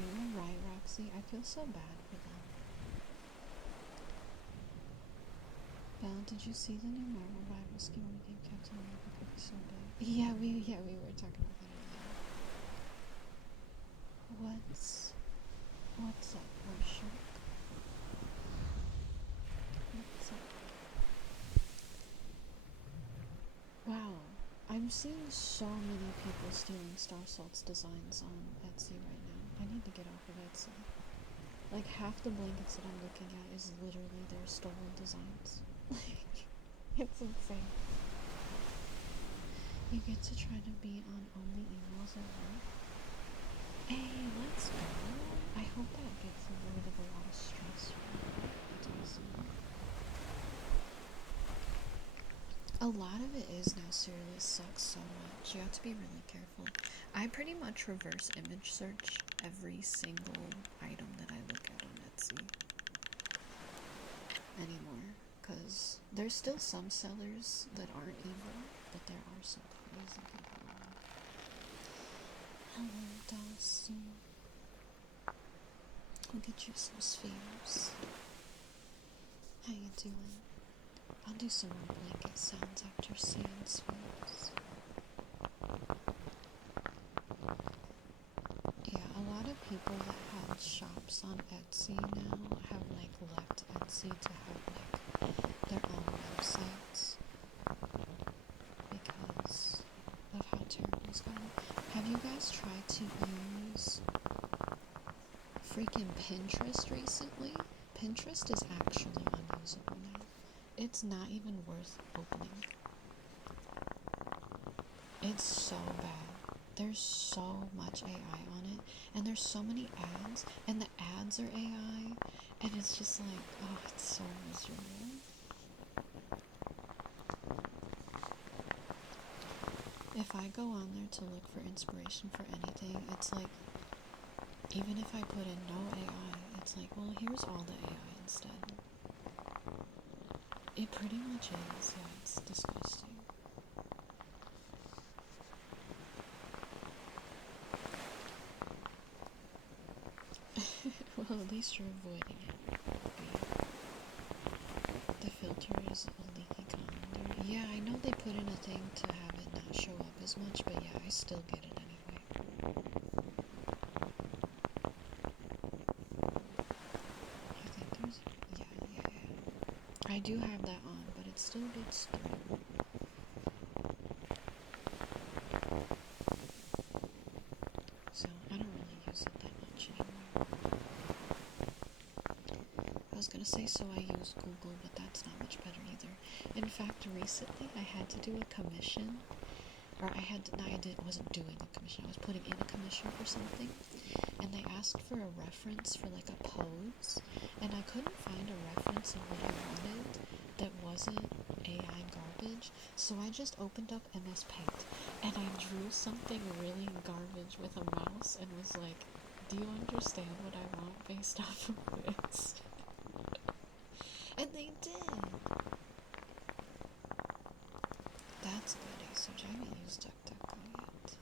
You're right, Roxy. I feel so bad for them. Belle, did you see the new Marvel rival scheme where we gave Captain America could be so big? Yeah, we were talking about that earlier. What's up, Worship? What's up? Wow, I'm seeing so many people stealing Star Salt's designs on Etsy right now. I need to get off of Etsy. Like half the blankets that I'm looking at is literally their stolen designs. Like, it's insane. You get to try to be on only emails at work. Hey, let's go. I hope that gets rid of a lot of stress for you. That's awesome. A lot of it is now, seriously sucks so much. You have to be really careful. I pretty much reverse image search every single item that I look at on Etsy anymore, because there's still some sellers that aren't evil, but there are some crazy people. Hello, Dawson. I'll get you some spheres. How you doing? I'll do some more blanket sounds after seeing spheres. Yeah, a lot of people that had shops on Etsy now have like left Etsy to have like their own websites because of how terrible it's gotten. Have you guys tried to use freaking Pinterest recently? Pinterest is actually unusable now. It's not even worth opening. It's so bad. There's so much AI on it, and there's so many ads, and the ads are AI, and it's just like, oh, it's so miserable. If I go on there to look for inspiration for anything, it's like, even if I put in no AI, it's like, well, here's all the AI instead. It pretty much is, yeah, it's disgusting. Well, at least you're avoiding it. The filter is a leaky calendar. Yeah, I know they put in a thing to have it not show up as much, but yeah, I still get it anyway. I think there's... yeah. I do have that on, but it still gets through. So, I don't really use it that much anymore. I was gonna say, so I use Google, but that's not much better either. In fact, recently I had to do a commission, or wasn't doing a commission, I was putting in a commission for something, and they asked for a reference for like a pose, and I couldn't find a reference of what I wanted that wasn't AI garbage, so I just opened up MS Paint, and I drew something really garbage with a mouse, and was like, do you understand what I want based off of this? And they did! That's good, Acerch. I haven't used DuckDuckGo yet.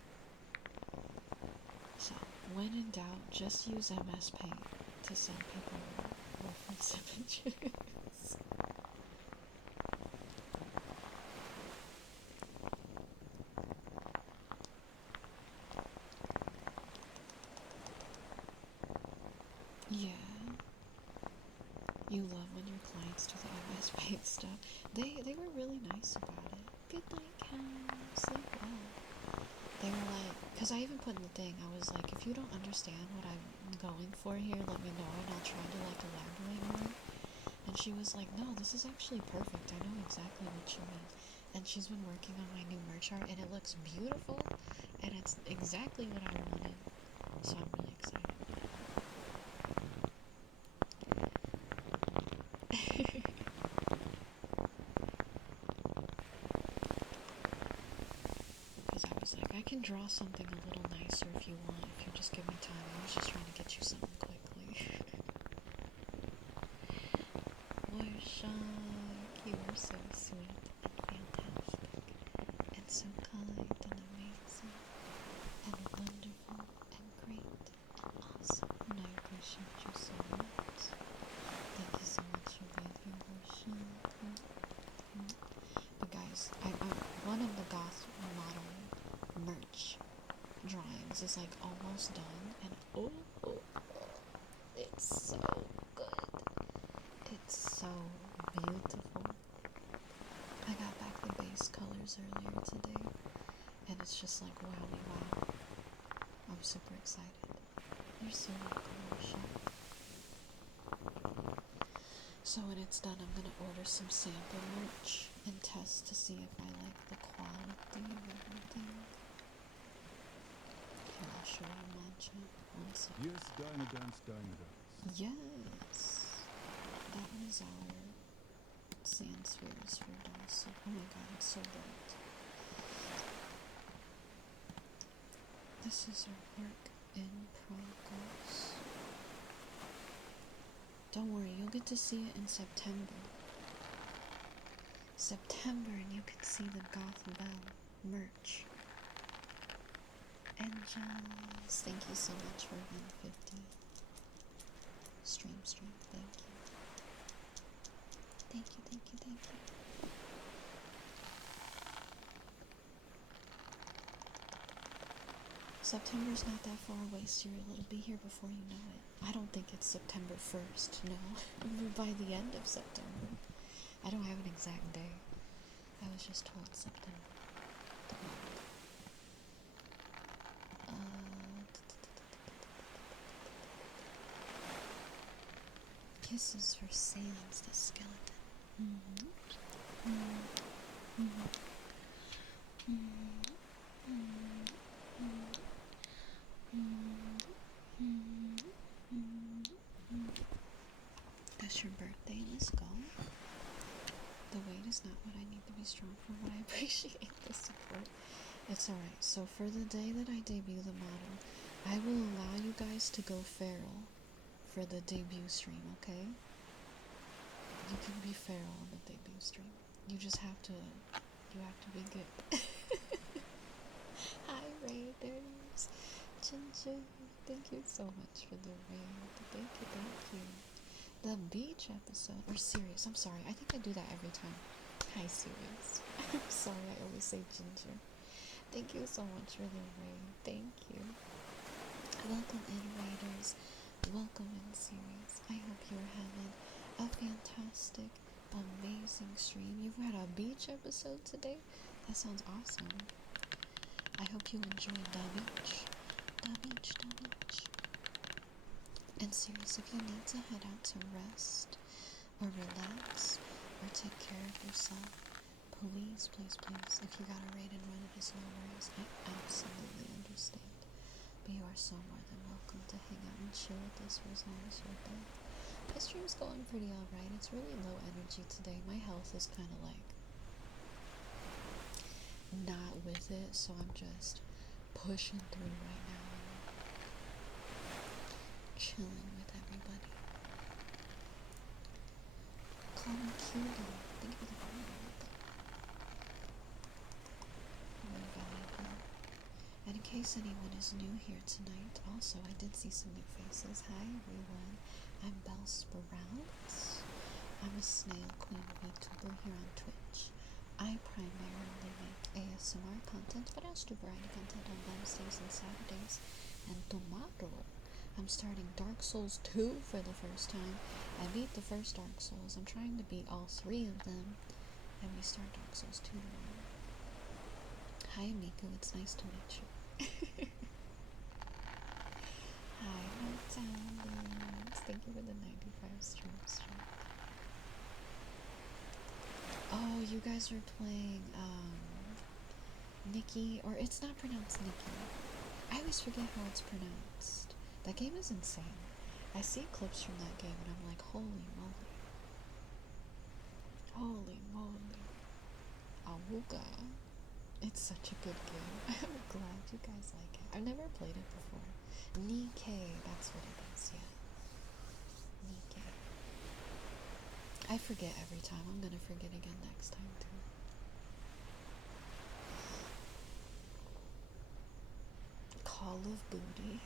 So, when in doubt, just use MS Paint to send people reference images. Yeah. You love when your clients do the MS paint stuff. They were really nice about it. Good night, Cam. Sleep well. They were like, because I even put in the thing, I was like, if you don't understand what I'm going for here, let me know and I'll try to like elaborate more. And she was like, no, this is actually perfect. I know exactly what you mean. And she's been working on my new merch art and it looks beautiful and it's exactly what I wanted. So I'm really excited. Because I was like, I can draw something a little nicer if you want, if you just give me time. I was just trying to get you something quickly. Warshak, you are so sweet and fantastic, and so kind and amazing, and wonderful, and great, and awesome. And I appreciate you so much. Thank you so much for being here, Warshak. But guys, one of the goth model merch drawings is like almost done, and oh, it's so good. It's so beautiful. I got back the base colors earlier today, and it's just like wow. I'm super excited. You're so welcome, Michelle. So when it's done, I'm gonna order some sample merch and test to see if I like the quality of everything. Here, I'll show you my chat. One second. Yes, Dynadance. Yes! That one is our sand spheres for Dawson. Oh my god, it's so bright. This is our work in progress. Don't worry, you'll get to see it in September. And you can see the Goth Belle merch. And just thank you so much for 150. Stream, thank you. Thank you. September's not that far away, Cyril. It'll be here before you know it. I don't think it's September 1st, no. We're by the end of September. I don't have an exact day. I was just told September. Kisses for Sans the skeleton. That's your birthday, let's go. The weight is not what I need to be strong for, but I appreciate the support. It's alright. So for the day that I debut the model, I will allow you guys to go feral for the debut stream, okay? You can be feral on the debut stream. You have to be good. Hi Raiders! Ginger, thank you so much for the raid. Thank you. The beach episode, or series, I'm sorry, I think I do that every time. Hi series. I'm sorry, I always say Ginger. Thank you so much for the raid. Thank you. Welcome in, Raiders. Welcome in, series. I hope you're having a fantastic, amazing stream. You've had a beach episode today? That sounds awesome. I hope you enjoyed the beach. And series, if you need to head out to rest, or relax, or take care of yourself, please, if you gotta raid and run, it is no worries. I absolutely understand. But you are so more than welcome to hang out and chill with us for as long as you're there. My stream's going pretty alright. It's really low energy today. My health is kind of like not with it, so I'm just pushing through right now. Chilling with everybody. Call me Cutie. Thank you for the follow. And in case anyone is new here tonight, also I did see some new faces. Hi everyone, I'm Belle Sprouts. I'm a snail queen VTuber here on Twitch. I primarily make ASMR content, but I also do variety content on Wednesdays and Saturdays. And tomorrow I'm starting Dark Souls 2 for the first time. I beat the first Dark Souls. I'm trying to beat all 3 of them. And we start Dark Souls 2 tomorrow. Hi, Miku. It's nice to meet you. Hi, my talents. Thank you for the 95 streams. Oh, you guys are playing, Nikki, or it's not pronounced Nikki. I always forget how it's pronounced. That game is insane. I see clips from that game and I'm like, holy moly. Holy moly. Awuga. It's such a good game. I'm glad you guys like it. I've never played it before. Nikkei, that's what it is, yeah. Nikkei. I forget every time. I'm gonna forget again next time too. Call of Booty.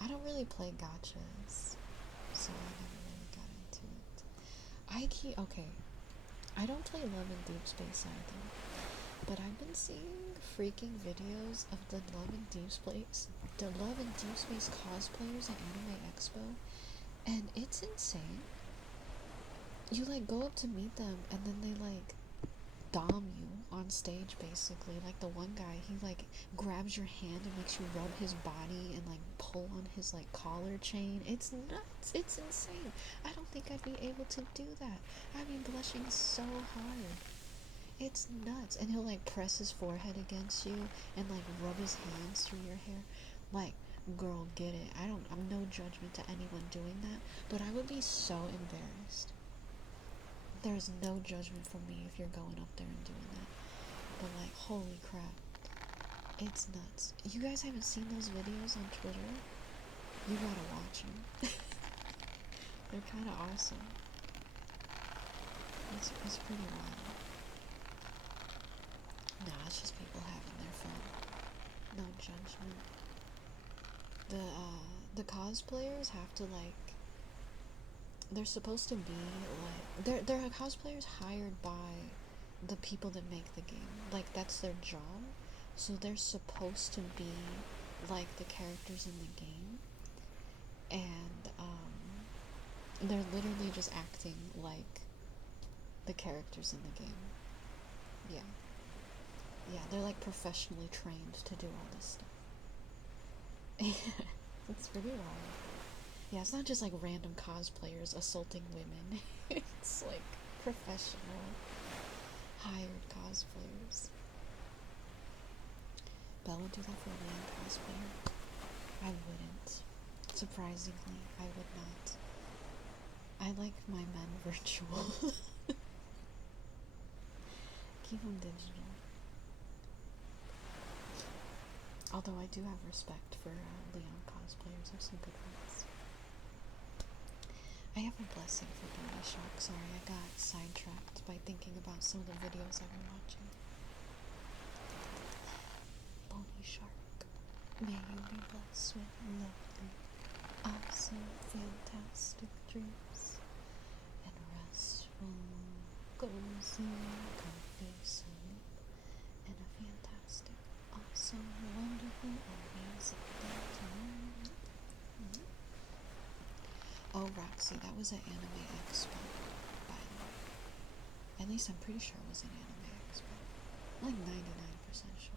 I don't really play gachas, so I never really got into it. Okay, I don't play Love and Deep Space either, but I've been seeing freaking videos of the Love and Deep Space cosplayers at Anime Expo, and it's insane. You like go up to meet them, and then they like dom you on stage basically. Like the one guy, he like grabs your hand and makes you rub his body and like pull on his like collar chain. It's nuts. It's insane. I don't think I'd be able to do that. I'd be blushing so hard. It's nuts. And he'll like press his forehead against you and like rub his hands through your hair. Like, girl, get it. I'm no judgment to anyone doing that, but I would be so embarrassed. There's no judgment from me if you're going up there and doing that. But like, holy crap. It's nuts. You guys haven't seen those videos on Twitter? You gotta watch them. They're kind of awesome. It's pretty wild. Nah, it's just people having their fun. No judgment. The cosplayers have to like, they're supposed to be like, they're cosplayers hired by the people that make the game. Like, that's their job. So they're supposed to be like the characters in the game. And they're literally just acting like the characters in the game. Yeah. Yeah, they're like professionally trained to do all this stuff. It's pretty wild. Yeah, it's not just like random cosplayers assaulting women. It's like professional, hired cosplayers. Belle would do that for a man cosplayer. I wouldn't. Surprisingly, I would not. I like my men virtual. Keep them digital. Although I do have respect for Leon cosplayers. There's some good ones. I have a blessing for Booty Shark. Sorry, I got sidetracked by thinking about some of the videos I've been watching. Booty Shark, may you be blessed with lovely, awesome, fantastic dreams and restful, cozy, comfy sleep and a fantastic, awesome, wonderful, amazing day tonight. Oh, Roxy, that was at Anime Expo, by the way. At least I'm pretty sure it was an Anime Expo. I'm like 99% sure.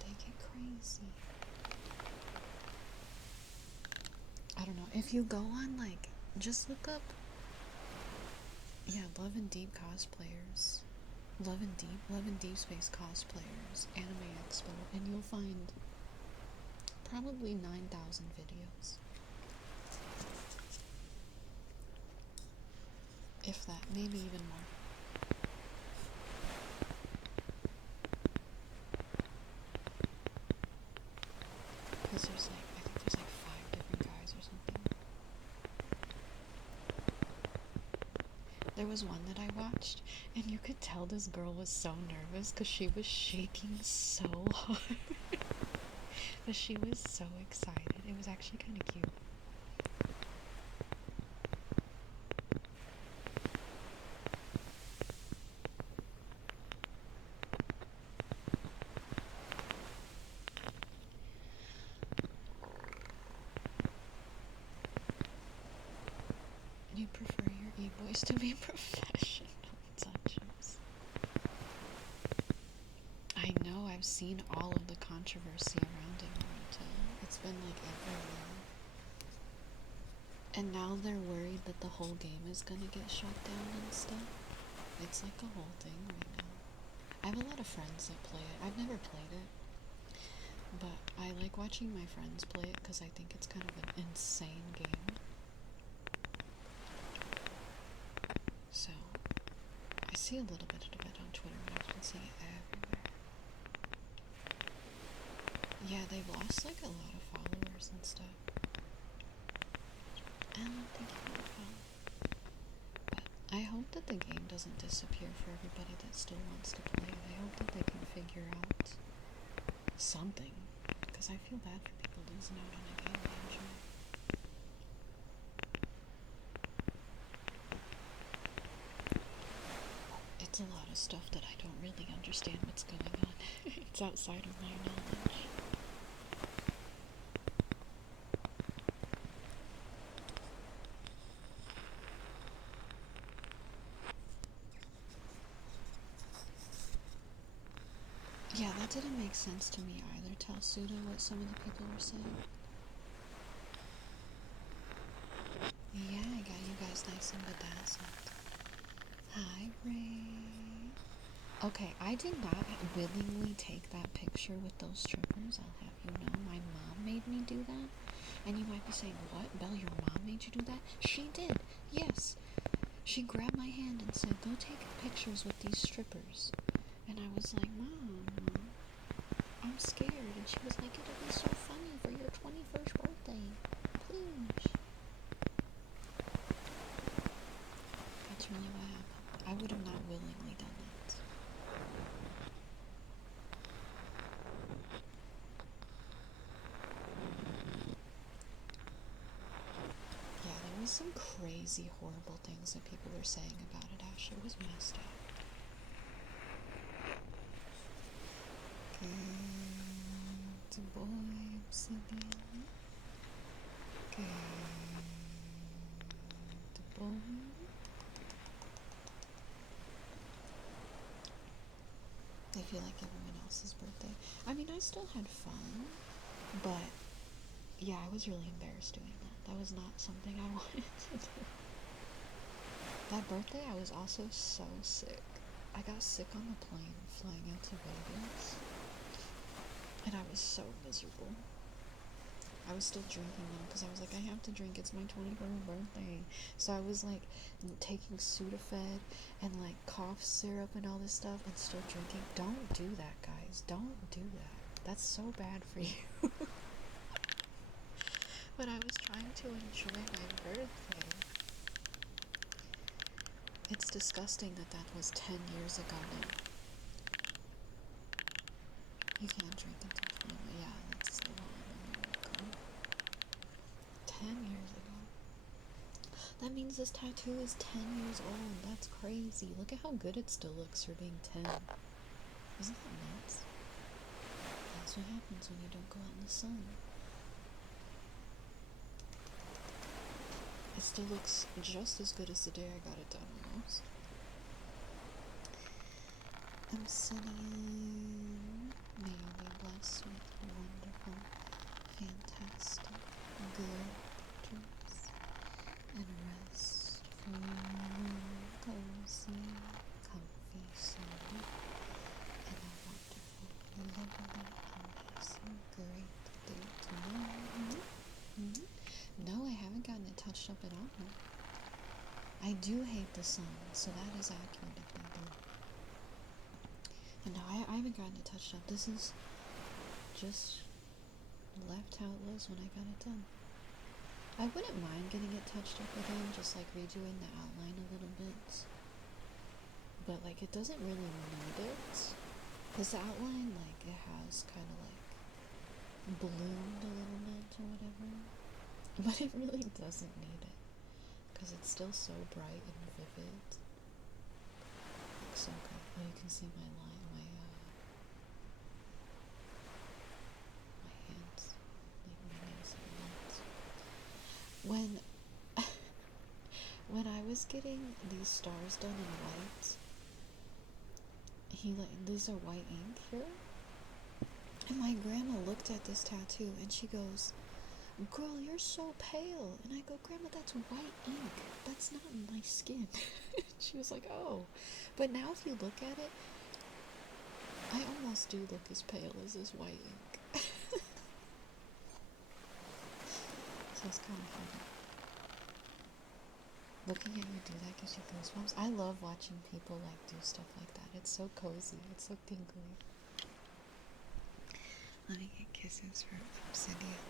They get crazy. I don't know. If you go on, like, just look up, yeah, Love and Deep cosplayers. Love and Deep Space cosplayers, Anime Expo, and you'll find probably 9,000 videos. If that, maybe even more. Because there's like, I think there's like 5 different guys or something. There was one that I watched, and you could tell this girl was so nervous because she was shaking so hard. But she was so excited. It was actually kind of cute. You prefer your e-boys to be professional touchers. I know, I've seen all of the controversy around it, Naruto. It's been like everywhere. And now they're worried that the whole game is gonna get shut down and stuff. It's like a whole thing right now. I have a lot of friends that play it. I've never played it, but I like watching my friends play it because I think it's kind of an insane game. So, I see a little bit of it on Twitter, but I've been seeing it everywhere. Yeah, they've lost like a lot of followers and stuff. And thank you for the follow. But I hope that the game doesn't disappear for everybody that still wants to play it. I hope that they can figure out something, because I feel bad for people losing out on a game they enjoy. It's a lot of stuff that I don't really understand what's going on. It's outside of my knowledge. Yeah, that didn't make sense to me either. Tell Suda what some of the people were saying. Yeah, I got you guys nice and bedazzled. Hi, Ray. Okay, I did not willingly take that picture with those strippers. I'll have you know, my mom made me do that. And you might be saying, what? Belle, your mom made you do that? She did. Yes. She grabbed my hand and said, go take pictures with these strippers. And I was like, Mom, I'm scared. And she was like, it'll be so funny for your 21st birthday. Please. That's really what happened. I would have not willingly done that. Yeah, there was some crazy, horrible things that people were saying about it, Ash. It was messed up. Good boy, I'm singing. Good boy. I feel like everyone else's birthday. I mean, I still had fun, but yeah, I was really embarrassed doing that. That was not something I wanted to do. That birthday, I was also so sick. I got sick on the plane flying out to Vegas, and I was so miserable. I was still drinking though, because I was like, I have to drink, it's my 21st birthday. So I was like taking Sudafed and like cough syrup and all this stuff and still drinking. Don't do that, guys. Don't do that. That's so bad for you. But I was trying to enjoy my birthday. It's disgusting that that was 10 years ago now. You can't drink until 21. Yeah, that's the law in America. 10 years ago. That means this tattoo is 10 years old. That's crazy. Look at how good it still looks for being 10. Isn't that nuts? That's what happens when you don't go out in the sun. It still looks just as good as the day I got it done, almost. I'm sending may you be blessed with wonderful, fantastic, good dreams and restful, cozy, comfy sleep and a wonderful, lovely, amazing, great day tomorrow. No, I haven't gotten it touched up at all. I do hate the sun, so that is accurate if I do. And no, I haven't gotten it touched up. This is just left how it was when I got it done. I wouldn't mind getting it touched up again, just like redoing the outline a little bit. But like, it doesn't really need it. Because the outline, like, it has kind of like ballooned a little bit or whatever. But it really doesn't need it because it's still so bright and vivid. So good. Oh, you can see my line, my hands, like my nails and lines. When I was getting these stars done in white, these are white ink here, and my grandma looked at this tattoo and she goes, "Girl, you're so pale." And I go, "Grandma, that's white ink. That's not my skin." She was like, "Oh." But now if you look at it, I almost do look as pale as this white ink. So it's kind of funny. Looking at you do that gives you goosebumps. I love watching people like do stuff like that. It's so cozy. It's so tingly. Let me get kisses from Obsidian.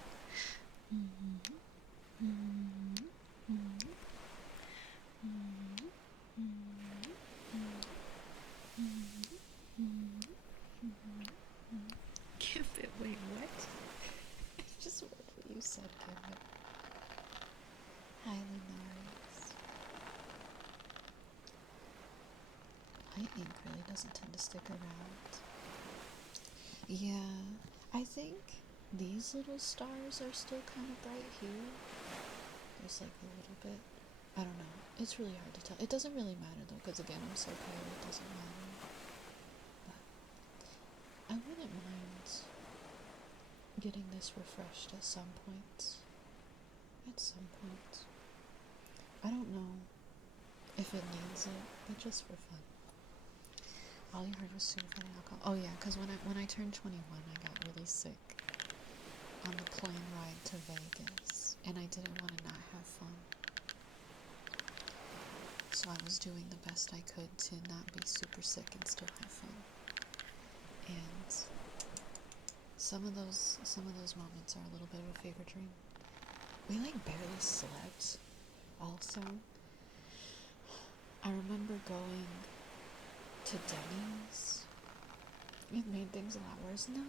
Gambit, wait, what? I just heard what you said, Gambit. Hi, Lunaris. White ink really doesn't tend to stick around. Yeah, I think these little stars are still kind of bright here. There's like a little bit. I don't know. It's really hard to tell. It doesn't really matter though, because again, I'm so pale, it doesn't matter. But I wouldn't mind getting this refreshed at some point. At some point. I don't know if it needs it, but just for fun. All you heard was suicide and alcohol. Oh yeah, because when I turned 21, I got really sick on the plane ride to Vegas, and I didn't want to not have fun. So I was doing the best I could to not be super sick and still have fun. And some of those moments are a little bit of a fever dream. We like barely slept. Also, I remember going to Denny's. It made things a lot worse. No,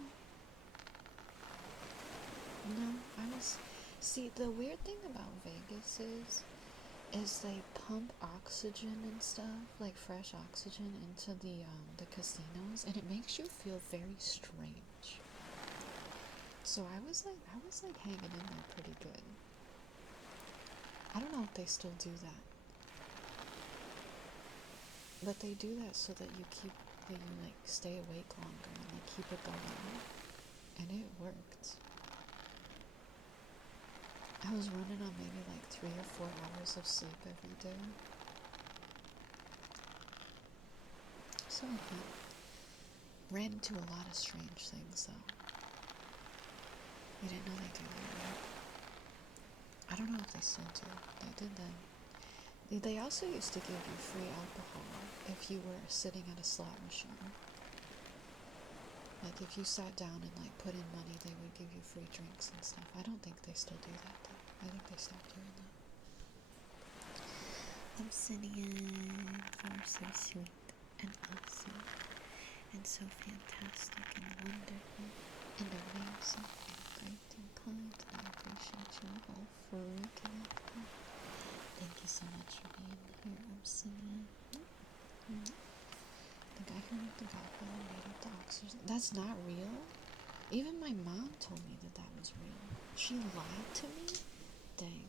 I was. See, the weird thing about Vegas is they pump oxygen and stuff, like fresh oxygen, into the casinos, and it makes you feel very strange. So I was like hanging in there pretty good. I don't know if they still do that, but they do that so that you like stay awake longer and they keep it going, and it worked. I was running on maybe like 3 or 4 hours of sleep every day. So I ran into a lot of strange things though. You didn't know they do that, right? I don't know if they still do. They did then. They also used to give you free alcohol if you were sitting at a slot machine. Like if you sat down and like put in money, they would give you free drinks and stuff. I don't think they still do that though. I think they stopped doing that. Obsidian, you're so sweet and awesome and so fantastic and wonderful and amazing and great and kind, and I appreciate you all for reconnecting. Thank you so much for being here, Obsidian. The guy who moved the golf ball and made up the oxygen. That's not real? Even my mom told me that that was real. She lied to me? Dang.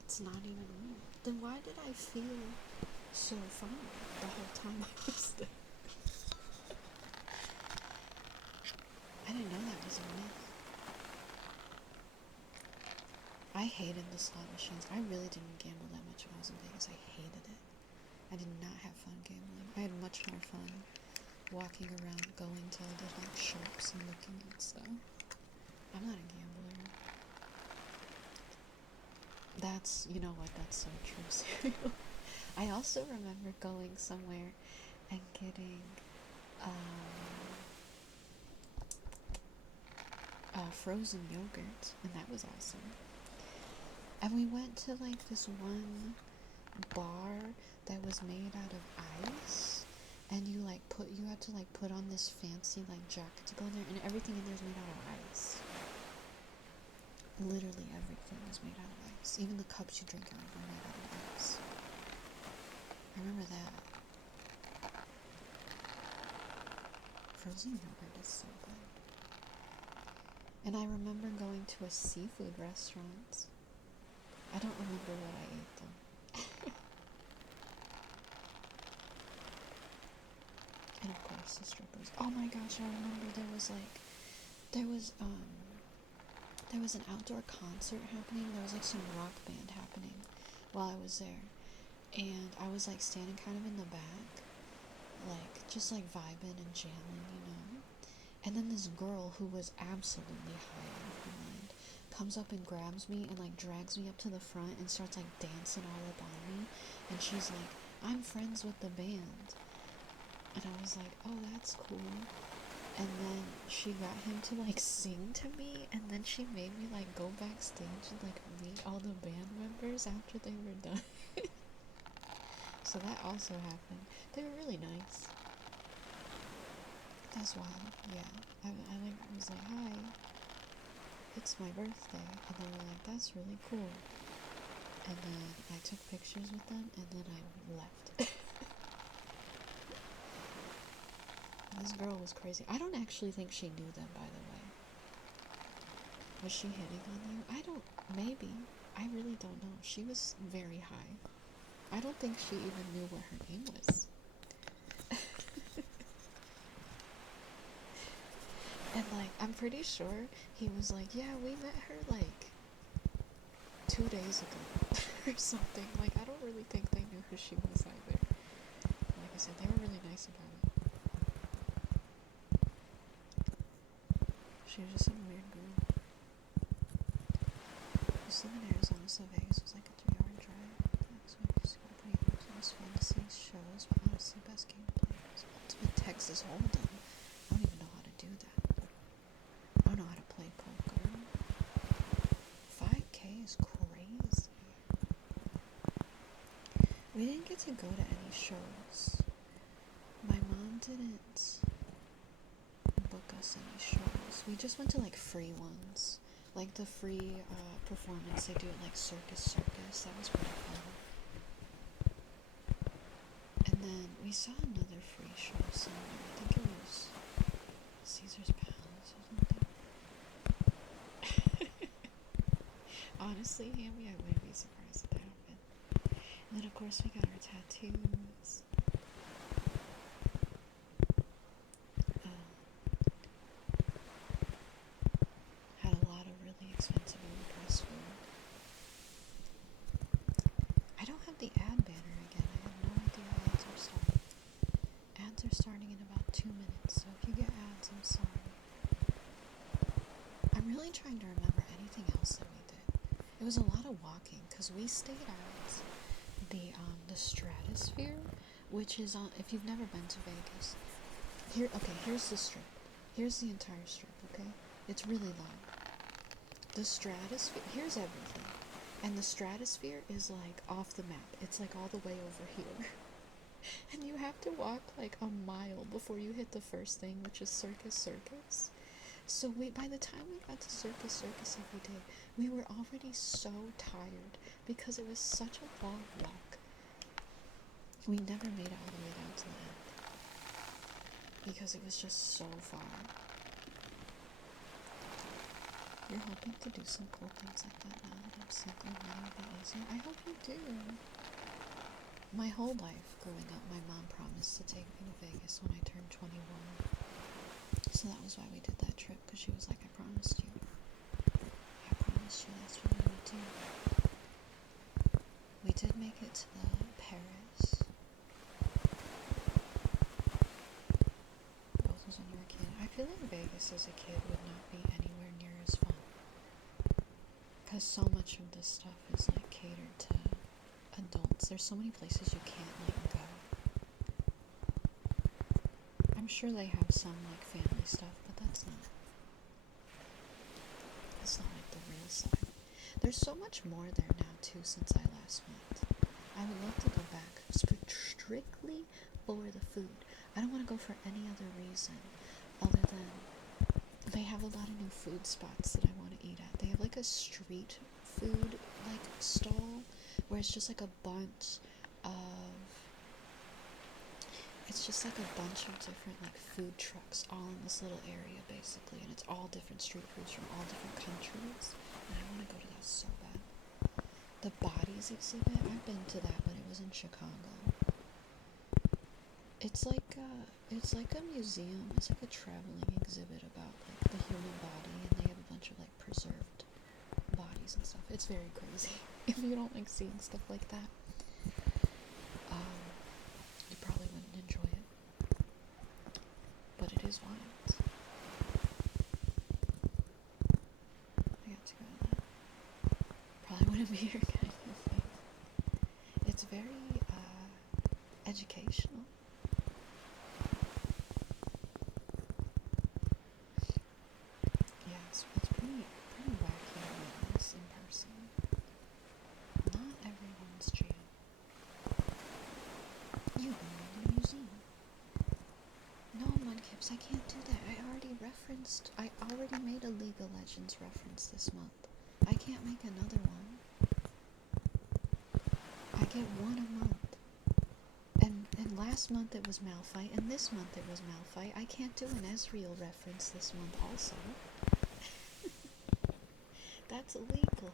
It's not even real. Then why did I feel so fine the whole time I was there? I didn't know that was a myth. I hated the slot machines. I really didn't gamble that much when I was in Vegas. I hated it. I did not have fun gambling. I had much more fun walking around, going to all the like shops and looking at stuff. I'm not a gambler. That's, you know what, that's so true. I also remember going somewhere and getting frozen yogurt, and that was awesome. And we went to like this one bar that was made out of ice, and you had to like put on this fancy like jacket to go in there, and everything in there is made out of ice. Literally everything is made out of ice. Even the cups you drink out of are made out of ice. I remember that. Frozen yogurt is so good. And I remember going to a seafood restaurant. I don't remember what I ate though. And of course the strippers. Oh my gosh, I remember there was there was an outdoor concert happening. There was like some rock band happening while I was there. And I was like standing kind of in the back, like just like vibing and jamming, you know. And then this girl who was absolutely high out of her mind comes up and grabs me and like drags me up to the front and starts like dancing all up on me. And she's like, I'm friends with the band. And I was like, oh, that's cool. And then she got him to like sing to me, and then she made me like go backstage and like meet all the band members after they were done. So that also happened. They were really nice. That's wild. Yeah. I was like, hi, it's my birthday. And they were like, that's really cool. And then I took pictures with them, and then I left. This girl was crazy. I don't actually think she knew them, by the way. Was she hitting on you? I don't, maybe. I really don't know. She was very high. I don't think she even knew what her name was. And like, I'm pretty sure he was like, yeah, we met her like 2 days ago or something. Like, I don't really think they knew who she was either. Like I said, they were really nice about it. She was just some weird girl. I used to live in Arizona, so Vegas was like a 3-hour drive. So I used to go pretty hard. It was fun to see shows, but honestly, best game players. Ultimate Texas Hold'em. I don't even know how to do that. I don't know how to play poker. 5K is crazy. We didn't get to go to any shows. My mom didn't book us any shows. We just went to like free ones. Like the free performance they do at like Circus. That was pretty fun. And then we saw another free show somewhere. I think it was Caesar's Palace or something. Honestly, Hammy, I wouldn't be surprised if that happened. And then of course we got our tattoos. Had a lot of really expensive overpriced food. I don't have the ad banner again. I have no idea ads are starting. Ads are starting in about 2 minutes, so if you get ads, I'm sorry. I'm really trying to remember anything else that we did. It was a lot of walking, because we stayed at the Stratosphere, which is on, if you've never been to Vegas, here's the strip. Here's the entire strip, okay? It's really long. The Stratosphere, here's everything. And the Stratosphere is like off the map. It's like all the way over here. And you have to walk like a mile before you hit the first thing, which is Circus. So by the time we got to Circus every day, we were already so tired because it was such a long walk. We never made it all the way down to the end because it was just so far. You're hoping to do some cool things like that now that I'm single and money will be easier. I hope you do. My whole life growing up, my mom promised to take me to Vegas when I turned 21. So that was why we did that trip, because she was like, I promised you. I promised you that's what we would do. We did make it to the Paris. Both was when you were a kid. I feel like Vegas as a kid would not be anywhere near as fun. Because so much of this stuff is like catered to adults. There's so many places you can't like go. I'm sure they have some like family stuff, but that's not like the real side. There's so much more there now too since I last went. I would love to go back strictly for the food. I don't want to go for any other reason other than they have a lot of new food spots that I want to eat at. They have like like a street food like stall where it's just like a bunch of it's just like a bunch of different like food trucks all in this little area basically, and it's all different street foods from all different countries. And I want to go to that so bad. The Bodies exhibit, I've been to that when it was in Chicago. It's like a museum. It's like a traveling exhibit about like the human body, and they have a bunch of like preserved bodies and stuff. It's very crazy. If you don't like seeing stuff like that, you probably wouldn't enjoy it. But it is wild. I got to go to that. Probably wouldn't be your kind of thing. It's very educational. Yeah, it's pretty wacky to witness in person. Not everyone's jam. You go to the museum. No, Mudkips, I can't do that. I already made a League of Legends reference this month. I can't make another one. I get one a month. And last month it was Malphite, and this month it was Malphite. I can't do an Ezreal reference this month also. That's illegal.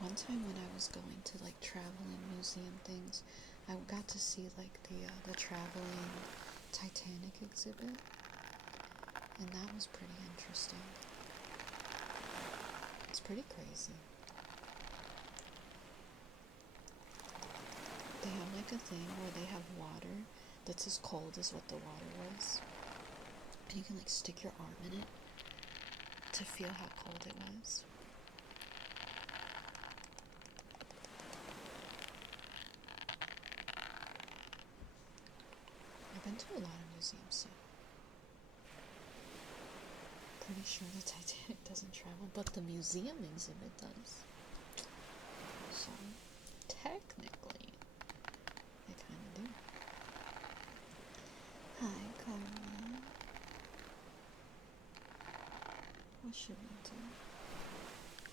One time when I was going to like traveling museum things, I got to see like the traveling Titanic exhibit, and that was pretty interesting. It's pretty crazy. They have like a thing where they have water that's as cold as what the water was, and you can like stick your arm in it to feel how cold it was. I've been to a lot of museums, so pretty sure the Titanic doesn't travel, but the museum exhibit does. So technically, they kind of do. Hi, Carla. What should we do?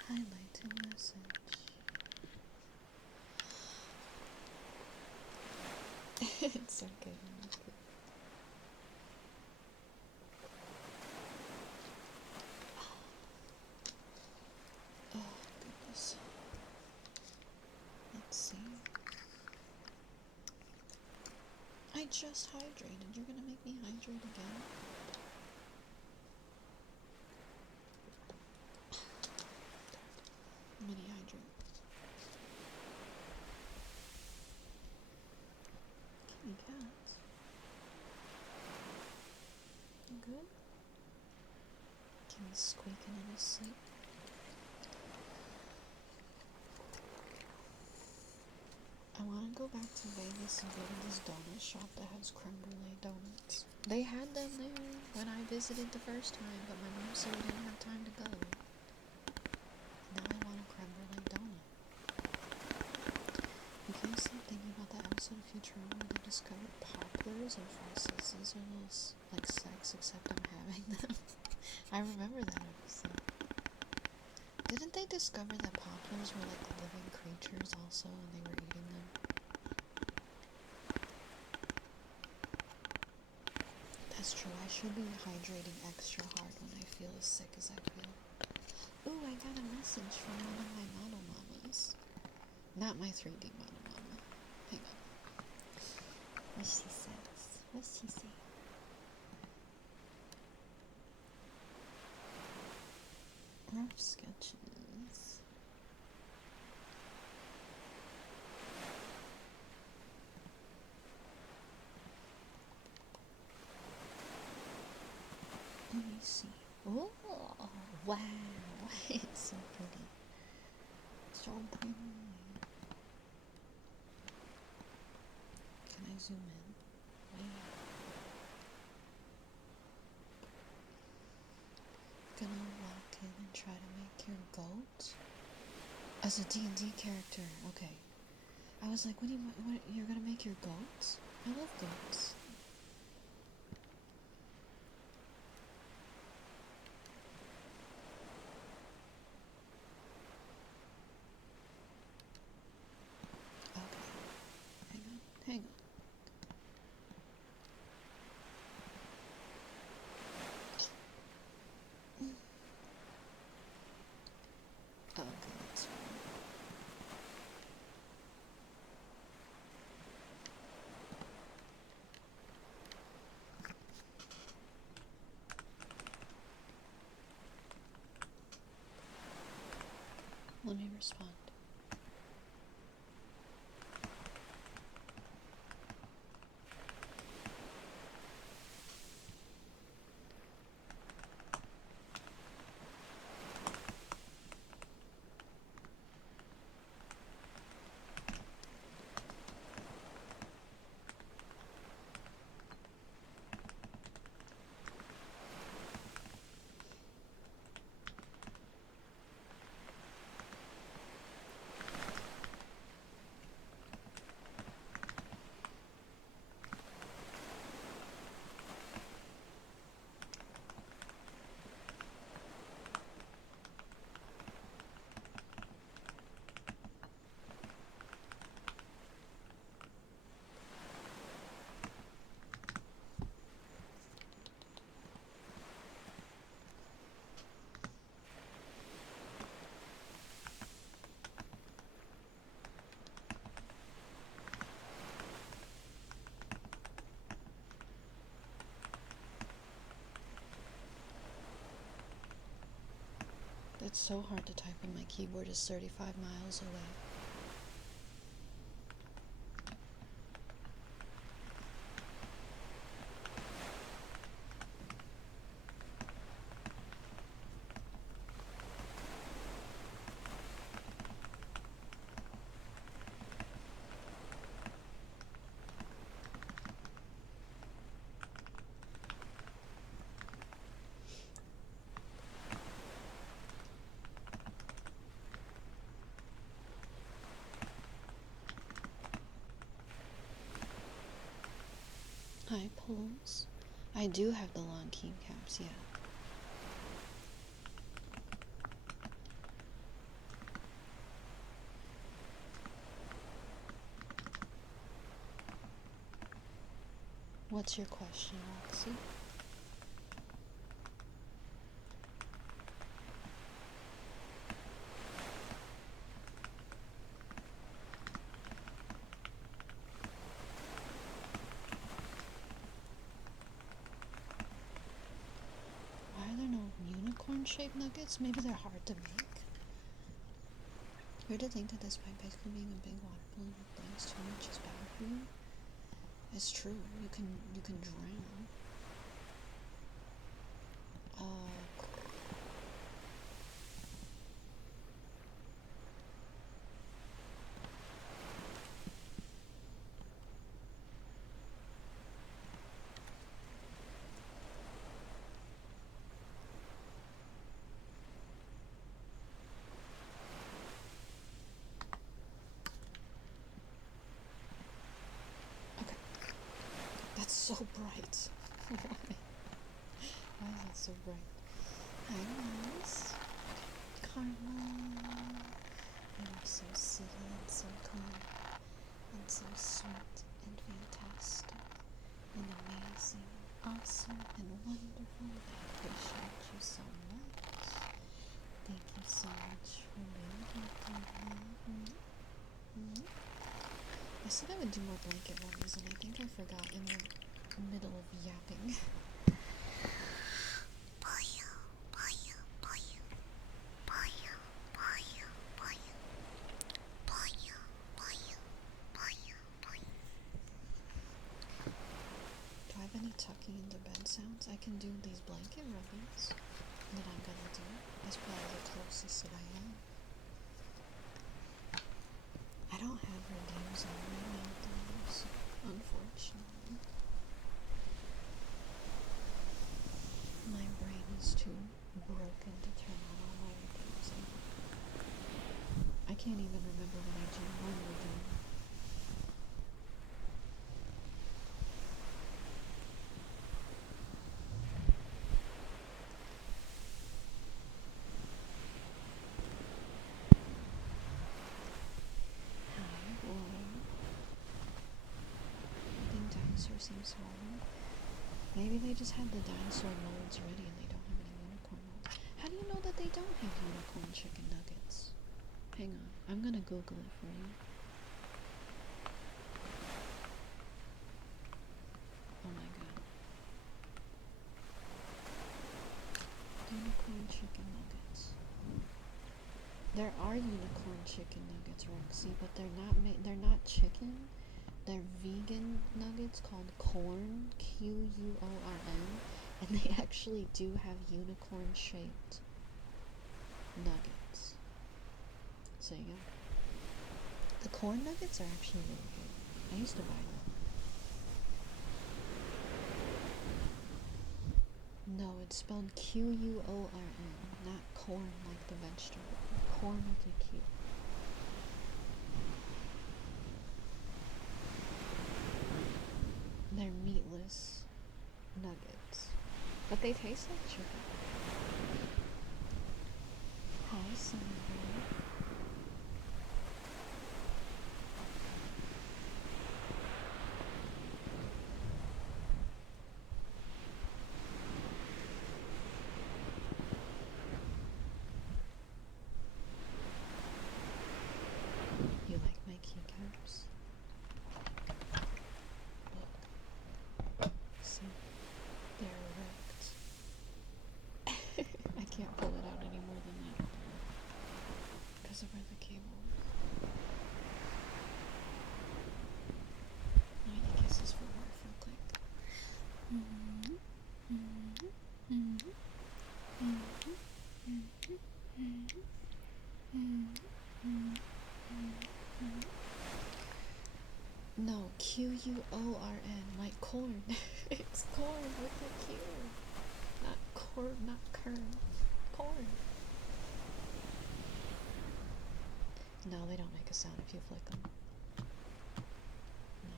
Highlight a message. It's okay. Oh, goodness. Let's see. I just hydrated. You're gonna make me hydrate again? Mini hydrate. Kitty cat. You good? Kimmy's squeaking in his sleep. I want to go back to Vegas and go to this donut shop that has creme brulee donuts. They had them there when I visited the first time, but my mom said we didn't have time to go. Now I want a creme brulee donut. You can't stop thinking about that episode of Futurama where they discovered poplars and falsies are those like sex, except I'm having them. I remember that episode. Didn't they discover that poplars were like living creatures also, and they were eating them? That's true. I should be hydrating extra hard when I feel as sick as I feel. Ooh, I got a message from one of my model mamas. Not my 3D model mama. Hang on. What she says. What's she say? Rough sketches. Let me see. Oh, wow. It's so pretty. So pretty. Can I zoom in? Wow. Gonna walk in and try to make your goat? As a D&D character, okay. I was like, what you're gonna make your goats? I love goats. Let me respond. It's so hard to type when my keyboard is 35 miles away. Hi, Pulse. I do have the long keycaps, yeah. What's your question, Roxy? Why are there no unicorn-shaped nuggets? Maybe they're hard to make. Weird to think that despite basically being a big water balloon with blanks, too much is bad for you. It's true. You can drown. Okay. That's so bright. Why is that so bright? Hi, Miles. Karma. You're so silly and so kind and so sweet and fantastic and amazing, awesome and wonderful. I appreciate you so much. Thank you so much for being here today. I said I would do more blanket rubbies, and I think I forgot in the middle of yapping. Do I have any tucking into bed sounds? I can do these blanket rubbies that I'm gonna do. That's probably the closest that I am. I don't have her games on right now, though, so unfortunately. My brain is too broken to turn on all my games. I can't even remember when I do one review. Hi, boy. I think dinosaur seems smaller. Maybe they just had the dinosaur molds ready and they don't have any unicorn molds. How do you know that they don't have unicorn chicken nuggets? Hang on, I'm gonna Google it for you. Oh my god. Unicorn chicken nuggets. There are unicorn chicken nuggets, Roxy, but they're not chicken. They're vegan nuggets called corn, Quorn, and they actually do have unicorn shaped nuggets. So yeah. The corn nuggets are actually really good. I used to buy them. No, it's spelled Quorn, not corn like the vegetable. Corn with a Q. They're meatless nuggets, but they taste like chicken. Hi, Sandra. You like my keycaps? Look. See? They're erect. I can't pull it out any more than that because of where the cable is. Now you kisses for work real quick. No, Quorn, like corn. It's corn with a Q. Not corn, not kern. Corn. No, they don't make a sound if you flick them. No.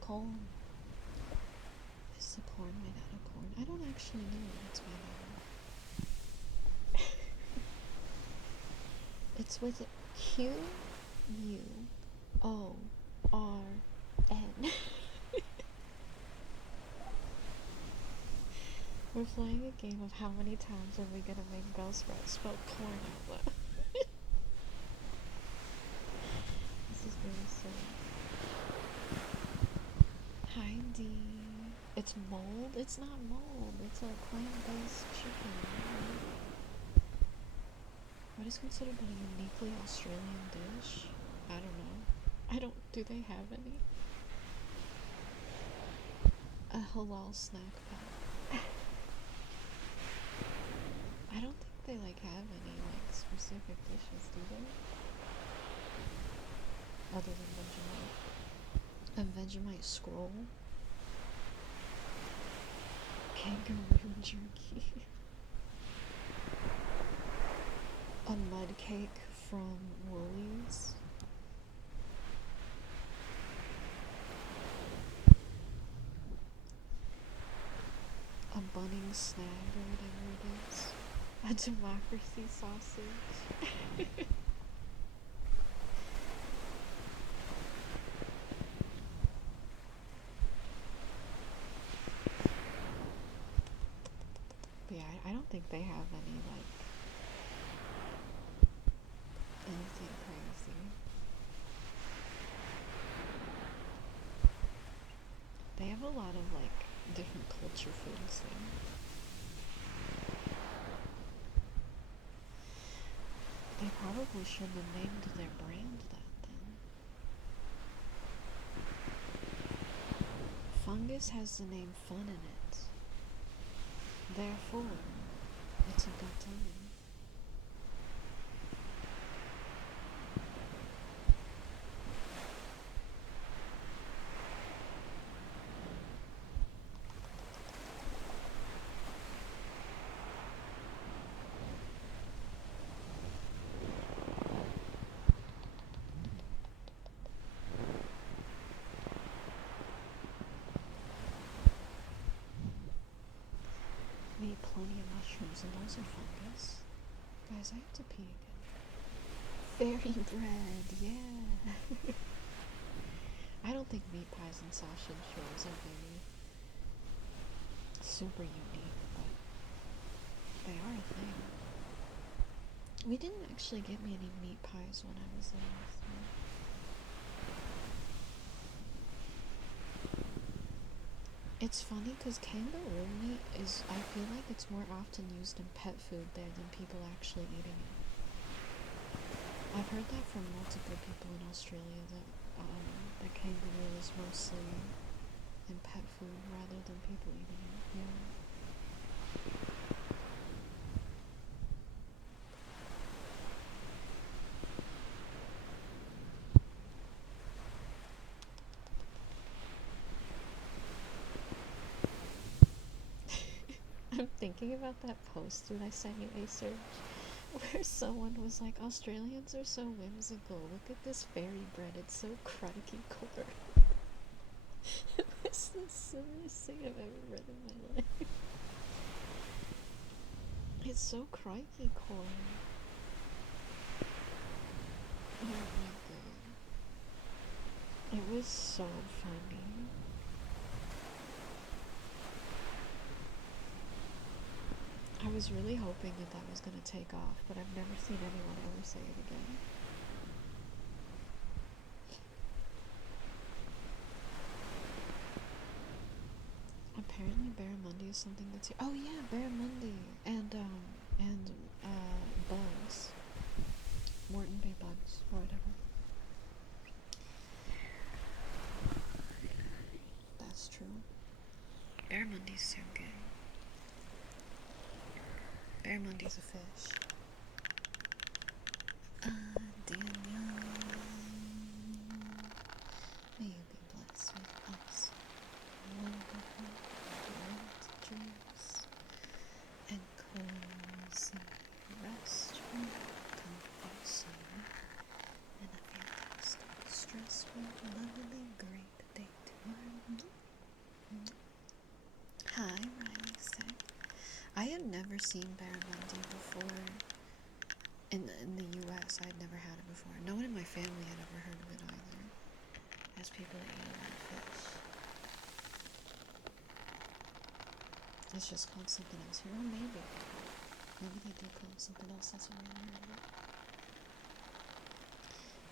Corn. Is the corn made out of corn? I don't actually know what it's made out of. It's with Quorn. We're playing a game of how many times are we gonna make Belle spell corn out loud. This is really silly. Hi, Dee. It's mold? It's not mold. It's a plant-based chicken. What is considered a uniquely Australian dish? I don't know. Do they have any? A halal snack pack. I don't think they have any specific dishes, do they? Other than Vegemite. A Vegemite scroll. Kangaroo jerky. A mud cake from Woolies. A Bunnings snag or whatever it is. A democracy sausage. But yeah, I don't think they have any anything crazy. They have a lot of different culture foods there. They probably shouldn't have named their brand that then. Fungus has the name fun in it. Therefore, it's a good time. We eat plenty of mushrooms and those are fungus. Guys, I have to pee again. Fairy bread, yeah. I don't think meat pies and sausage rolls are very super unique, but they are a thing. We didn't actually get me any meat pies when I was there with you. It's funny because kangaroo meat is, I feel like it's more often used in pet food there than people actually eating it. I've heard that from multiple people in Australia that kangaroo is mostly in pet food rather than people eating it. Yeah. I'm thinking about that post that I sent you, Acer, where someone was like, Australians are so whimsical. Look at this fairy bread. It's so crunky core. It's the silliest thing I've ever read in my life. It's so crikey core. Oh my god. It was so funny. I was really hoping that that was going to take off, but I've never seen anyone ever say it again. Apparently barramundi is something that's here. Oh yeah, barramundi and bugs. Moreton Bay bugs or whatever. That's true. Barramundi's so good. Barramundi's a fish. Daniel, may you be blessed with us wonderful bright dreams and cozy restful comfort zone and a fantastic stressful lovely great day tomorrow. Hi, Riley said. I had never seen barramundi before. In the US, I'd never had it before. No one in my family had ever heard of it either. As people that eat a lot of fish. It's just called something else here. Oh, maybe. Maybe they do call it something else. That's what I remember.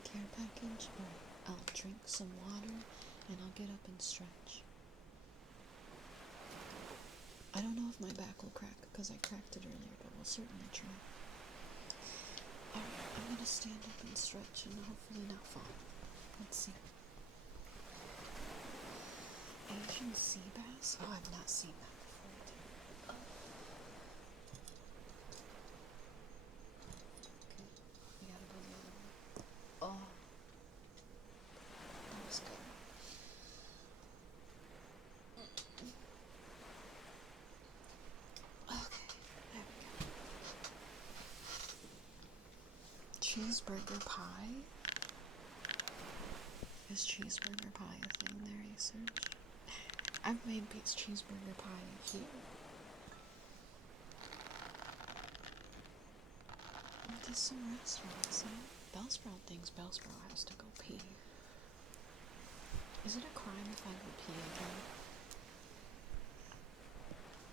Care package. Alright, I'll drink some water and I'll get up and stretch. I don't know if my back will crack because I cracked it earlier, but we'll certainly try. Alright, I'm gonna stand up and stretch and hopefully not fall. Let's see. Asian sea bass? Oh, I've not seen that before. Okay, we gotta go the other way. Oh, that was good. Okay, there we go. Cheeseburger pie? Is cheeseburger pie a thing there, research? I've made cheeseburger pie here. There's some restaurants, huh? Bellsprout thinks Bellsprout has to go pee. Is it a crime if I go pee again?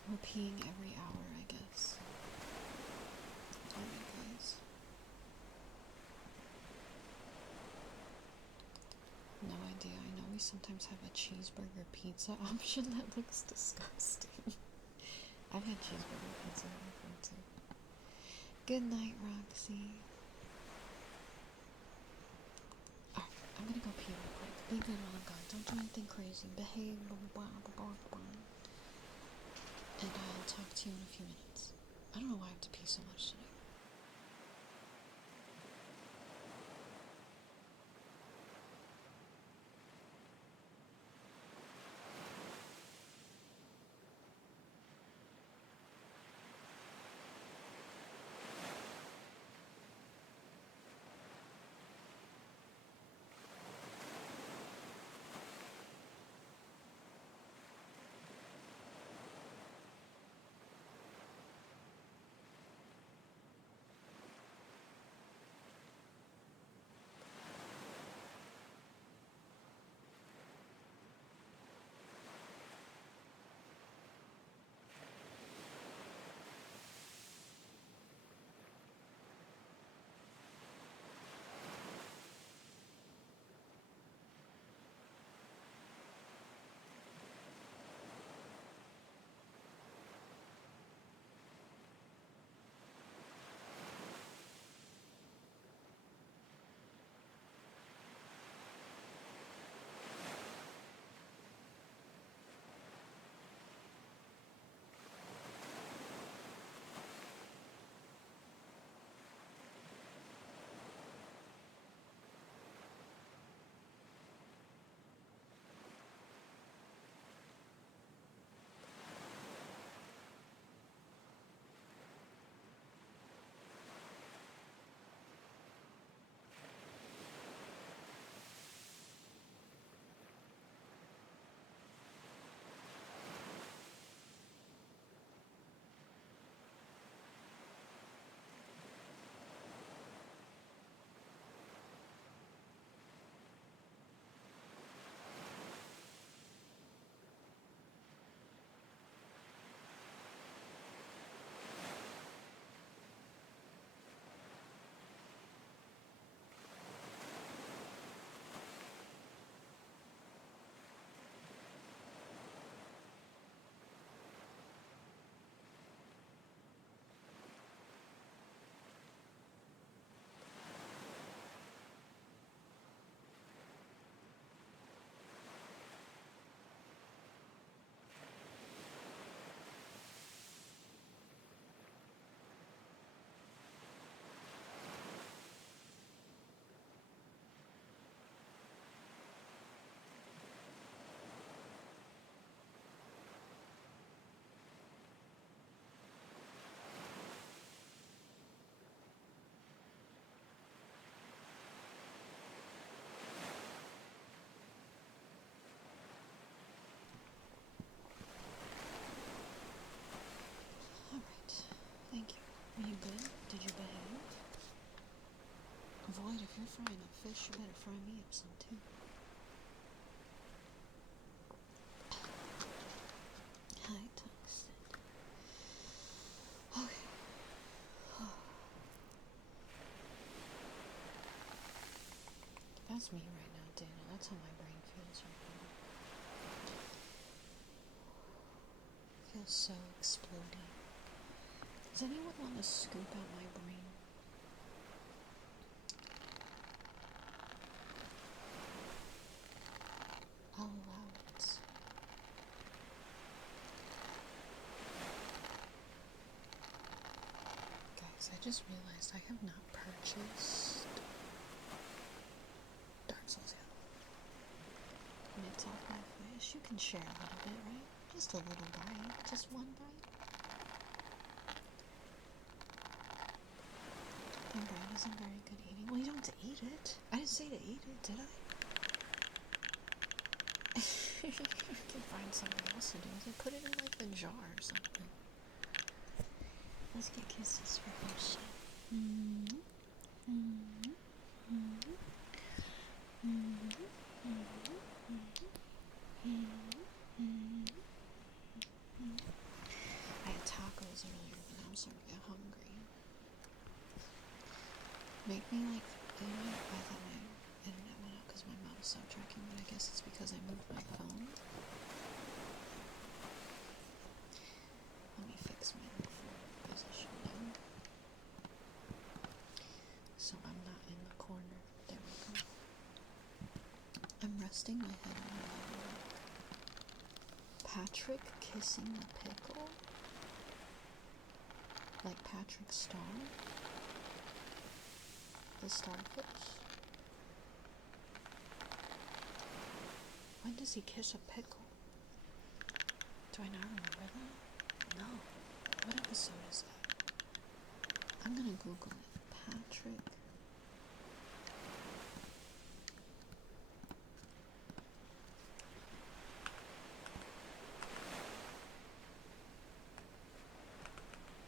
We're peeing every hour, I guess. Alright, guys. No idea. I know we sometimes have a cheeseburger pizza option that looks disgusting. I've had cheeseburger pizza before too. Good night, Roxy. Alright, I'm gonna go pee real quick. Be good while I'm gone. Don't do anything crazy. Behave. Blah, blah, blah, blah. And I'll talk to you in a few minutes. I don't know why I have to pee so much today. good? Did you behave? Void, if you're frying up fish, you better fry me up some too. Hi, Tungsten. Okay. That's me right now, Dana. That's how my brain feels right now. It feels so exploding. Does anyone want to scoop out my brain? I'll allow it. Guys, I just realized I have not purchased Dark Souls yet. When it's off my fish, you can share a little bit, right? Just a little bite. Just one bite. And bread isn't very good eating. Well, you don't have to eat it. I didn't say to eat it, did I? You can find something else to do with it. Put it in like a jar or something. Let's get kisses for fish. I had tacos earlier, but I'm starting to get hungry. Make me like, I thought my internet went out because my mouse stopped tracking, but I guess it's because I moved my phone. Let me fix my position now. So I'm not in the corner. There we go. I'm resting my head on my leg. Patrick kissing the pickle? Like Patrick Star? The starfish? When does he kiss a pickle? Do I not remember that? No. What episode is that? I'm gonna Google it. Patrick.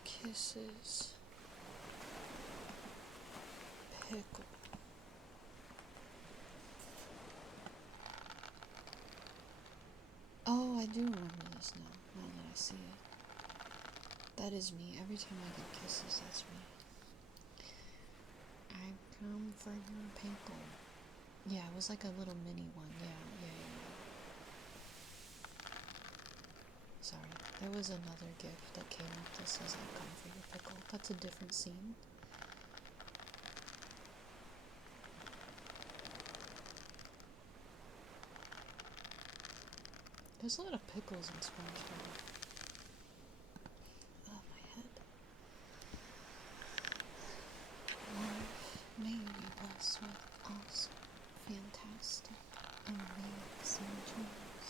Kisses. Pickle. Oh, I do remember this now that I see it. That is me. Every time I get kisses, that's me. I come for your pickle. Yeah, it was like a little mini one. Yeah. Sorry. There was another gift that came up that says I come for your pickle. That's a different scene. There's a lot of pickles in SpongeBob. Oh, my head. Life may be blessed with awesome, fantastic, amazing dreams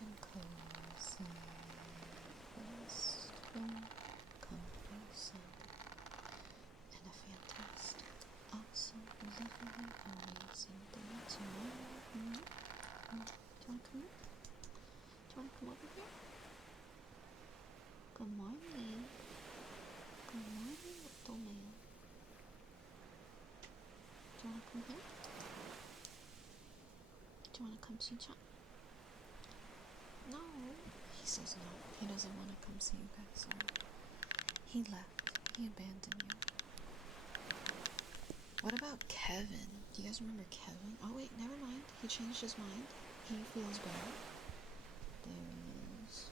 and cozy, restful, comfy and a fantastic, awesome, literally amazing day tomorrow. Do you want to come here? Do you want to come over here? Good morning. Good morning, little man. Do you want to come here? Do you want to come see John? No. He says no. He doesn't want to come see you guys. Sorry. He left. He abandoned you. What about Kevin? Do you guys remember Kevin? Oh wait, never mind. He changed his mind. He feels bad. There he is.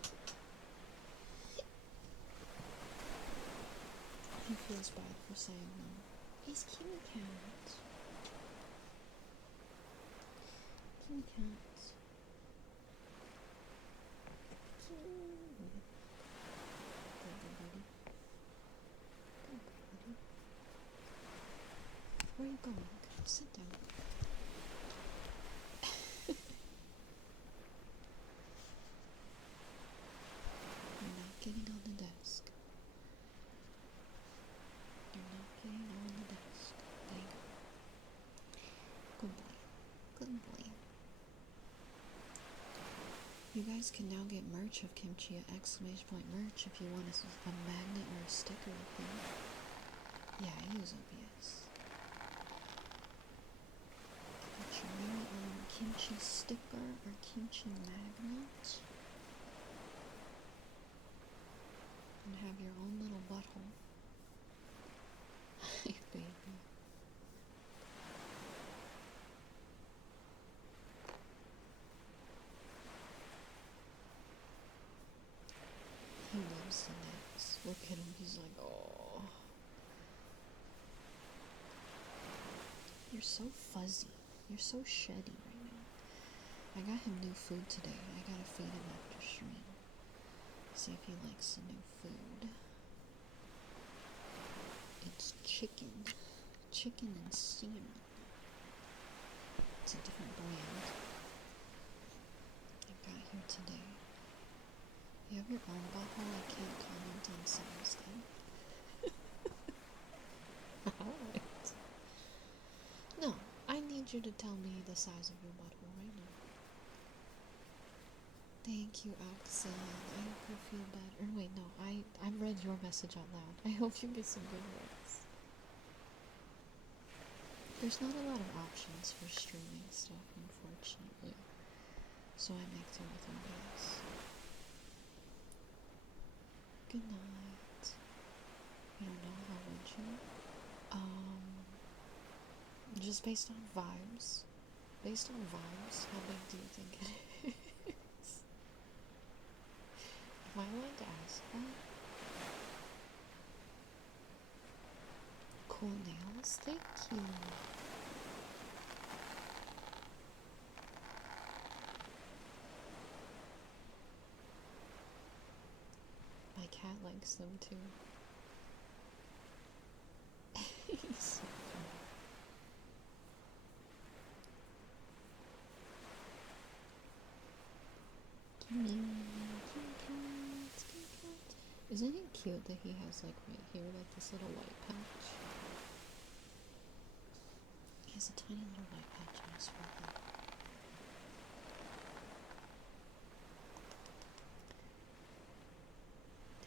He feels bad for saying no. He's kitty cat. Kitty cat. Where are you going? Sit down. You're not getting on the desk. You're not getting on the desk. There you go. Good boy. Good boy. You guys can now get merch of kimchi at exclamation point merch if you want a magnet or a sticker with them. Yeah, I use OBS. Get your very own kimchi sticker or kimchi magnet. And have your own little butthole. Hey, baby. He loves the nails. Look at him, he's like, oh. You're so fuzzy. You're so sheddy right now. I got him new food today. I gotta feed him after stream. See if he likes the new food. It's chicken. Chicken and salmon. It's a different brand. I got here today. You have your own butthole? I can't comment on someone's thing. Alright. No, I need you to tell me the size of your butthole right now. Thank you, Axel. I hope you feel better. Wait, no, I read your message out loud. I hope you get some good words. There's not a lot of options for streaming stuff, unfortunately. So I make do with OBS. Good night. You don't know, how would you? Just based on vibes. Based on vibes, how big do you think it is? Am I allowed to ask that? Cool nails, thank you. My cat likes them too. He's so funny. Isn't it cute that he has like right here like this little white patch? He has a tiny little white patch on his forehead.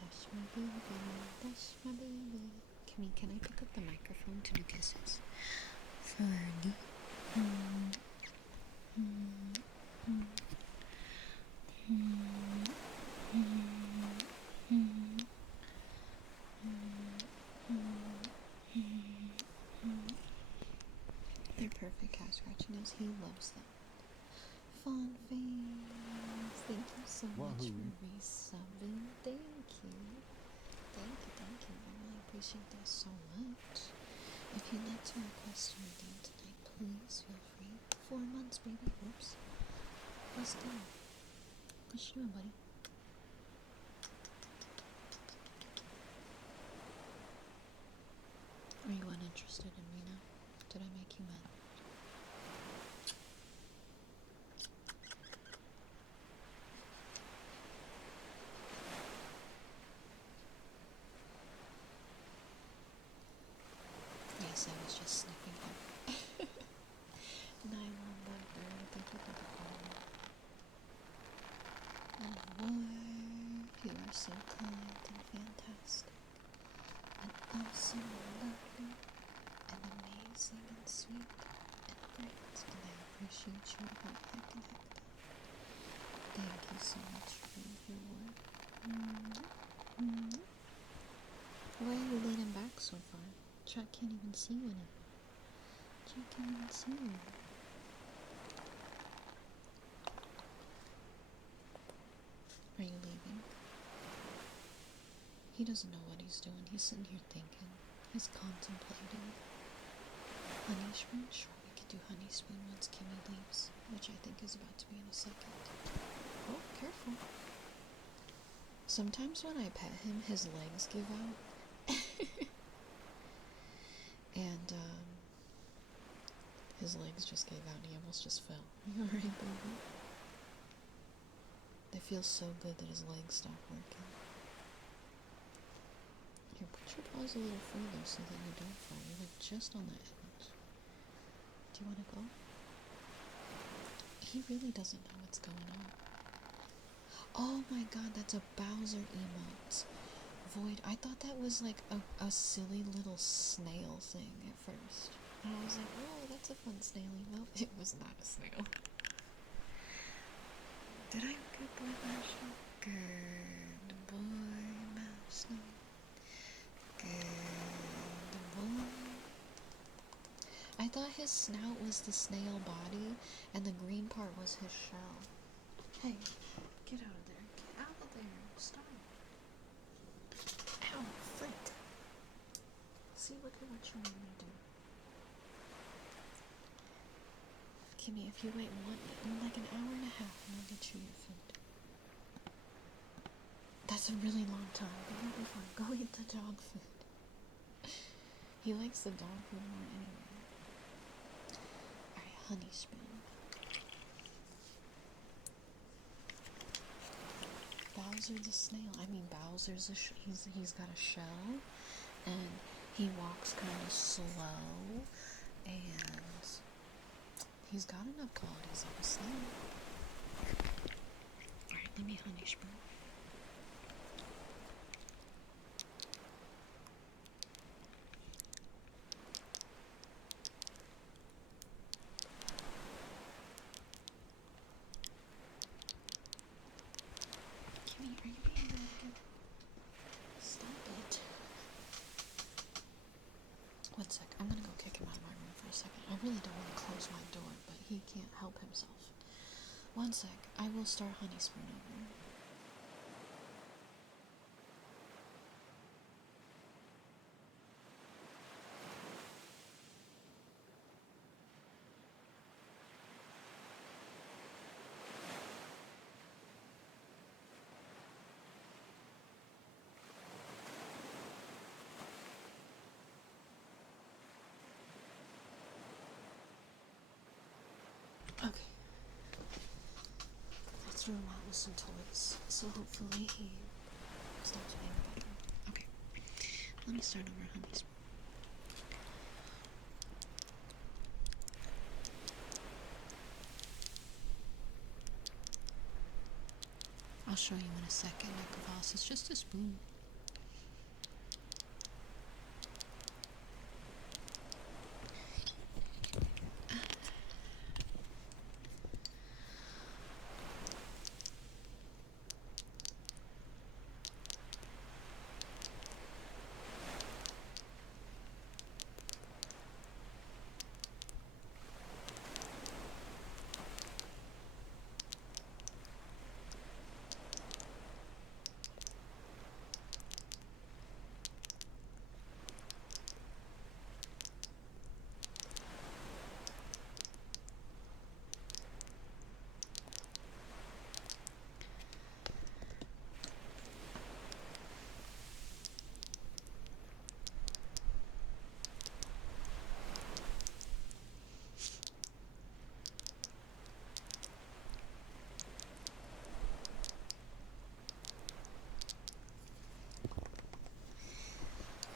That's my baby, that's my baby. Can I pick up the microphone to do kisses? Fergie. They're perfect cat scratching nails. He loves them. Fun face. Thank you so much for resubbing. Thank you. Thank you. I really appreciate that so much. If you'd like to request a redeem tonight, please feel free. 4 months, baby. Whoops. Let's go. What you doing, buddy? Are you uninterested in me now? Did I make you mad? Yes, I was just sniffing him. Nylon bug bird, thank you for the follow. Oh boy, you are so kind and fantastic, and awesome and lovely, and amazing and sweet and great, and I appreciate you about heck and heck. Thank you so much for your work. Why are you leaning back so far? Chat can't even see you anymore. Chat can't even see you. Are you leaving? He doesn't know what he's doing. He's sitting here thinking. He's contemplating. Honey spoon? Sure, we could do honey spoon once Kimmy leaves, which I think is about to be in a second. Oh, careful. Sometimes when I pet him, his legs give out. And, his legs just gave out and he almost just fell. You alright, baby? It feels so good that his legs stop working. Here, put your paws a little further so that you don't fall. You're like just on the edge. Do you want to go? He really doesn't know what's going on. Oh my god, that's a Bowser emote. Void. I thought that was like a silly little snail thing at first. And I was like, oh, that's a fun snail emote. It was not a snail. Did I good boy Marshall? Good boy Marshall. Good boy. I thought his snout was the snail body, and the green part was his shell. Hey, get out of there. Get out of there. Stop. Ow, frick. See, look at what you made me do. Kimmy, if you wait like an hour and a half, and I'll get you your food. That's a really long time, but you'll be fine. Go eat the dog food. He likes the dog food more anyway. Alright, honey spoon. Bowser the snail. I mean, Bowser's he's got a shell, and he walks kind of slow, and he's got enough qualities of a snail. Alright, let me honey spoon. Kimmy, are you being bad again? Stop it. One sec, I'm gonna go kick him out of my room for a second. I really don't want to close my door, but he can't help himself. One sec, I will start honey spoon over. Okay. I threw him out with some toys, so hopefully he stops being better. Okay, let me start over honey spoon. I'll show you in a second, Nicolas. It's just a spoon.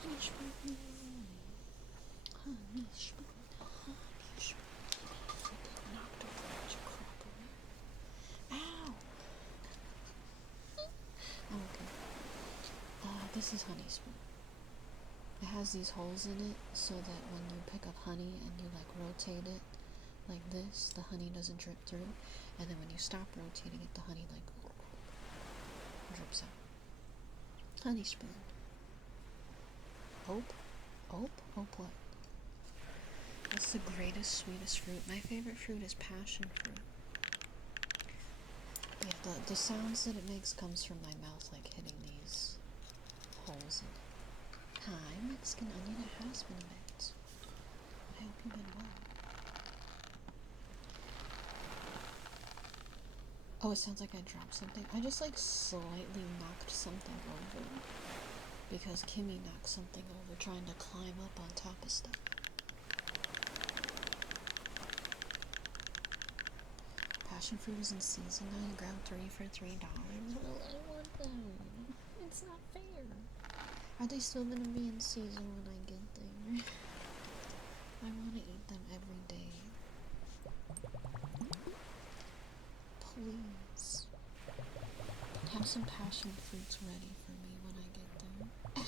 Honey spoon. Honey spoon. Honey spoon. Freaking knocked over a bunch of crap over. Ow! Oh, okay. This is honey spoon. It has these holes in it so that when you pick up honey and you like rotate it like this, the honey doesn't drip through, and then when you stop rotating it, the honey like drips out. Honey spoon. Hope? What? What's the greatest, sweetest fruit? My favorite fruit is passion fruit. Yeah, the sounds that it makes comes from my mouth like hitting these holes in it. Hi, Mexican onion. It has been a bit. I hope you've been well. Oh, it sounds like I dropped something. I just like slightly knocked something over because Kimmy knocked something over trying to climb up on top of stuff. Passion fruit is in season now. You grab 3 for $3. Well, I want them. It's not fair. Are they still gonna be in season when I get there? I want to eat them every day. Please. some passion fruits ready for me when I get there.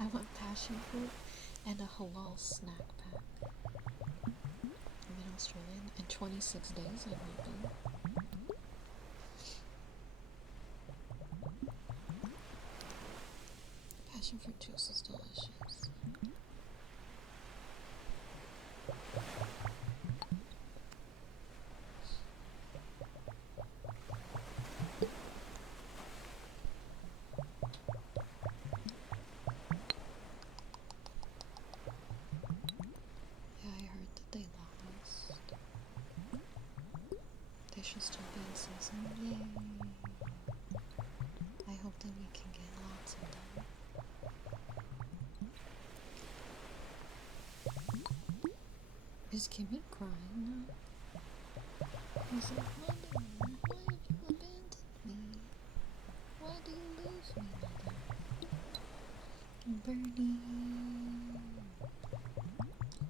I want passion fruit and a halal snack pack. I'm in Australia in 26 days, I will be. Passion fruit juice is delicious. Yeah, I heard that they lost. They should still be in season. Yay! I hope that we can get lots of them. Is Kimmy crying now? He's like, Mother, why have you abandoned me? Why do you leave me, Mother? Birdie!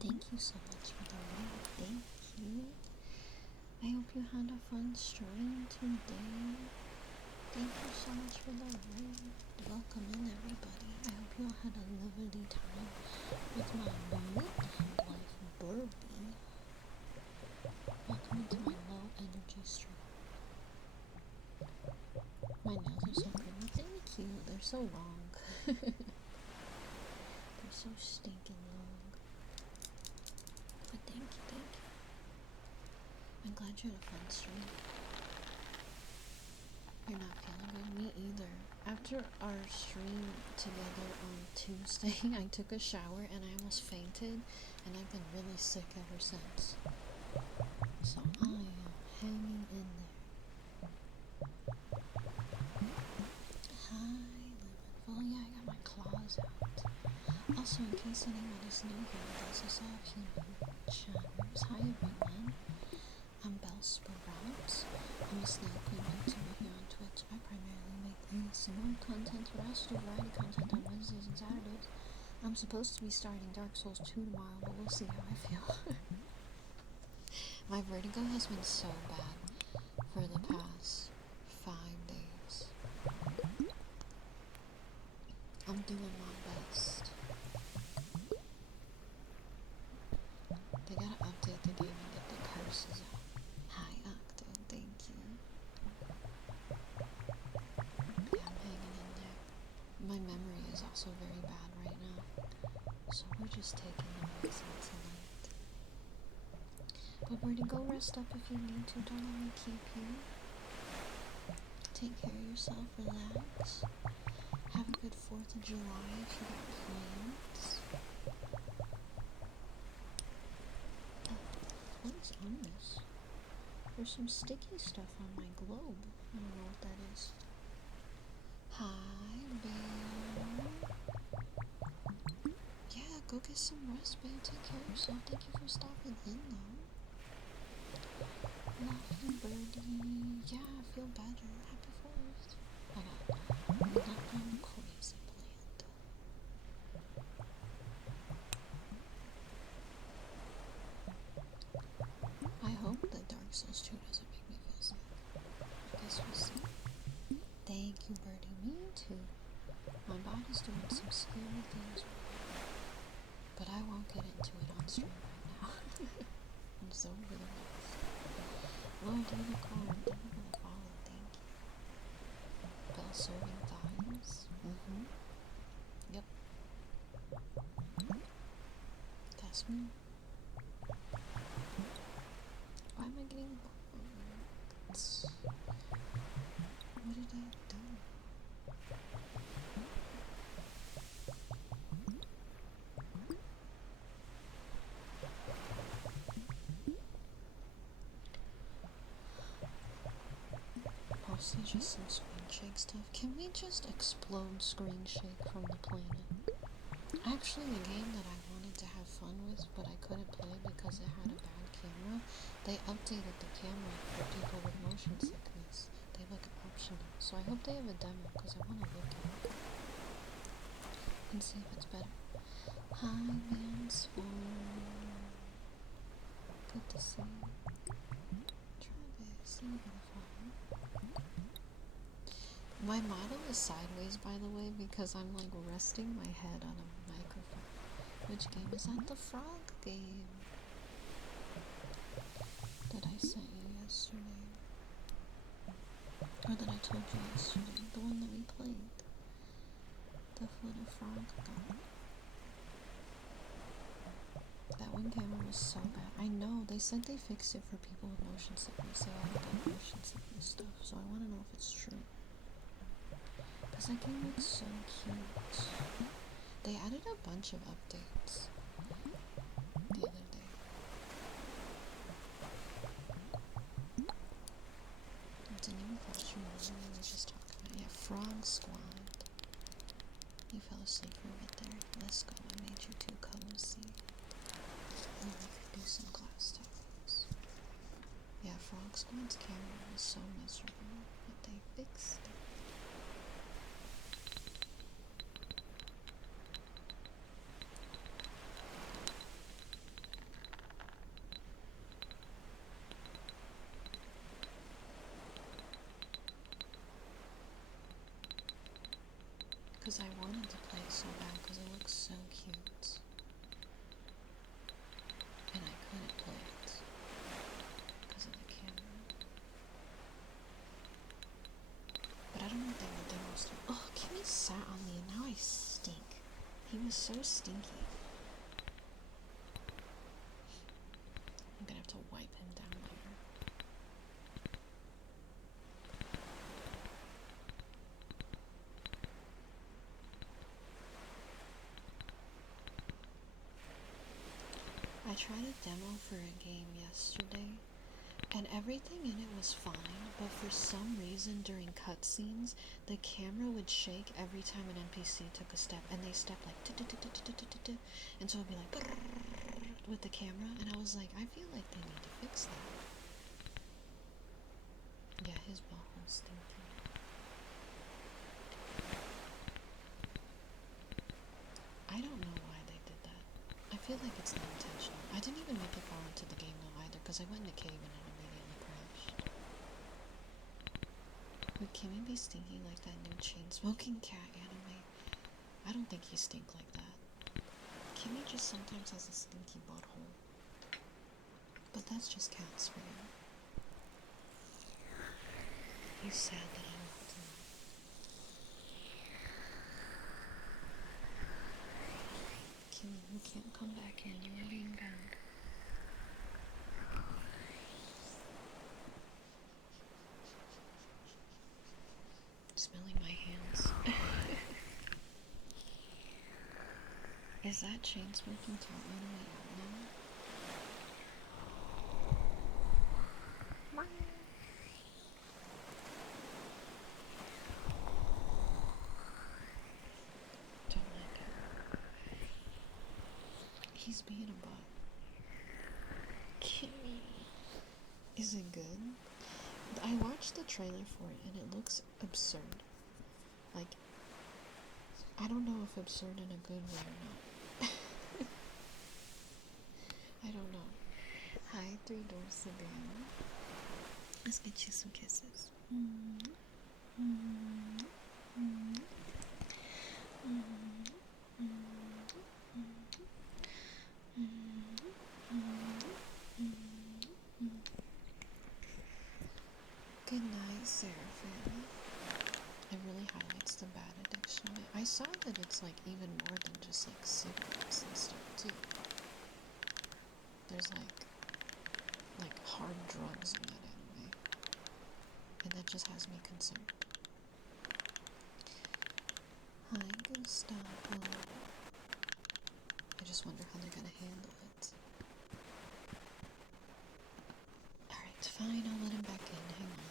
Thank you so much for the raid. Thank you. I hope you had a fun stream today. Thank you so much for the raid. Welcome in, everybody. I hope you all had a lovely time with my new life, Birdie. Welcome into my low energy stream. My nails are so pretty. Thank you. They're so long. They're so stinking long. But thank you, thank you. I'm glad you had a fun stream. You're not feeling good? Me either. After our stream together on Tuesday, I took a shower and I almost fainted, and I've been really sick ever since. So I am hanging in there. Hi, Lemon. Well, yeah, I got my claws out. Also, in case anybody's new here, there's this all human channels. Hi, everyone. I'm Belle. I'm a snail queen YouTuber here on Twitch. I primarily make ASMR content, but I also do variety content on Wednesdays and Saturdays. I'm supposed to be starting Dark Souls 2 tomorrow, but we'll see how I feel. My vertigo has been so bad for the past 5 days. I'm doing my best. They gotta update the game and get the curses out. Hi, Octo, thank you. Yeah, I'm hanging in there. My memory is also very bad right now, so we're just taking the medicine tonight. But where to go rest up if you need to, don't let me keep you. Take care of yourself, relax. Have a good 4th of July if you got plans. What is on this? There's some sticky stuff on my globe. I don't know what that is. Hi, Belle. Yeah, go get some rest, babe. Take care of yourself. Thank you for stopping in, though. Lovely birdie. Yeah, I feel better. Happy 4th. I got nothing crazy planned. I hope that Dark Souls 2 doesn't make me feel sick. I guess we'll see. Thank you, birdie. Me too. My body's doing some scary things right now. But I won't get into it on stream right now. I'm so really lost. Lord Unicorn, thank you for the follow. Thank you. Bell serving thighs. Yep. That's me. Why am I getting bugs? What did I do? Mostly just some screen shake stuff. Can we just explode screen shake from the planet? Actually, a game that I wanted to have fun with, but I couldn't play because it had a bad camera. They updated the camera for people with motion sickness. They look optional. So I hope they have a demo because I want to look at it and see if it's better. Hi, Man's good to see you. Travis, thank you for the follow. My model is sideways, by the way, because I'm like resting my head on a microphone. Which game is that? The frog game that I sent you yesterday. Or that I told you yesterday. The one that we played. The little frog game. That one camera was so bad. I know, they said they fixed it for people with motion sickness. They added like motion sickness stuff, so I want to know if it's true. Because that game looks so cute. They added a bunch of updates the other day. It's a new fashion movie we were just talking about. Yeah, Frog Squad. You fell asleep for a bit there. Let's go. I made you too cozy. Oh, we could do some glass tops. Yeah, Frog Squad's camera was so miserable, but they fixed it. Because I wanted to play it so bad because it looks so cute. And I couldn't play it because of the camera. But I don't know if they were demos too. Oh, Kimmy sat on me and now I stink. He was so stinky. I'm gonna have to wipe him down later. I tried a demo for a game yesterday, and everything in it was fine, but for some reason during cutscenes, the camera would shake every time an NPC took a step, and they stepped like and so it'd be like with the camera, and I was like, I feel like they need to fix that. Yeah, his butthole's stinky. I don't know why they did that. I feel like it's not intentional. I didn't even make it far into the game though either, because I went in a cave and it immediately crashed. Would Kimmy be stinky like that new chain-smoking cat anime? I don't think he stink like that. Kimmy just sometimes has a stinky butthole. But that's just cats for you. He's sad that I walked him. Kimmy, you can't come back in. You are being bad. Smelling my hands. Is that chain smoking cat anime out now? Don't like it. He's being a butt. Kimmy. Is it good? I watched the trailer for it and it looks absurd. Like, I don't know if absurd in a good way or not. I don't know. Hi, Three Doors Savannah. Let's get you some kisses. Good night, Seraphim. It really highlights the bad addiction. I saw that it's like even more than just like cigarettes and stuff too. There's like hard drugs in that anime, and that just has me concerned. Hi, Gustavo. I just wonder how they're gonna handle it. Alright, fine, I'll let him back in. Hang on.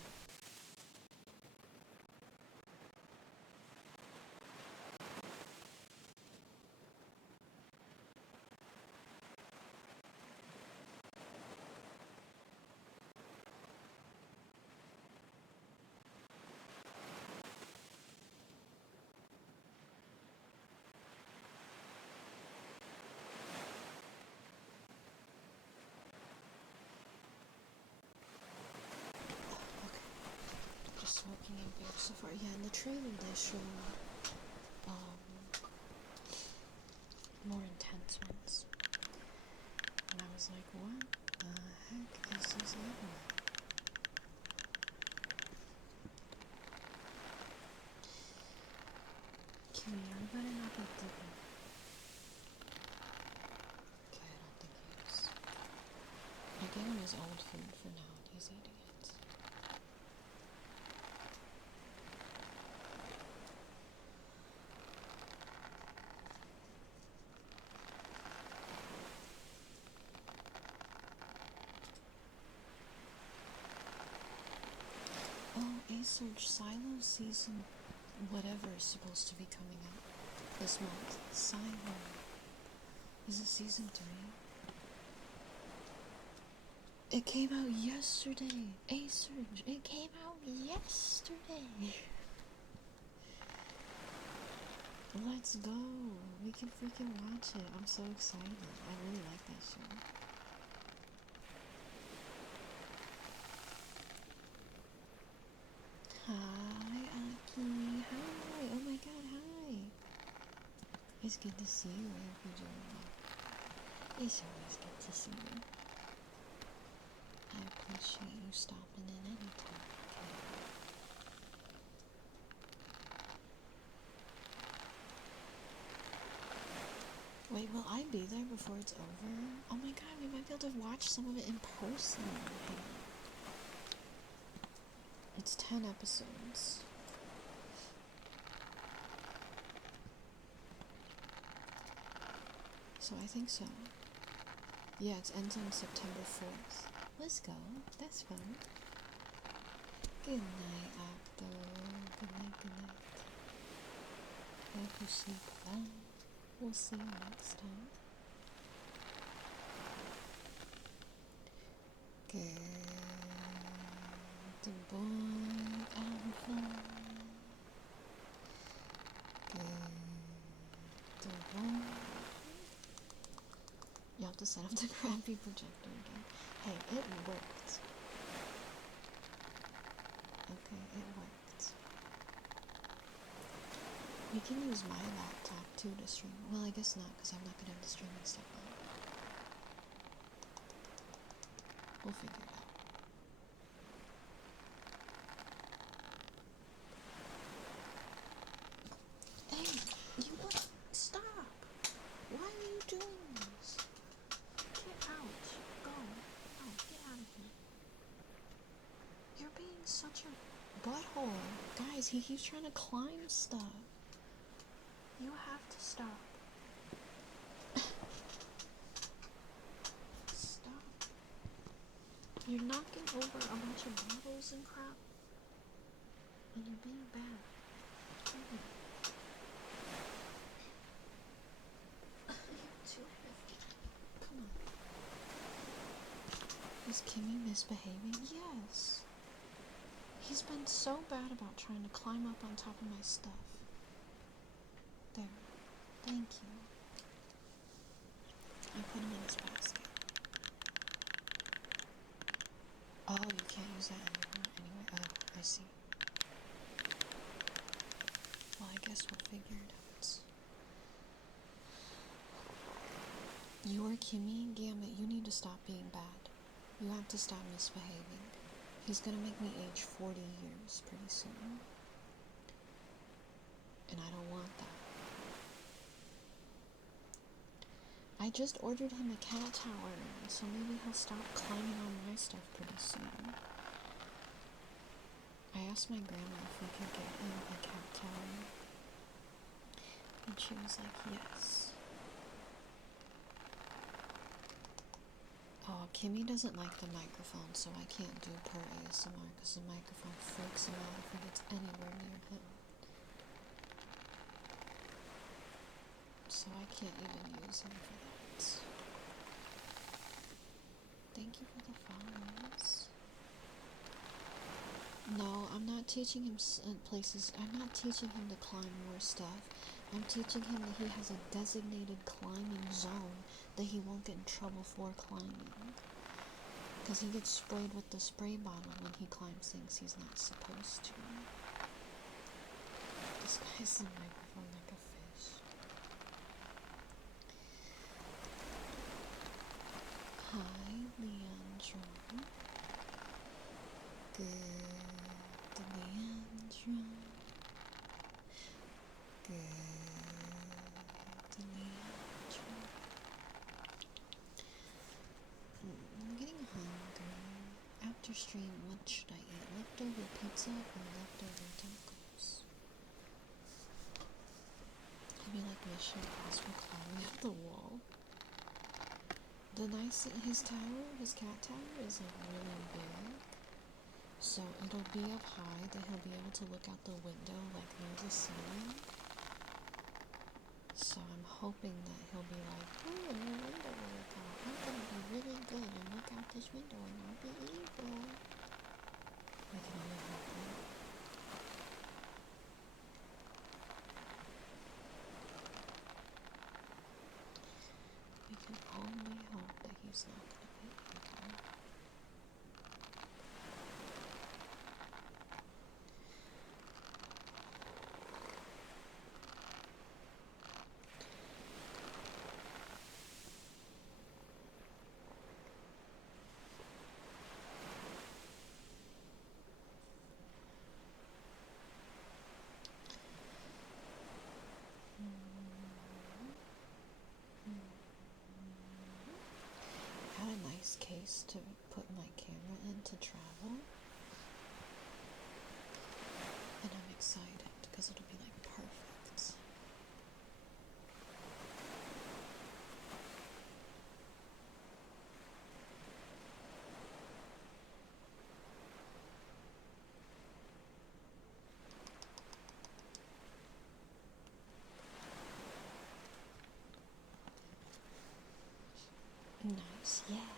just working in Bear Safari. Yeah, in the trailer they show um, more intense ones. And I was like, what the heck is this level? Kimmy, you better not get digging. Okay, I don't think he is. I gave him his old food for now, and he's eating it. Oh, A-Surge Silo season whatever is supposed to be coming out this month. Silo. Is it season 3? It came out yesterday. A-Surge. It came out yesterday. Let's go. We can freaking watch it. I'm so excited. I really like that show. Hi, Aki. Hi. Oh my god, hi. It's good to see you. I hope you're doing well. It's always good to see you. I appreciate you stopping in anytime. Okay. Wait, will I be there before it's over? Oh my god, we might be able to watch some of it in person. It's 10 episodes. So I think so. Yeah, it ends on September 4th. Let's go. That's fun. Good night, Octo. Good night, good night. Hope you sleep well. We'll see you next time. Get the boy out fly. Get the boy. You have to set up the crappy projector again. Hey, it worked. Okay, it worked. We can use my laptop too to stream. Well, I guess not, because I'm not going to have the streaming stuff on. We'll figure it out. Hey, you what? Stop! Why are you doing this? Get out. Go. No, get out of here. You're being such a butthole. Guys, he keeps trying to climb stuff. You have to stop. Stop. You're knocking over a bunch of bottles and crap. And you're being bad. You're too heavy. Come on. Is Kimmy misbehaving? Yes. He's been so bad about trying to climb up on top of my stuff. There. Thank you. I put him in his basket. Oh, you can't use that anymore anyway. Oh, I see. Well, I guess we'll figure it out. You or Kimmy, Gambit, you need to stop being bad. You have to stop misbehaving. He's gonna make me age 40 years pretty soon. And I don't want that. I just ordered him a cat tower, so maybe he'll stop climbing on my stuff pretty soon. I asked my grandma if we could get him a cat tower, and she was like, yes. Oh, Kimmy doesn't like the microphone, so I can't do per ASMR because the microphone freaks him out if it gets anywhere near him. So I can't even use him for that. Thank you for the follows. No, I'm not teaching him places. I'm not teaching him to climb more stuff. I'm teaching him that he has a designated climbing zone that he won't get in trouble for climbing. Because he gets sprayed with the spray bottle when he climbs things he's not supposed to. This guy's the microphone like a fish. Hi, Leandro. Good, Leandro. Good, Leandro. I'm getting hungry. After stream, what should I eat? Leftover pizza or leftover tacos? I'd be like Mission Impossible climbing up the wall. His tower, his cat tower is like really big. So it'll be up high that he'll be able to look out the window like near the ceiling. So I'm hoping that he'll be like, oh, a window will look out. I'm gonna be really good and look out this window and I'll be evil. I can only hope that. I can only hope that he's not gonna be evil. I had a nice case to put my camera in to travel. And I'm excited because it'll be like perfect. Nice, yeah.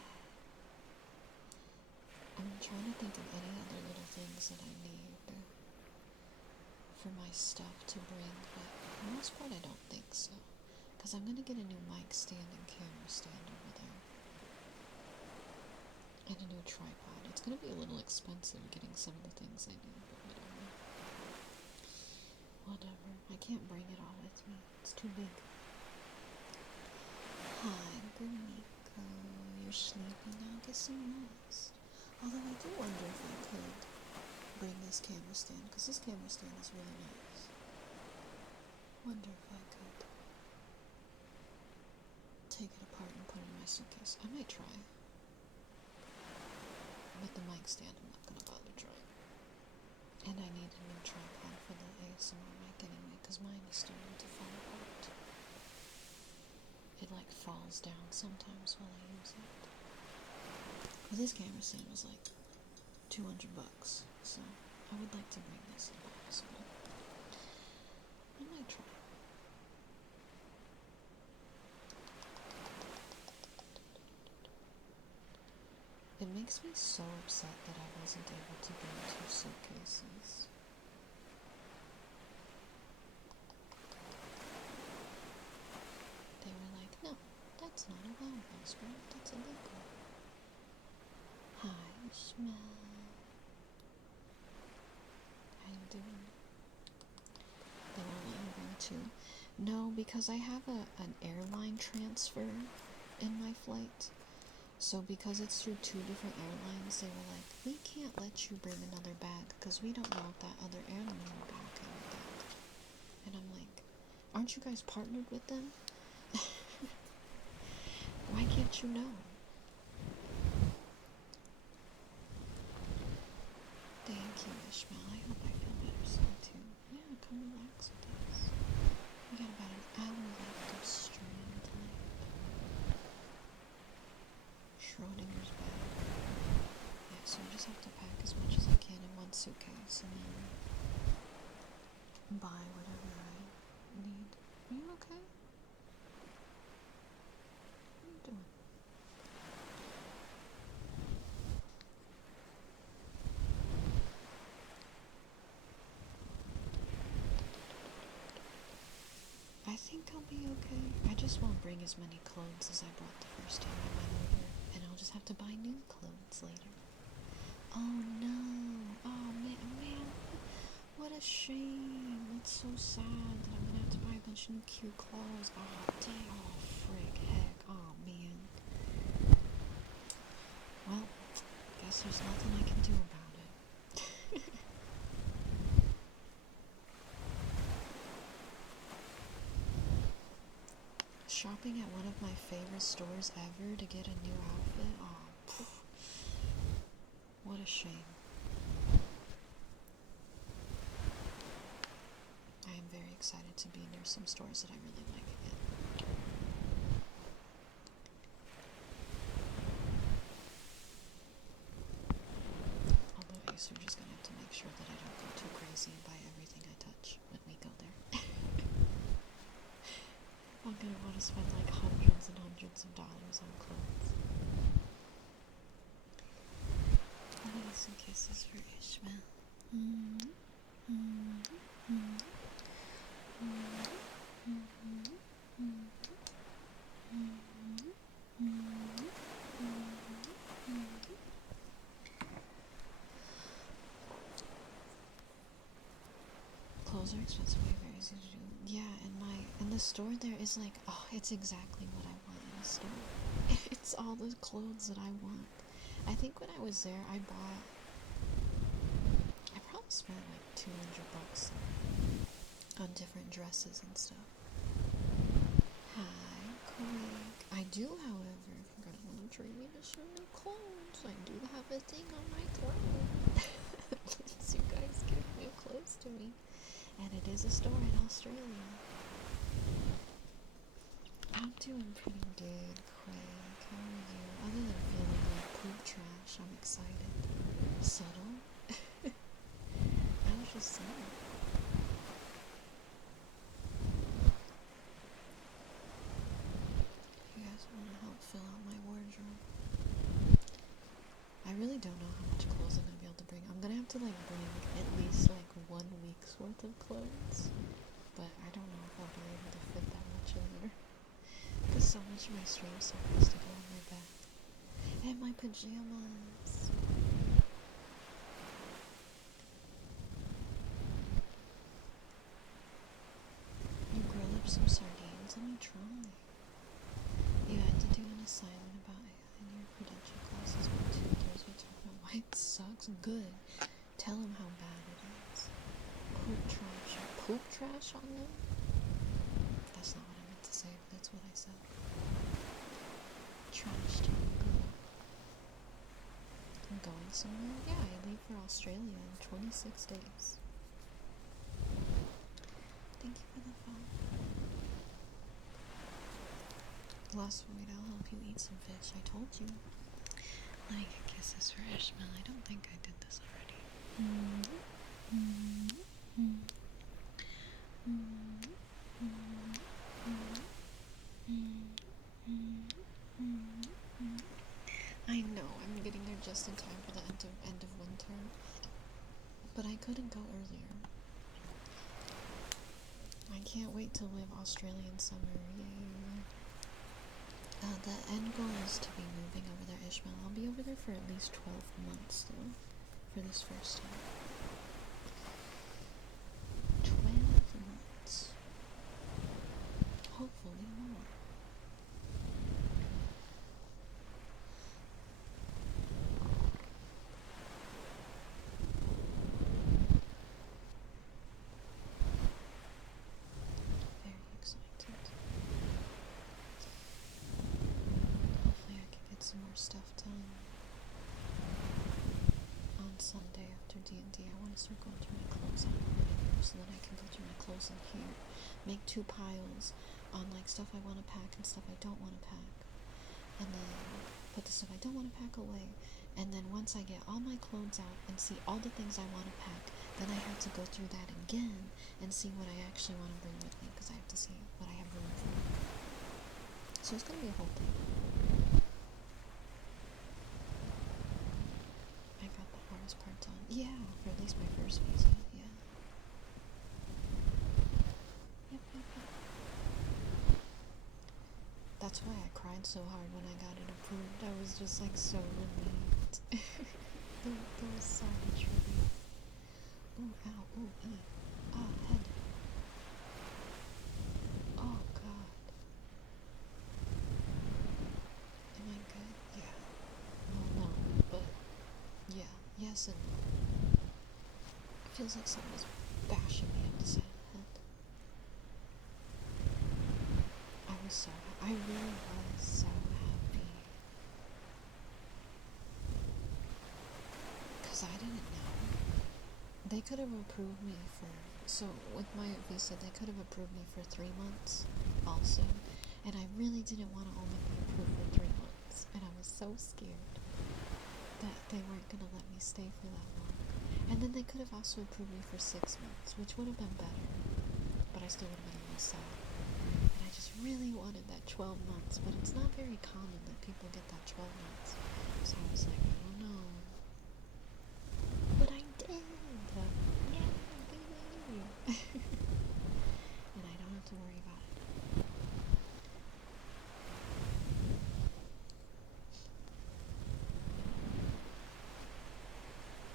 I'm trying to think of any other little things that I need for my stuff to bring, but for the most part I don't think so. Because I'm going to get a new mic stand and camera stand over there. And a new tripod. It's going to be a little expensive getting some of the things I need, but whatever. Whatever. I can't bring it all with me. It's too big. Hi, Graniko. You're sleeping now. Get some rest. Although I do wonder if I could bring this camera stand, because this camera stand is really nice. Wonder if I could take it apart and put it in my suitcase. I might try. But the mic stand, I'm not gonna bother trying. And I need a new tripod for the ASMR mic anyway, because mine is starting to fall apart. It like falls down sometimes while I use it. But this camera stand was like $200, so I would like to bring this if possible. I might try. It makes me so upset that I wasn't able to bring 2 suitcases. They were like, no, that's not allowed, Oscar. That's illegal. Hi, Ishmael. How you doing? They won't let you bring 2. No, because I have an airline transfer in my flight. So because it's through 2 different airlines, they were like, we can't let you bring another bag because we don't know if that other airline will be okay with that. And I'm like, aren't you guys partnered with them? Why can't you know? Thank you, Ishmael. I hope I feel better soon too. Yeah, come relax with us. We got about an hour left of stream tonight. Schrodinger's bag. Yeah, so I just have to pack as much as I can in 1 suitcase and then buy whatever I need. Are you okay? What are you doing? I think I'll be okay. I just won't bring as many clothes as I brought the first time I went over, and I'll just have to buy new clothes later. Oh no! Oh man, what a shame. That's so sad that I'm gonna have to buy a bunch of new cute clothes. Oh dang, oh frick, heck, oh man. Well, guess there's nothing I can do about it. Shopping at one of my favorite stores ever to get a new outfit, oh, poof, what a shame. I am very excited to be near some stores that I really like again. Although I guess we're just gonna have to make sure that I don't go too crazy and buy everything I touch when we go there. I'm gonna want to spend like hundreds and hundreds of dollars on clothes. I'm gonna get some kisses for Ishmael. Clothes are expensive, but very easy to do. Yeah, and the store there is like, oh, it's exactly what I want in a store. It's all the clothes that I want. I think when I was there, I probably spent like $200 on different dresses and stuff. Hi, Craig. I do, however, if you're gonna want to treat me to some new clothes, I do have a thing on my throne. Lets you guys give new clothes to me. And it is a store in Australia. I'm doing pretty good, Craig. How are you? Other than feeling like poop trash, I'm excited. Subtle? I was just saying. You guys want to help fill out my wardrobe? I really don't know how much clothes I'm gonna be able to bring. I'm gonna have to like bring at least like 1 week's worth of clothes, but I don't know if I'll be able to fit that much in there because so much of my stream stuff has to go on my back and my pajamas. You grill up some sardines? Let me try. You had to do an assignment about in your credential classes by 2 years. We talked about why it sucks. Good. Tell them how bad it is. Poop trash. Poop trash on them? That's not what I meant to say, but that's what I said. Trash talk. I'm going somewhere? Yeah, I leave for Australia in 26 days. Thank you for the phone. Last void, I'll help you eat some fish. I told you. Let me get kisses for Ishmael. I don't think I did this already. I know, I'm getting there just in time for the end of winter. But I couldn't go earlier. I can't wait to live Australian summer. Yay. The end goal is to be moving over there, Ishmael. I'll be over there for at least 12 months, though, for this first time. 12 months. Hopefully more. Very excited. Hopefully I can get some more stuff done on Sunday after D&D. I want to start going through my clothes out earlier so that I can go through my clothes in here. Make 2 piles on like stuff I want to pack and stuff I don't want to pack. And then put the stuff I don't want to pack away. And then once I get all my clothes out and see all the things I want to pack, then I have to go through that again and see what I actually want to bring with me because I have to see what I have room for. So it's going to be a whole thing. I got the hardest part done. Yeah, for at least my first visa, yeah. Yep. That's why I cried so hard when I got it approved. I was just like so relieved. There was so much relief. Ooh, ow, ooh, ee. Ah, head. Oh god. Am I good? Yeah. Well, no, but yeah. Yes and no. It feels like someone's bashing me on the side of the head. I really was so happy. Because I didn't know. They could have approved me for, so with my visa, they could have approved me for 3 months also. And I really didn't want to only be approved for 3 months. And I was so scared that they weren't going to let me stay for that long. And then they could have also approved me for 6 months, which would have been better. But I still would have been a little sad. And I just really wanted that 12 months. But it's not very common that people get that 12 months. So I was like, I don't know. But I did! Yeah, baby! And I don't have to worry about it.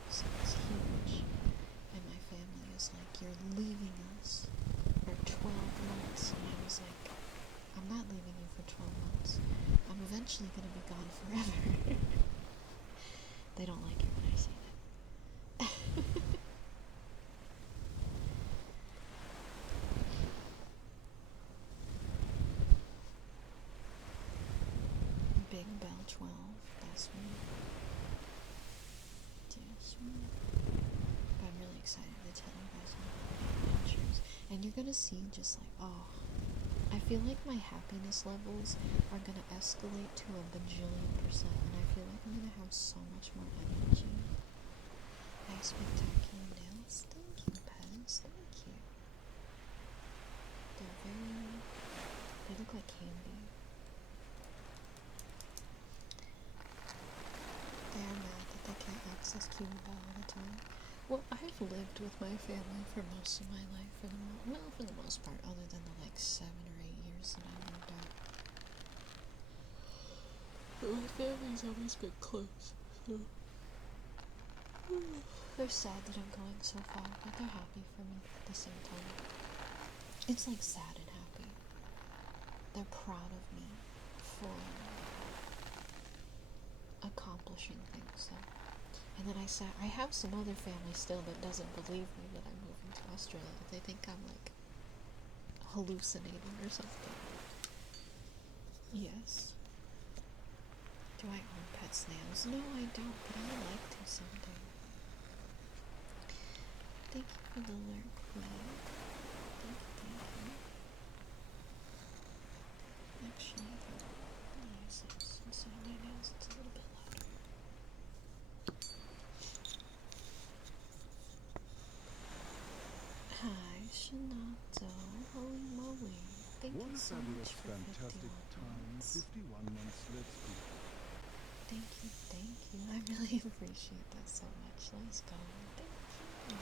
So it's huge. And my family is like, you're leaving us for 12 months. And I was like, I'm not leaving you for 12 months. I'm eventually going to be gone forever. They don't like it when I say that. Big Belle 12, that's me. Yes, me. But I'm really excited to tell you guys about my adventures. And you're gonna see just like, oh, I feel like my happiness levels are gonna escalate to a bajillion%. And I feel like I'm gonna have so much more energy. Nice spectacular nails. Thank you, Pez. Thank you. They look like candy. They are mad that they can't access Cuba all the time. Well, I've lived with my family for most of my life, for the most part, other than the like 7 or 8 years that I lived out. But my family's always been close, so they're sad that I'm going so far, but they're happy for me at the same time. It's like sad and happy. They're proud of me for accomplishing things, so. And then I have some other family still that doesn't believe me that I'm moving to Australia. They think I'm like hallucinating or something. Yes. Do I own pet snails? No, I don't, but I would like to someday. Thank you for the lurk, Queen. Thank you. Actually, instead of my nails, it's a little bit louder. Hi, Shanato. Holy moly. Thank you so much for 51 months. 51 months, let's go. Thank you. I really appreciate that so much. Let's go. Thank you.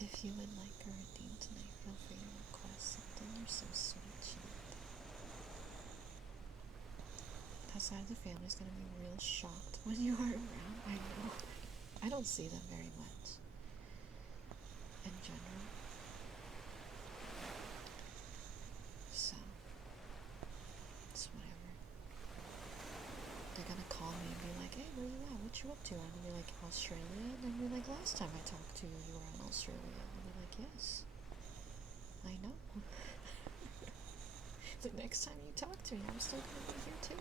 If you would like a redeem tonight, feel free to request something. You're so sweet, Shanato. That side of the family's gonna be real shocked when you are around. I know. I don't see them very much. In general. So, it's whatever. They're gonna call me and be like, hey, where you at? What you up to? And I'll be like, Australia? And then be like, last time I talked to you, you were in Australia. And I'll be like, yes. I know. The next time you talk to me, I'm still gonna be here too.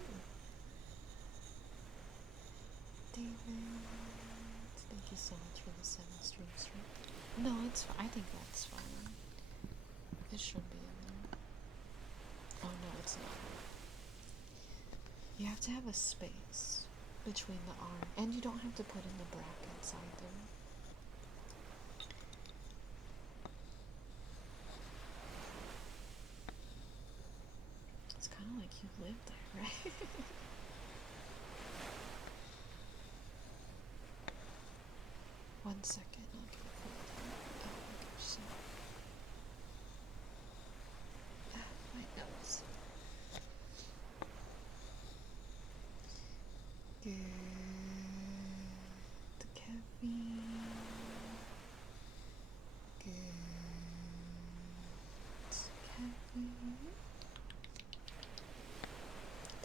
David, thank you so much for the 7 streams. No, it's fine. I think that's fine. It should be in there. Oh no, it's not. You have to have a space between the arm, and you don't have to put in the brackets either. It's kind of like you live there, right? One second, I'll get it for you. Oh my gosh, so. My nose. Caffeine. Good. Caffeine.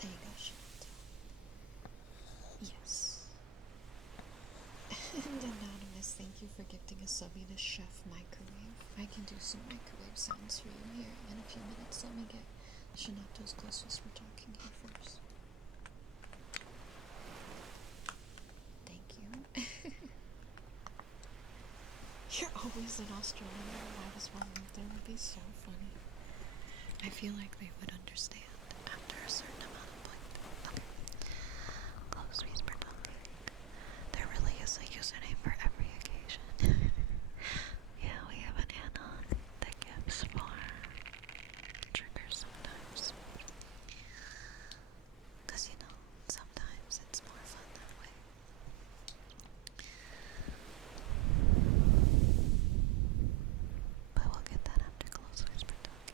There you go, Chanel. Yes. And Anonymous, thank you for gifting a subby to Chef Microwave. I can do some microwave sounds for you here in a few minutes. Let me get Shinato's closest we're talking here first. Thank you. You're always in Australia. Might as well move there. Would be so funny. I feel like they would understand after a certain amount of close whisper talk. There really is a username for every occasion. Yeah, we have an anon that gives more triggers sometimes. Because, you know, sometimes it's more fun that way. But we'll get that after close whisper talk.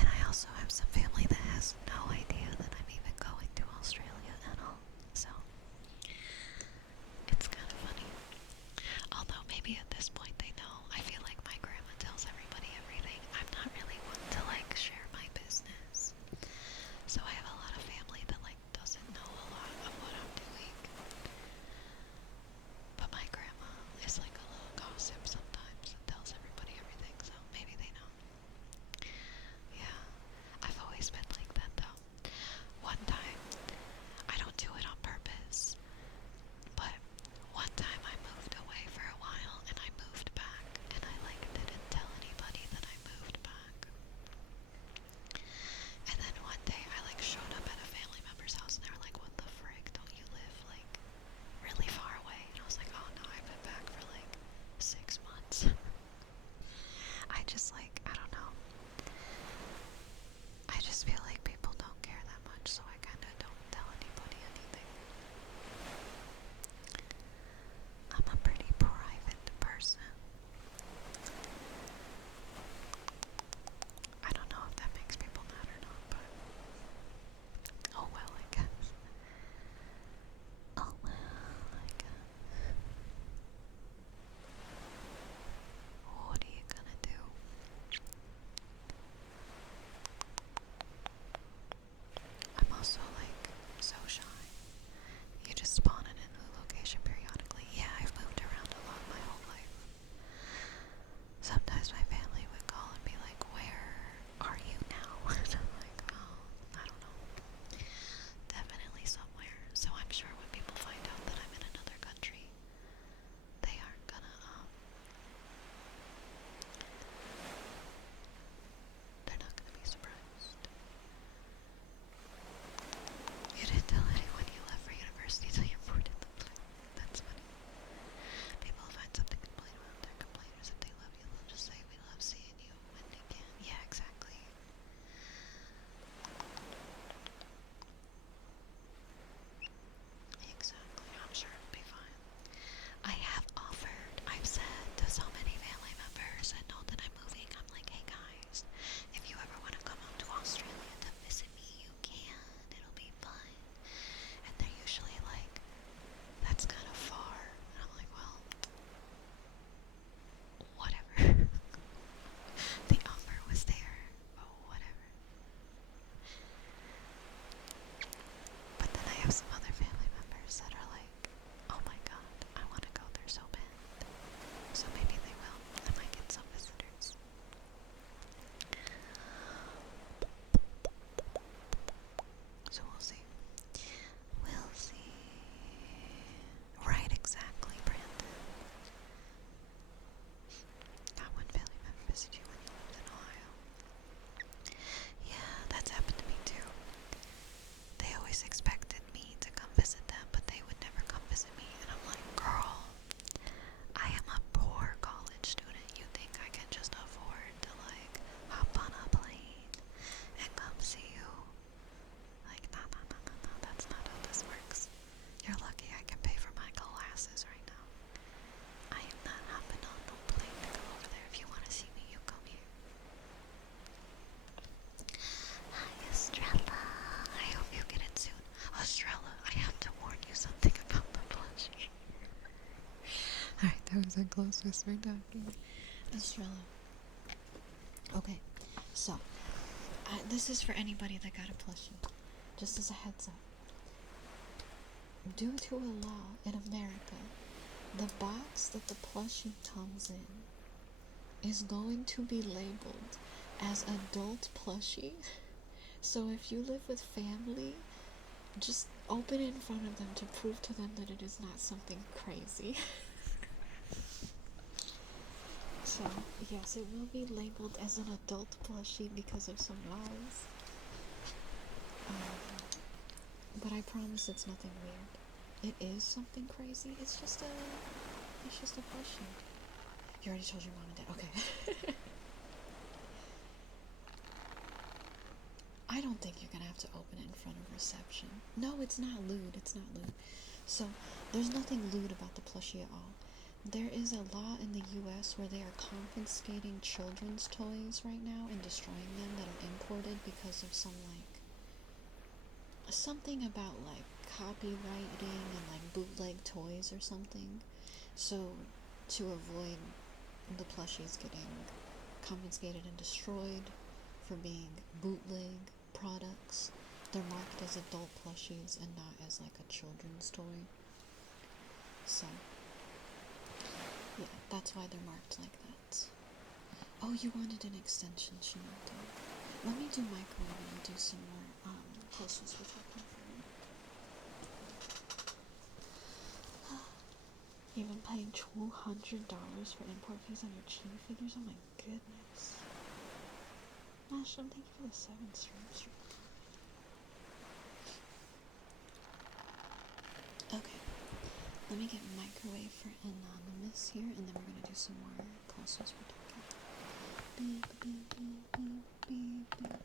And I also have some family that has no idea that I'm even going to Australia a close whisper talking. Estrella. Okay, so this is for anybody that got a plushie. Just as a heads up. Due to a law in America, the box that the plushie comes in is going to be labeled as adult plushie. So if you live with family, just open it in front of them to prove to them that it is not something crazy. So, yes, it will be labeled as an adult plushie because of some laws. But I promise it's nothing weird. It is something crazy. It's just a plushie. You already told your mom and dad. Okay. I don't think you're gonna have to open it in front of reception. No, it's not lewd. It's not lewd. So, there's nothing lewd about the plushie at all. There is a law in the US where they are confiscating children's toys right now and destroying them that are imported because of something about like copywriting and like bootleg toys or something. So to avoid the plushies getting confiscated and destroyed for being bootleg products, they're marked as adult plushies and not as like a children's toy. So yeah, that's why they're marked like that. Oh, you wanted an extension, Shinto. Let me do microwave and I'll do some more closest with talking for you. Even paying $200 for import fees on your chibi figures? Oh my goodness. Ashton, thank you for the 7 streams. Okay. Let me get microwave for Anonymous here, and then we're gonna do some more closest for talking. Beep, beep, beep, beep, beep, beep.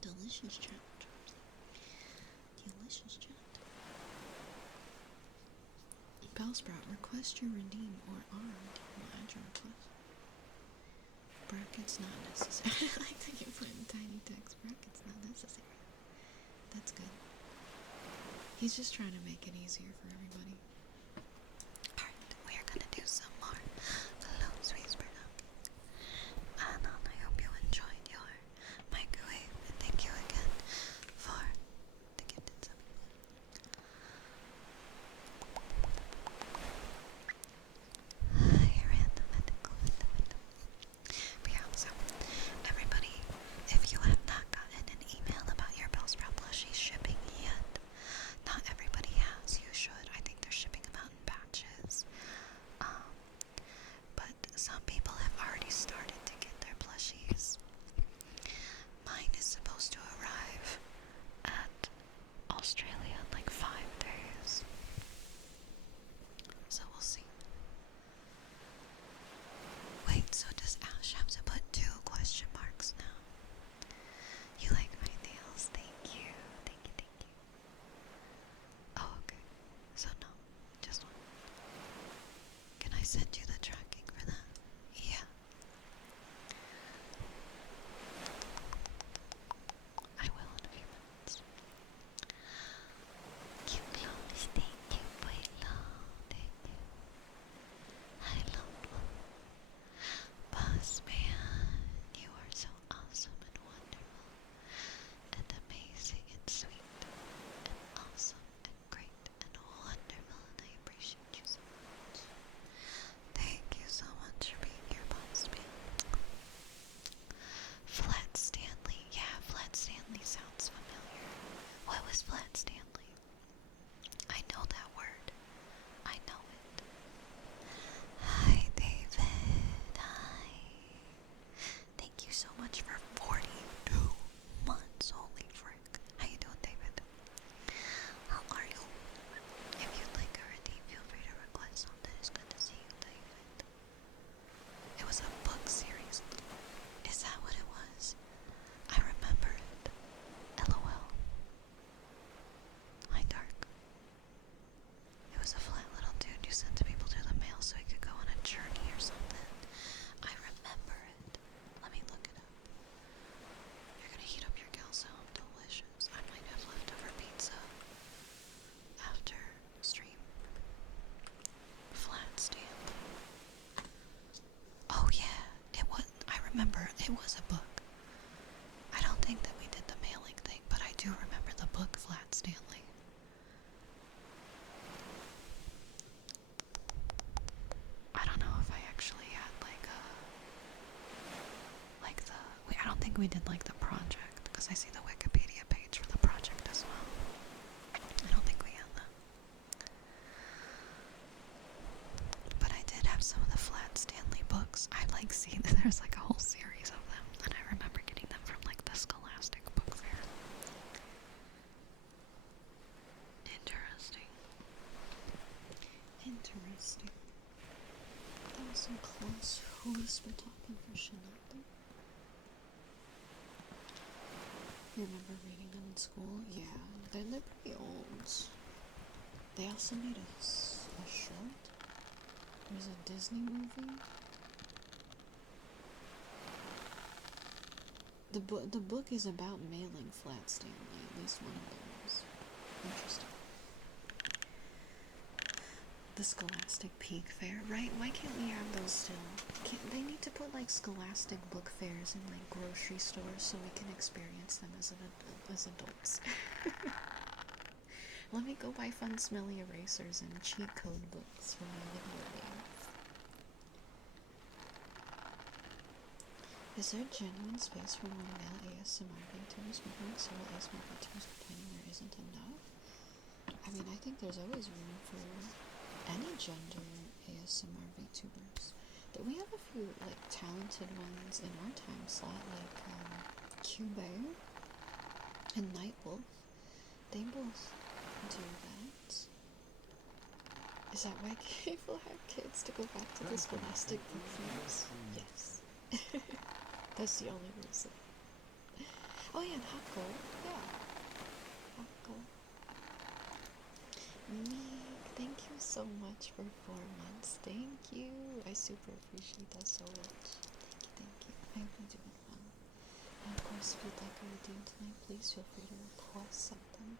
Delicious chat. Delicious chat. Bellsprout, request your redeem or armed. We'll add your request. Brackets not necessary. I like that you put in tiny text. Brackets not necessary. That's good. He's just trying to make it easier for everybody. Alright, we are gonna do some more Hello Sweet Spring. And I hope you enjoyed your microwave. And thank you again for the gifted sub. But yeah, so everybody, if you have not gotten an email about your Bellsprout plushie shipping yet, not everybody has. You should. I think they're shipping think we did like the project, because I see the Wikipedia page for the project as well. I don't think we had that. But I did have some of the Flat Stanley books. I've like seen there's like a whole series of them, and I remember getting them from like the Scholastic Book Fair. Interesting. Interesting. That was some close whisper talking for Chanel. You remember reading them in school? Yeah, they're pretty old. They also made a short. There's a Disney movie. The book is about mailing Flat Stanley, at least one of them is. Interesting. The Scholastic Peak Fair, right? Why can't we have those still? They need to put like Scholastic book fairs in like grocery stores so we can experience them as adults. Let me go buy fun smelly erasers and cheat code books for my video games. Is there genuine space for more male ASMR VTubers? Maybe several ASMR VTubers complaining there isn't enough? I mean, I think there's always room for any gender ASMR VTubers. But we have a few like talented ones in our time slot, like Cube and Nightwolf. They both do that. Is that why people have kids to go back to the Scholastic book fairs? Yes. That's the only reason. Oh yeah, and Hako. Yeah. Hako. Meek, thank you so much for 4 months. Thank you. I super appreciate that so much. Thank you. I hope you're doing well. And of course, if you'd like a redeem tonight, please feel free to request something.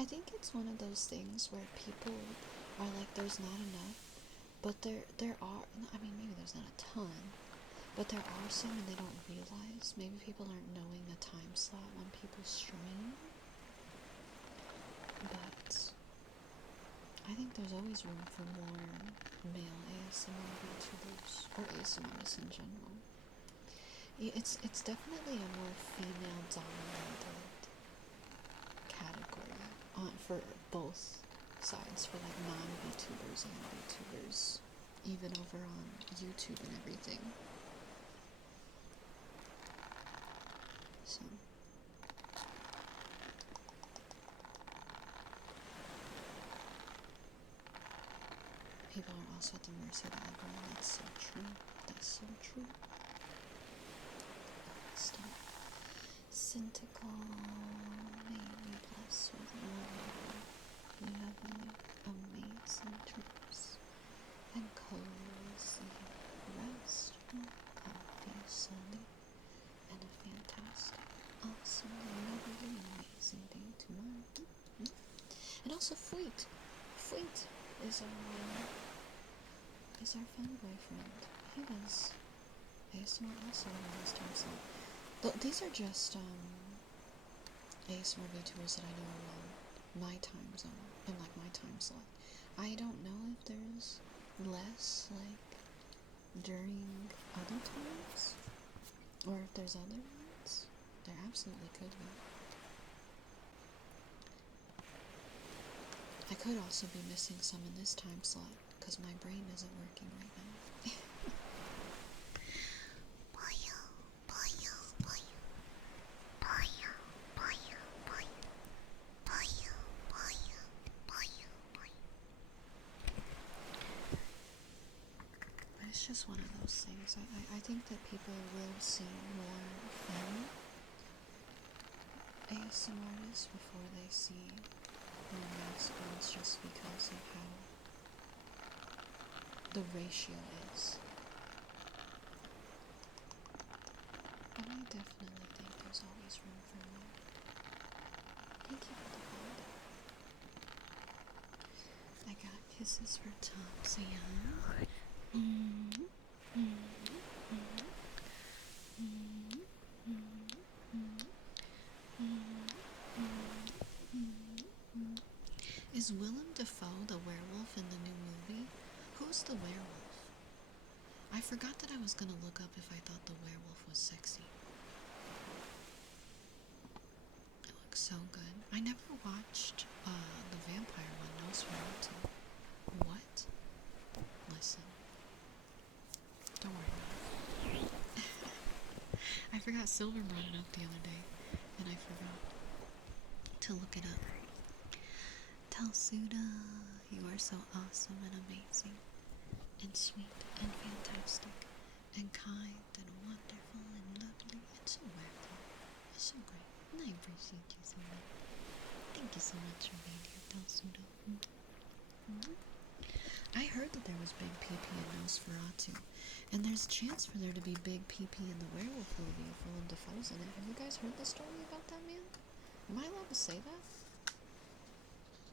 I think it's one of those things where people are like, there's not enough, but there are, I mean, maybe there's not a ton, but there are some and they don't realize. Maybe people aren't knowing the time slot when people stream. But I think there's always room for more male ASMR VTubers, or ASMRs in general. It's definitely a more female-dominated category for both sides, for like non-VTubers and VTubers, even over on YouTube and everything. So people are also at the mercy of the algorithm. That's so true. That's so true. Stop. Syntacal, may you bless with love. You have amazing troops and cozy rest, obviously, and a fantastic, awesome, lovely, amazing day tomorrow. And also Fleet. Fleet is our fun boyfriend. He does ASMR also in his time slot. These are just ASMR VTubers that I know are on my time zone and like my time slot. I don't know if there's less like during other times, or if there's other ones. There absolutely could be. I could also be missing some in this time slot because my brain isn't working right now. It's just one of those things. I think that people will see more fun ASMR artists before they see more masculines, just because of how the ratio is. And I definitely think there's always room for more. Thank you for the follow. I got kisses for Tom, so yeah. Is Willem Dafoe the werewolf in the new movie? Who's the werewolf? I forgot that I was gonna look up if I thought the werewolf so good. I never watched the vampire one, Nosferatu. What? Listen. Don't worry about it. I forgot Silver brought it up the other day, and I forgot to look it up. Telsuda, you are so awesome and amazing, and sweet, and fantastic, and kind, and wonderful, and lovely, and so wacky. It's so great, and I appreciate you so much. Thank you so much for being here, Telsuda. I heard that there was big PP in Nosferatu, and there's a chance for there to be big PP in the werewolf movie if Willem Dafoe's in it. Have you guys heard the story about that man? Am I allowed to say that?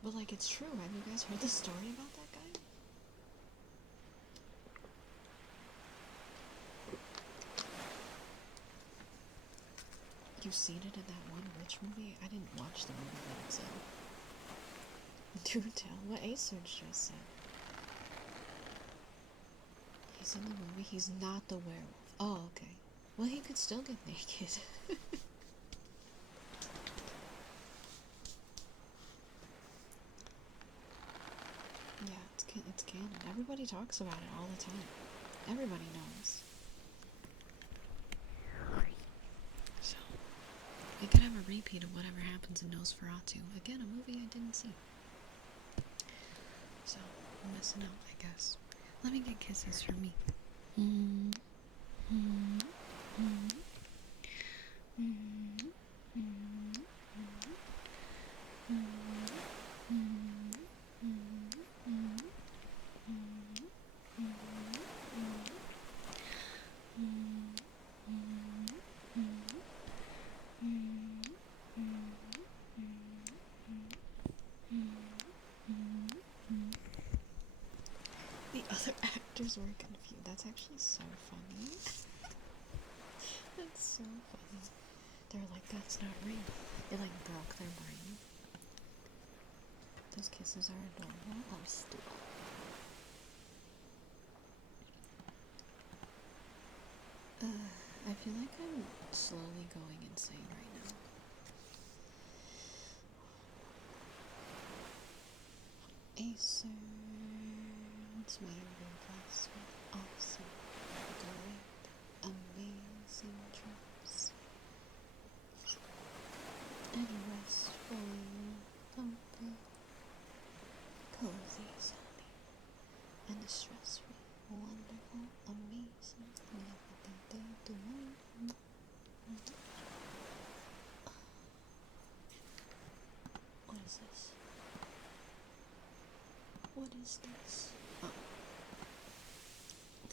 But like, it's true. Have you guys heard the story about that guy? You've seen it in that one witch movie? I didn't watch the movie that it's in. Do tell what A-Surge just said. He's in the movie. He's not the werewolf. Oh, okay. Well, he could still get naked. Yeah, it's canon. Everybody talks about it all the time. Everybody knows. So, we could have a repeat of whatever happens in Nosferatu. Again, a movie I didn't see. So, I'm missing out, I guess. Let me get kisses from me. The other actors were confused. That's actually so funny. That's so funny. They're like, that's not real. It like broke their brain. Those kisses are adorable. I'm stupid. I feel like I'm slowly going insane right now. Acer, it's my robust, awesome, great, amazing trips. And restful, comfy, cozy, sunny, and stress-free, wonderful, amazing, lovely day to learn. What is this? What is this? Oh.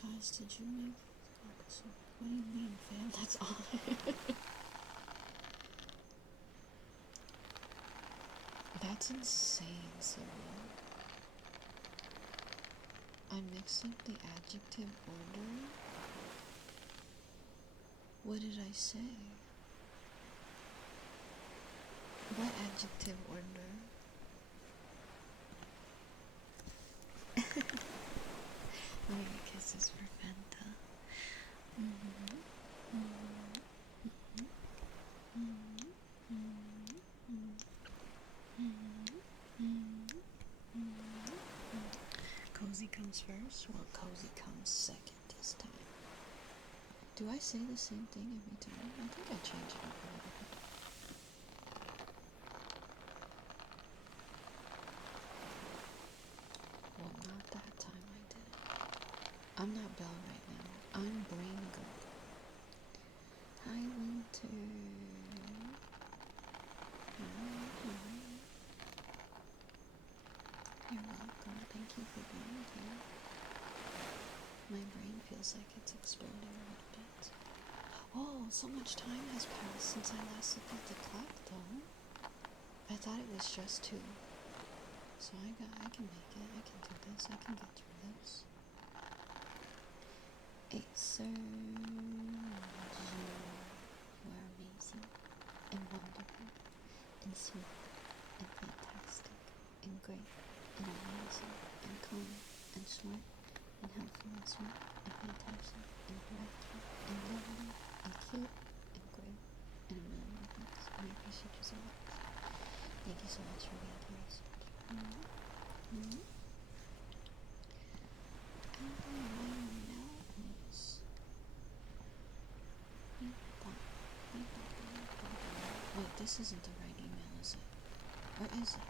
Guys, did you make focus? What do you mean, fam? That's odd. That's insane, Sylvia. I mixed up the adjective order. What did I say? What adjective order? Let me get kisses for Fanta. Cozy comes first? Well, cozy comes second this time. Do I say the same thing every time? I think I change it up a little bit. Well, not that time I did it. I'm not Belle right now. I'm Brain Girl. Hi, Winter. You're welcome. Thank you for being here. My brain feels like it's exploding a little bit. Oh, so much time has passed since I last looked at the clock, though. I thought it was just 2. So I can make it. I can do this. I can get through this. Acer, you were amazing and wonderful and sweet and fantastic and great and amazing and kind and smart and helpful and sweet and fantastic and delightful and lovely and cute and great and a million things. And I appreciate you so much. This isn't the right email, is it? Or is it?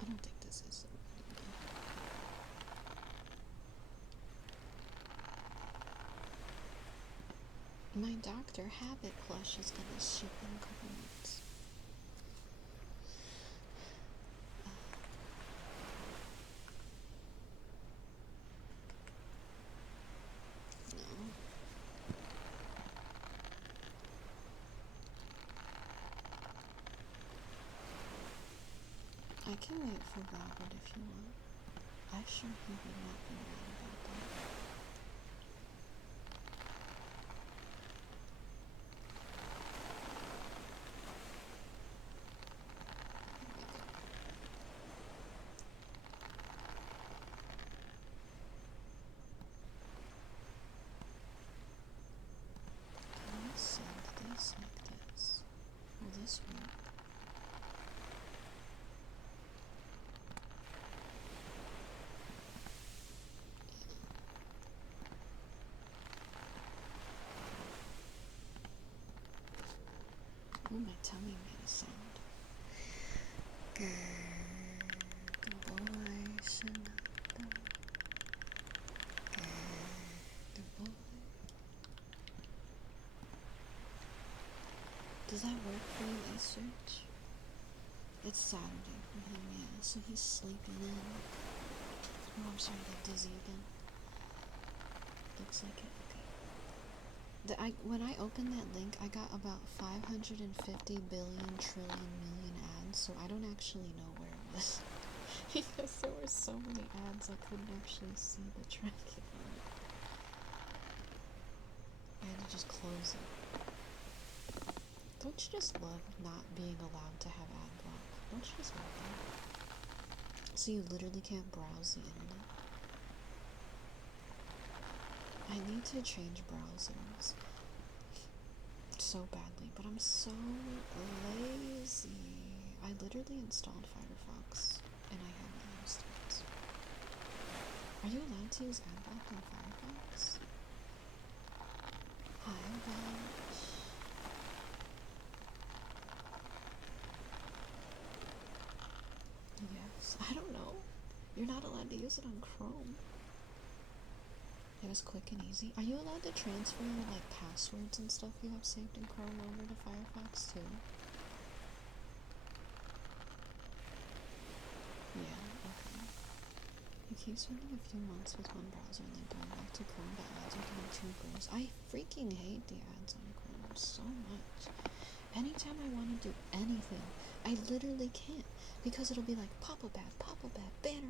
I don't think this is the right email. My Dr. Habit plush is gonna ship in a couple months. No. I can wait for Robert if you want. I'm sure he would not be mad about that. Can we save this like this? Will this work? Oh, my tummy made a sound. Good boy, Shanada. Good boy. Does that work for you, Research? It's Saturday for him, yeah, so he's sleeping in. Oh, I'm sorry, I get dizzy again. Looks like it. Okay. When I opened that link, I got about 550 billion trillion million ads, so I don't actually know where it was. Because there were so many ads, I couldn't actually see the tracking on it. I had to just close it. Don't you just love not being allowed to have ad block? Don't you just love that? So you literally can't browse the internet. I need to change browsers so badly, but I'm so lazy. I literally installed Firefox and I haven't used it. Are you allowed to use AdBlock on Firefox? Hi, Belle. Yes, I don't know. You're not allowed to use it on Chrome. It was quick and easy. Are you allowed to transfer like passwords and stuff you have saved in Chrome over to Firefox too? Yeah, okay. You keep spending a few months with one browser and then going back to Chrome, but ads are getting too gross. I freaking hate the ads on Chrome so much. Anytime I want to do anything, I literally can't, because it'll be like pop-up ad, banner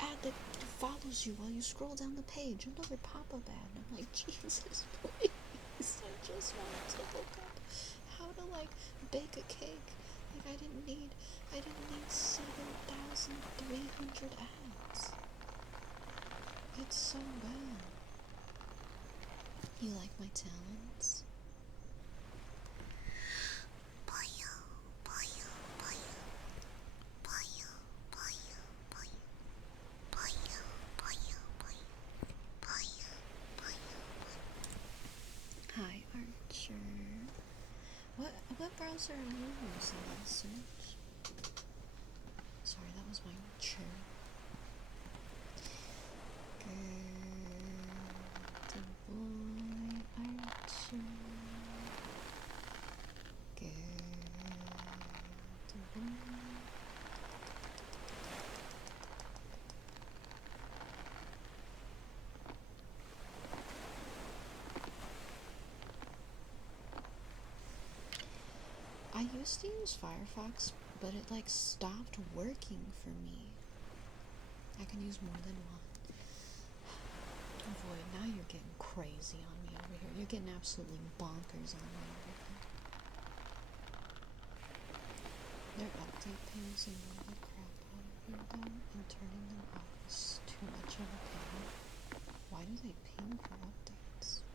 ad that follows you while you scroll down the page, another pop-up ad, and I'm like, Jesus, please, I just wanted to look up how to like bake a cake. Like I didn't need 7,300 ads. It's so bad. You like my talents? Hi, Archer. What browser are you using, Search? Sorry, that was my chair. Good boy, Archer. Good boy. I used to use Firefox, but it like stopped working for me. I can use more than one. Boy, now you're getting crazy on me over here. You're getting absolutely bonkers on me over here. Their update pings annoy the crap out of me though, and turning them off is too much of a pain. Why do they ping for updates?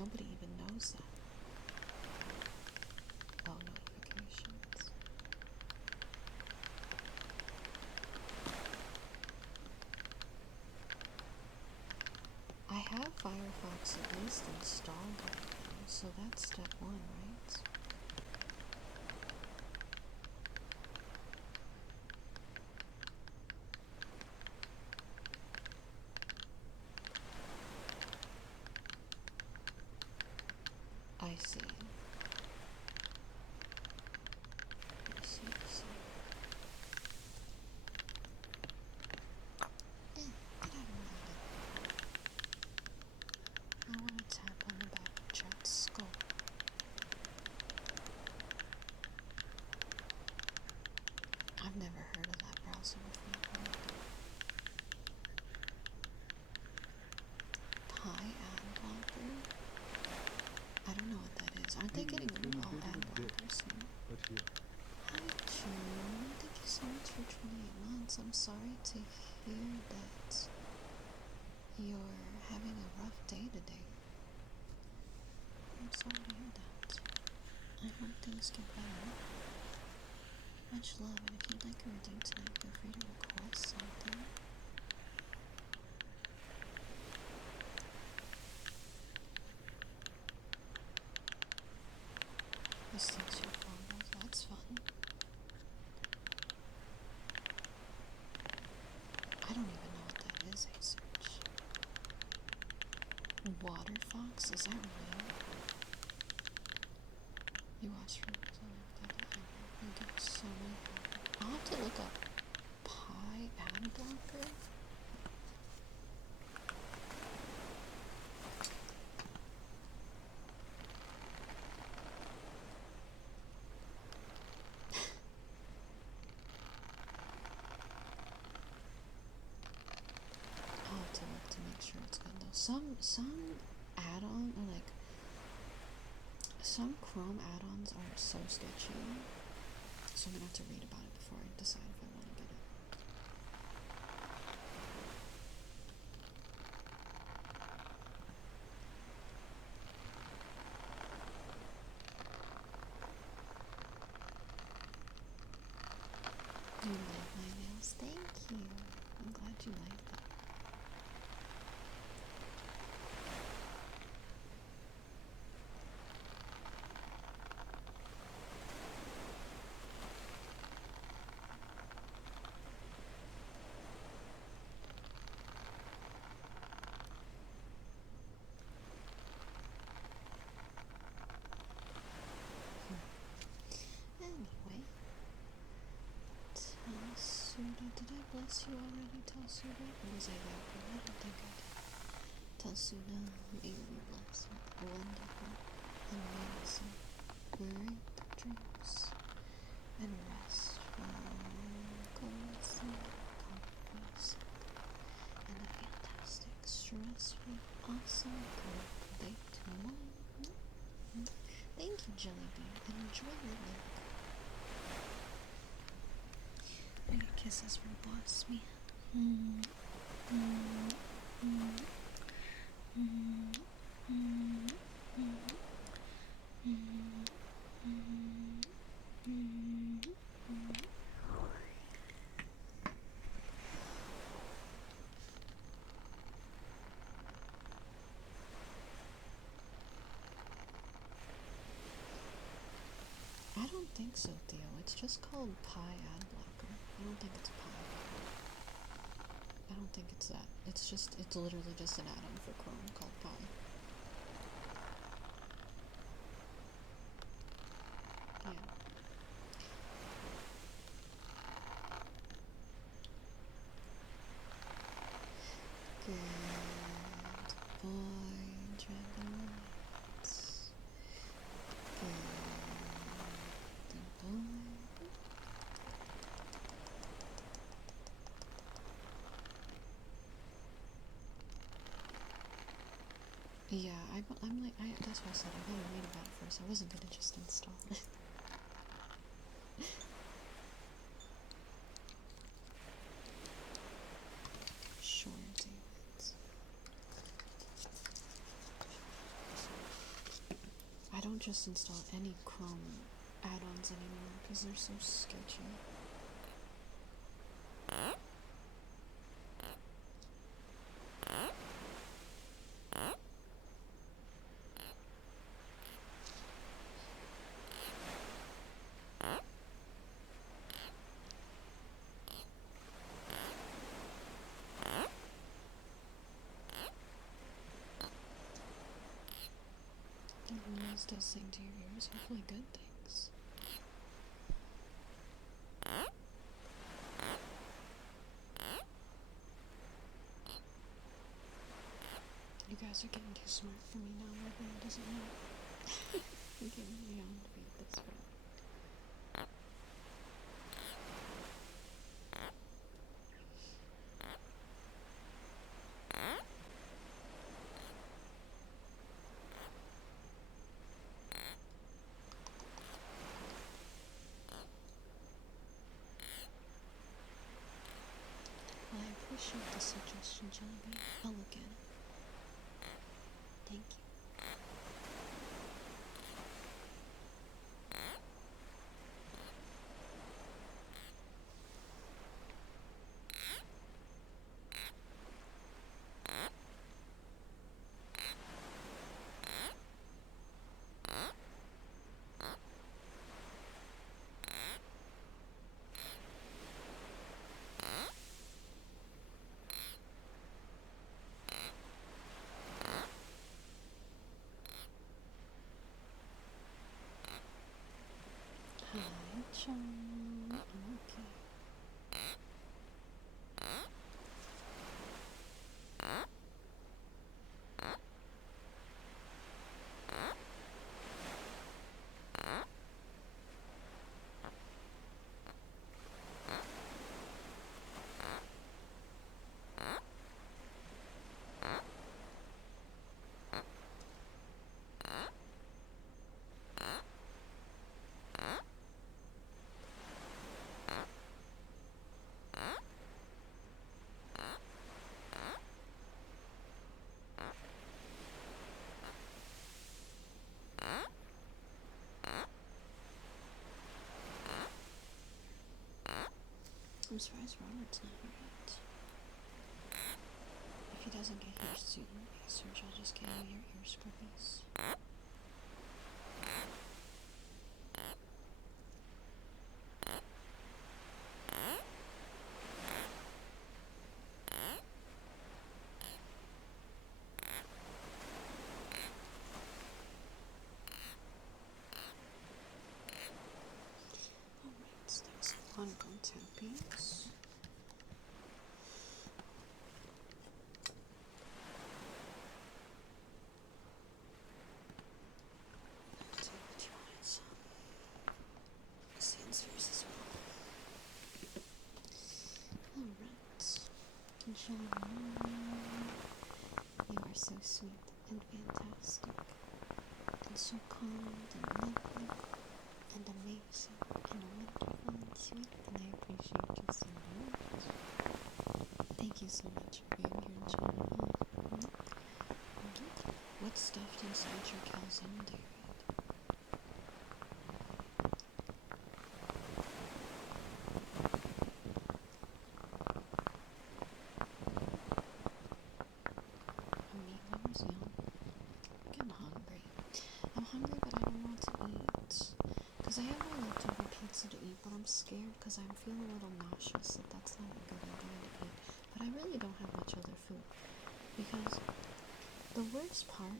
Nobody even knows that. Oh, notifications. I have Firefox at least installed right now, so that's step one, right? I see. I see, I see. Get out of my way. I want to tap on the back of Chet's skull. I've never heard of that browser before. Pi ad blocker? I don't know what that is. Aren't they getting rid of all ad blockers soon? But here. Hi, June. Thank you so much for 28 months. I'm sorry to hear that you're having a rough day today. I'm sorry to hear that. I hope things get better. Much love, and if you'd like a redeem tonight, feel free to request something. This takes your phone off. That's fun. I don't even know what that is, I search. Water fox? Is that real? You watch for you get so many. I'll have to look up Pi ad blocker. I'll have to look to make sure it's good though. Some add-on or like some Chrome add-ons are so sketchy. So I'm gonna have to read about it before I decide if I want to get it. You like my nails? Thank you. I'm glad you like them. Anyway, Telsuda, did I bless you already, Telsuda? Or was I vapid? I don't think I did. Telsuda, may you be blessed with wonderful, amazing, great dreams and restful, cozy, comfort, and a fantastic, stressful, awesome, great tomorrow. Thank you, Jellybean, and enjoy your milk. I got kisses from Boss Me. I don't think so, Theo. It's just called Pi ad blocker. I don't think it's Pi. I don't think it's that. It's literally just an add-on for Chrome called Pi. Yeah. Good boy, Dragonite. Good boy. Yeah, I'm like, that's why I said I gotta read about it first. I wasn't gonna just install it. Sure, David. don't just install any Chrome add-ons anymore because they're so sketchy. The noise does sing to your ears, hopefully good things. You guys are getting too smart for me now, my brain doesn't know. You're getting beyond me at this point. Well, I appreciate the suggestion, Jellybean. I'll look at it. Thank you. Hi, John. Okay. I'm surprised Robert's not here yet. If he doesn't get here soon, Serge, I'll just give you your ear scrubbies. Alright, so there's one on tappies. John, you are so sweet and fantastic, and so kind and lovely, and amazing, and wonderful and sweet, and I appreciate you so much. Thank you so much for being here, John. What's stuffed inside your calzone, dear? I have no leftover pizza to eat, but I'm scared because I'm feeling a little nauseous that that's not a good idea to eat. But I really don't have much other food because the worst part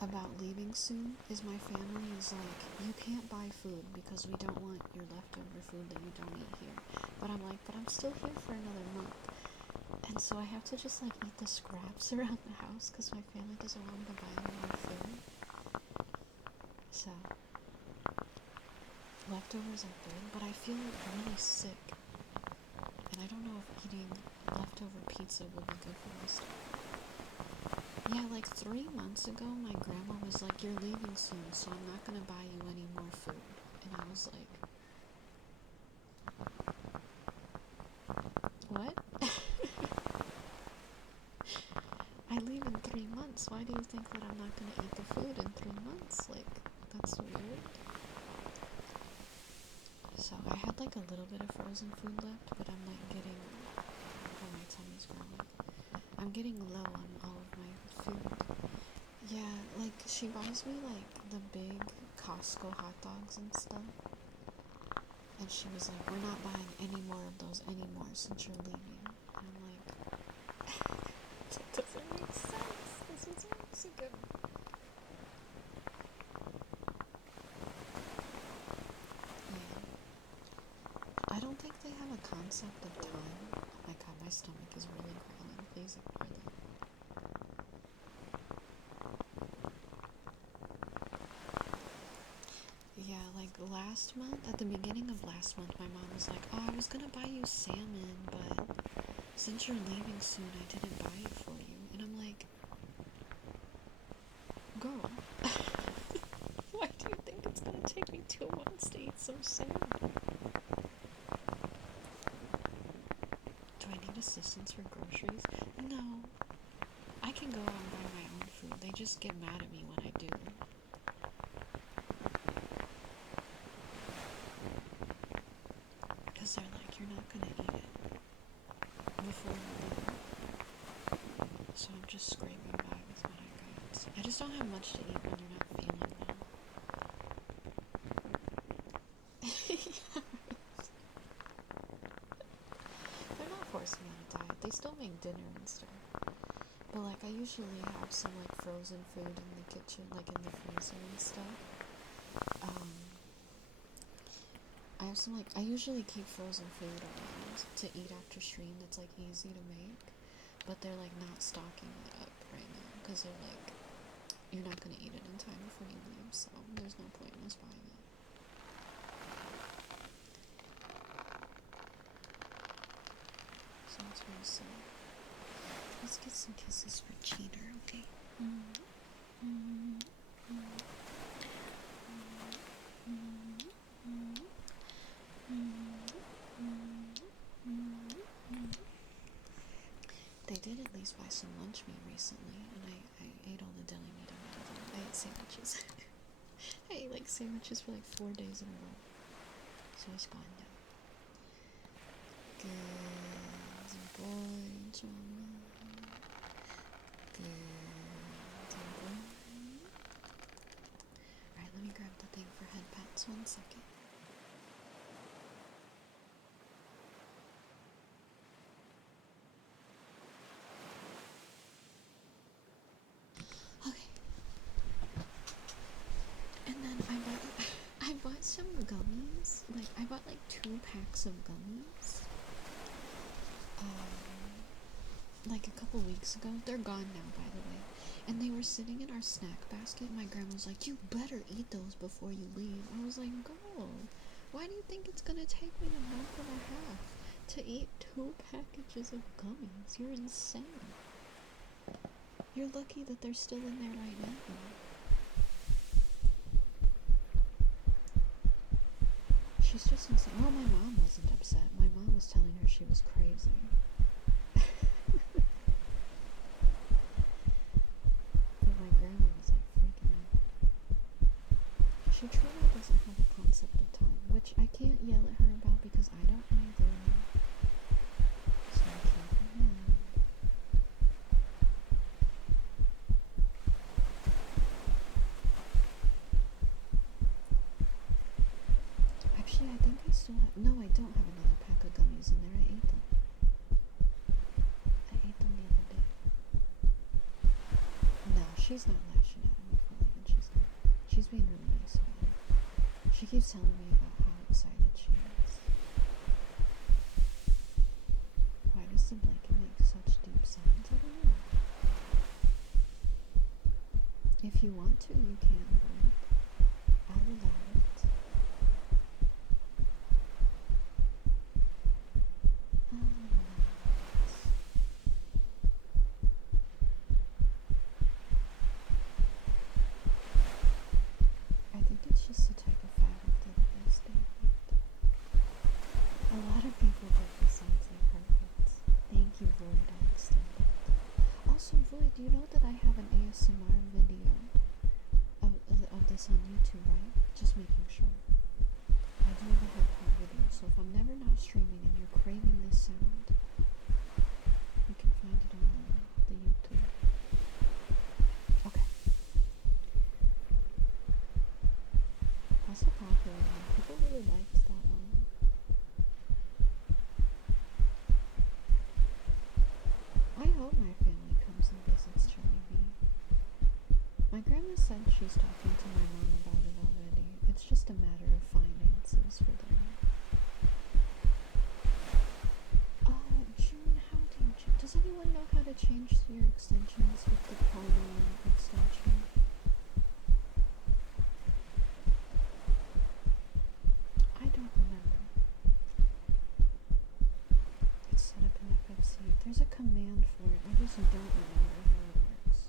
about leaving soon is my family is like, you can't buy food because we don't want your leftover food that you don't eat here. But I'm like, but I'm still here for another month. And so I have to just like eat the scraps around the house because my family doesn't want me to buy any more food. So leftovers are good, but I feel really sick, and I don't know if eating leftover pizza will be good for my stomach. Yeah, like 3 months ago, my grandma was like, you're leaving soon, so I'm not gonna buy you any more food. And I was like, what? I leave in 3 months. Why do you think that I'm not gonna eat the food in 3 months? Like, that's weird. So I had like a little bit of frozen food left, but I'm like getting, oh, my tummy's growling. I'm getting low on all of my food. Yeah, like she buys me like the big Costco hot dogs and stuff. And she was like, we're not buying any more of those anymore since you're leaving. And I'm like, that doesn't make sense. This is Mexican. Yeah. I don't think they have a concept of time. Oh my god, my stomach is really growling. Please ignore that. Yeah, like last month, at the beginning of last month, my mom was like, oh, I was gonna buy you salmon, but since you're leaving soon, I didn't buy it for you. And I'm like, girl, why do you think it's gonna take me 2 months to eat some salmon? Do I need assistance for groceries? No. I can go out and buy my own food. They just get mad at me when I do. Because they're like, you're not gonna eat it before you leave. So I'm just scraping by with what I got. I just don't have much to eat when you're not feeling well. They're not forcing me on a diet. They still make dinner and stuff. But like I usually have some like frozen food in the kitchen, like in the freezer and stuff. I have some like I usually keep frozen food around to eat after stream that's like easy to make. But they're like not stocking it up right now because they're like, you're not gonna eat it in time before you leave, so there's no point in us buying it. So that's very sad. Let's get some kisses for Cheater, okay? They did at least buy some lunch meat recently, and I ate all the deli meat I wanted. I ate sandwiches. I ate like sandwiches for like 4 days in a row. So it's gone now. Good boy, John. Good boy. Alright, let me grab the thing for head pats. 1 second. Okay. And then I bought some gummies. Like I bought like 2 packs of gummies. Like a couple weeks ago. They're gone now, by the way. And they were sitting in our snack basket. My grandma was like, you better eat those before you leave. I was like, girl, why do you think it's gonna take me a month and a half to eat 2 packages of gummies? You're insane. You're lucky that they're still in there right now. She's just insane. Well, my mom wasn't upset. My mom was telling her she was crazy. But my grandma was like freaking out. She truly doesn't have a concept of time, which I can't yell at her about because I don't either. So I can't be mad. Actually, I think I still have. No, I don't have another pack of gummies in there. I ate them. I ate them the other day. No, she's not lashing out at me for leaving. She's not. She's being really nice about it. She keeps telling me about how excited she is. Why does the blanket make such deep sounds? I don't know. If you want to, you can, but I'll allow it. I think it's just the type of fabric that it is, David. A lot of people get the sounds like perfect. Thank you, Void. I'll extend it. Also, Void, Do you know that I have an ASMR video of this on YouTube, right? Just making sure. I do have a headphone video, so if I'm never not streaming and you're craving this sound, you can find it on the YouTube. Okay. That's a popular one. People really liked that one. I hope my family comes and visits Jollibee. My grandma said she's talking to my mom about it already. It's just a matter of finances for them. June, how do you does anyone know how to change your extensions with the pronoun extension? I don't remember. It's set up in FFC. There's a command for it. I just don't remember how it works.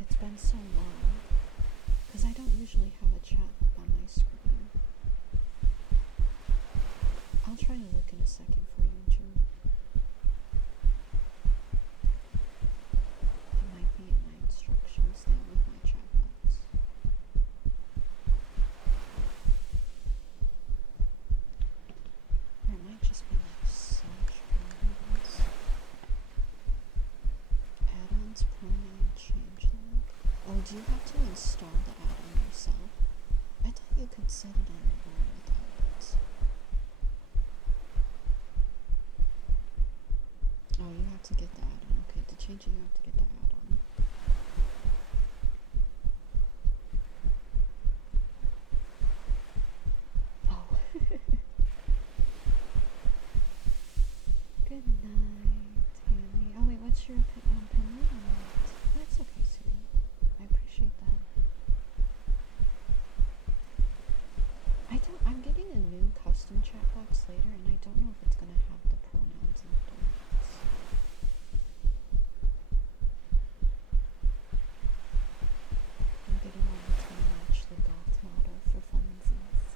It's been so long because I don't usually have a chat on my screen. I'll try to look in a second for you, June. It might be in my instructions thing with my chat box. Or it might just be like search add-ons. Add-ons, pronoun, change log. Oh, do you have to install the add-on yourself? I thought you could set it on your own without it. Oh, you have to get the add-on. Okay, to change it, you have to get the add-on. Oh. Good night, Tammy. Oh, wait, what's your opinion on that? That's okay, Siri. I appreciate that. I'm getting a new custom chat box later, and I don't know if it's gonna have the pronouns and pronouns. I'm getting one that's gonna match the goth model for funsies.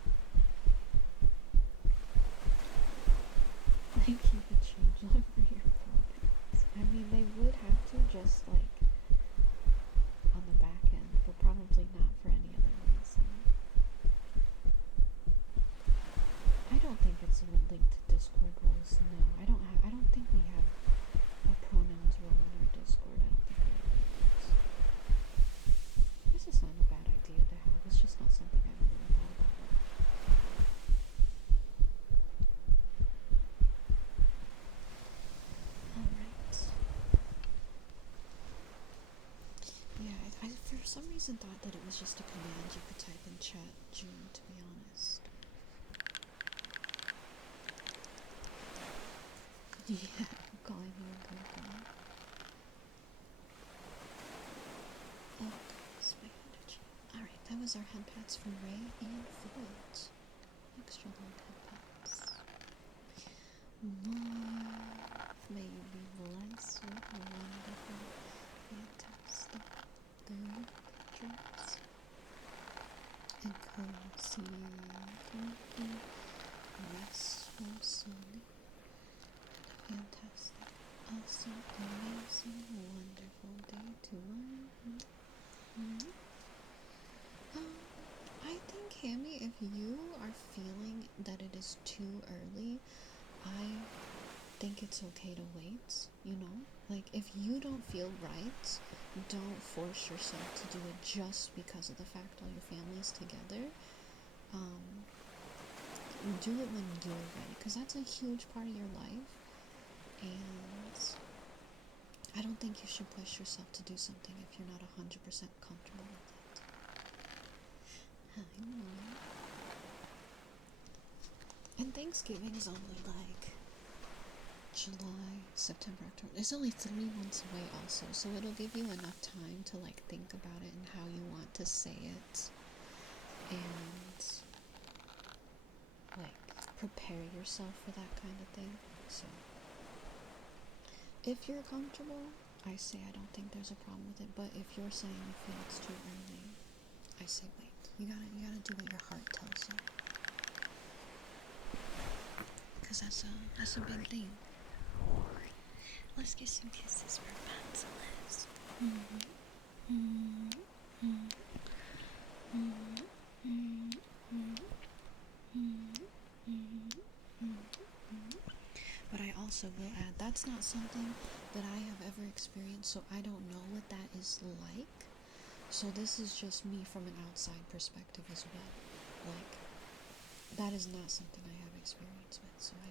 They keep a change log for your pronouns. I mean, they would have to just like on the back end, but probably not for any other reason. I don't think it's linked to Discord roles. No, I don't think we have a pronouns role in our Discord. I don't think we have those. This is not a bad idea to have. It's just not something I've really thought about. Alright. Yeah, I for some reason thought that it was just a command you could type in chat, June, to be honest. Yeah, I'm calling you a good girl. Oh, goodness, my energy. Alright, that was our head pats for Ray and Floyd. Extra long head pats. Love, may you be blessed with wonderful, fantastic, good dreams. And cozy, comfy, restful sleep. Fantastic, awesome, amazing, wonderful day to one. I think, Hammy, if you are feeling that it is too early, I think it's okay to wait, you know? Like, if you don't feel right, don't force yourself to do it just because of the fact all your family's together. Do it when you're ready, because that's a huge part of your life. And I don't think you should push yourself to do something if you're not 100% comfortable with it. I know. And Thanksgiving is only like July, September, October. It's only 3 months away also, so it'll give you enough time to like think about it and how you want to say it. And like prepare yourself for that kind of thing. So if you're comfortable, I say I don't think there's a problem with it. But if you're saying you feel it's too early, I say wait. You gotta do what your heart tells you. because that's a big thing. Let's get some kisses for Batsilus. But I also will add, that's not something that I have ever experienced, so I don't know what that is like. So this is just me from an outside perspective as well. Like, that is not something I have experience with, so I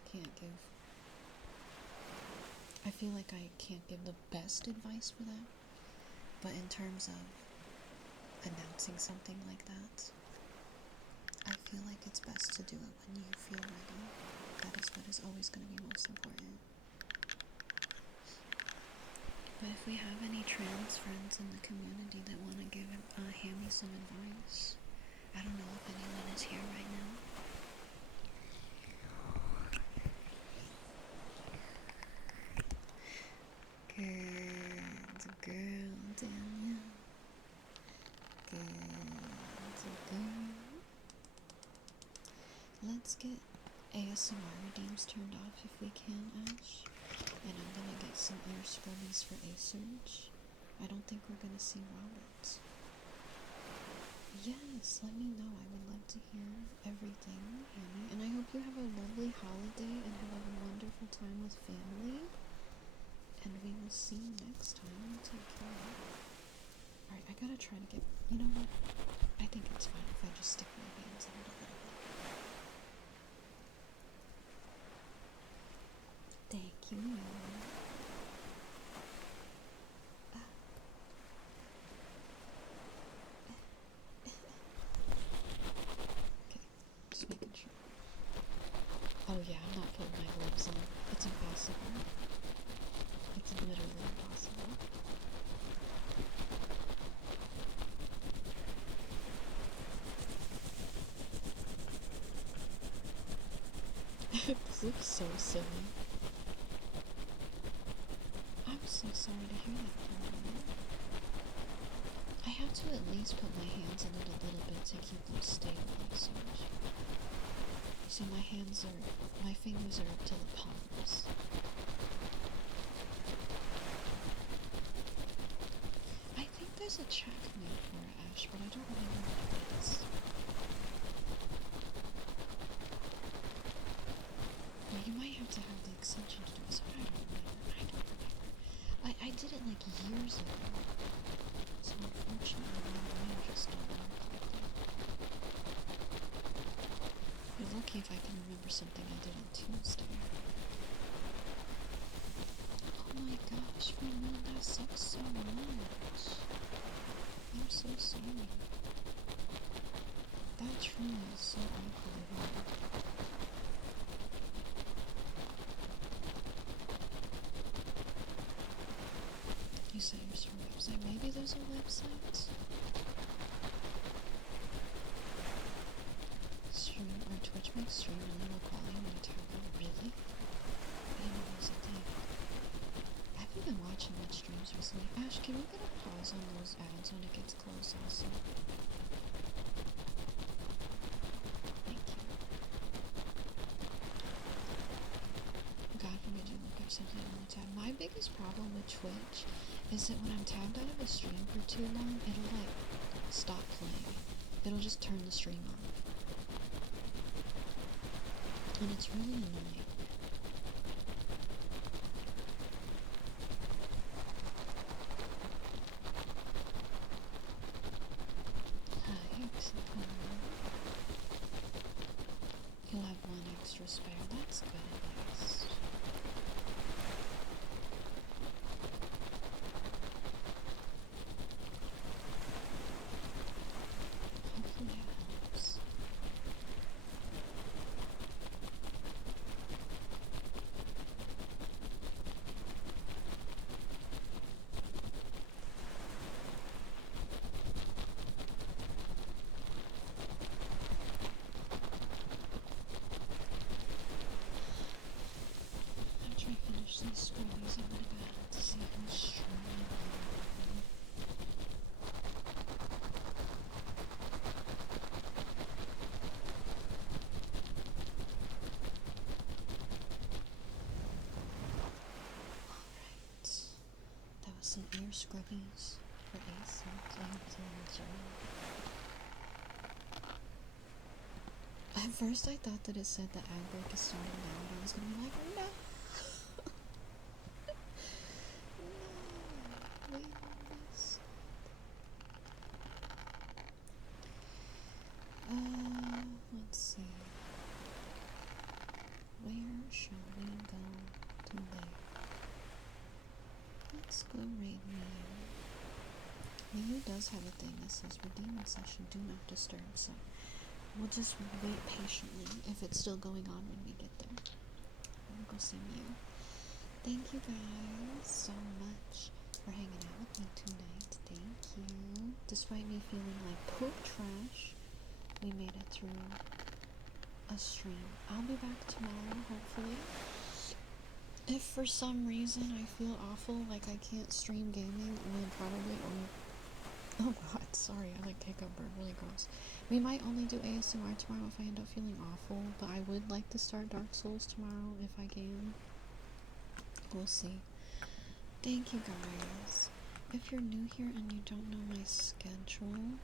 feel like I can't give the best advice for that. But in terms of announcing something like that, I feel like it's best to do it when you feel ready. That is what is always going to be most important. But if we have any trans friends in the community that want to give Hammy some advice, I don't know if anyone is here right now. Good girl, Daniel. Good girl. Let's get ASMR redeems turned off if we can, Ash. And I'm gonna get some ear scrubbies for a surge. I don't think we're gonna see Robert. Yes, let me know. I would love to hear everything, Hammy. And I hope you have a lovely holiday and have a wonderful time with family. And we will see you next time. Take care. Alright, I gotta try to get... You know what? I think it's fine if I just stick my hands in it a little bit. Thank you. Okay, just making sure. Oh yeah, I'm not putting my gloves on. It's impossible. It's literally impossible. This looks so silly. I'm so sorry to hear that from you. I have to at least put my hands in it a little bit to keep them stabilized. So my fingers are up to the palms. I think there's a checkmate for it, Ash, but I don't remember what it is. Or you might have to have the extension to do it, so I don't remember. I did it like years ago. So unfortunately, my brain just don't work like that. You're lucky if I can remember something I did on Tuesday. Oh my gosh, Ramon, that sucks so much. I'm so sorry. That truly is so awkward. You said there's a website. Maybe there's a website? Stream or Twitch makes stream really low quality when you tap on. Really? I didn't know that was a thing. I haven't been watching much streams recently. Ash, can we get a pause on those ads when it gets close also? Thank you. God forbid you look up something on the tab. My biggest problem with Twitch is that when I'm tabbed out of a stream for too long, it'll like stop playing. It'll just turn the stream off. And it's really annoying. Hi, you'll have one extra spare. That's good at least. Hopefully it helps. After I finish these scrubbies, I'm gonna go ahead to see how strong I am. some ear scrubbies for Ace and to enjoy. At first I thought that it said the ad break is starting now and I was gonna be like, no! No! Wait on this. Let's see. Where shall we go today? Let's go raid Miu. Miu does have a thing that says redeeming session, do not disturb, so we'll just wait patiently if it's still going on when we get there. We'll go see Miu. Thank you guys so much for hanging out with me tonight. Thank you. Despite me feeling like poop trash, we made it through a stream. I'll be back tomorrow, hopefully. If for some reason I feel awful, like I can't stream gaming, we'll probably only... Oh god, sorry, I like hiccup burp, really gross. We might only do ASMR tomorrow if I end up feeling awful, but I would like to start Dark Souls tomorrow if I can. We'll see. Thank you guys. If you're new here and you don't know my schedule,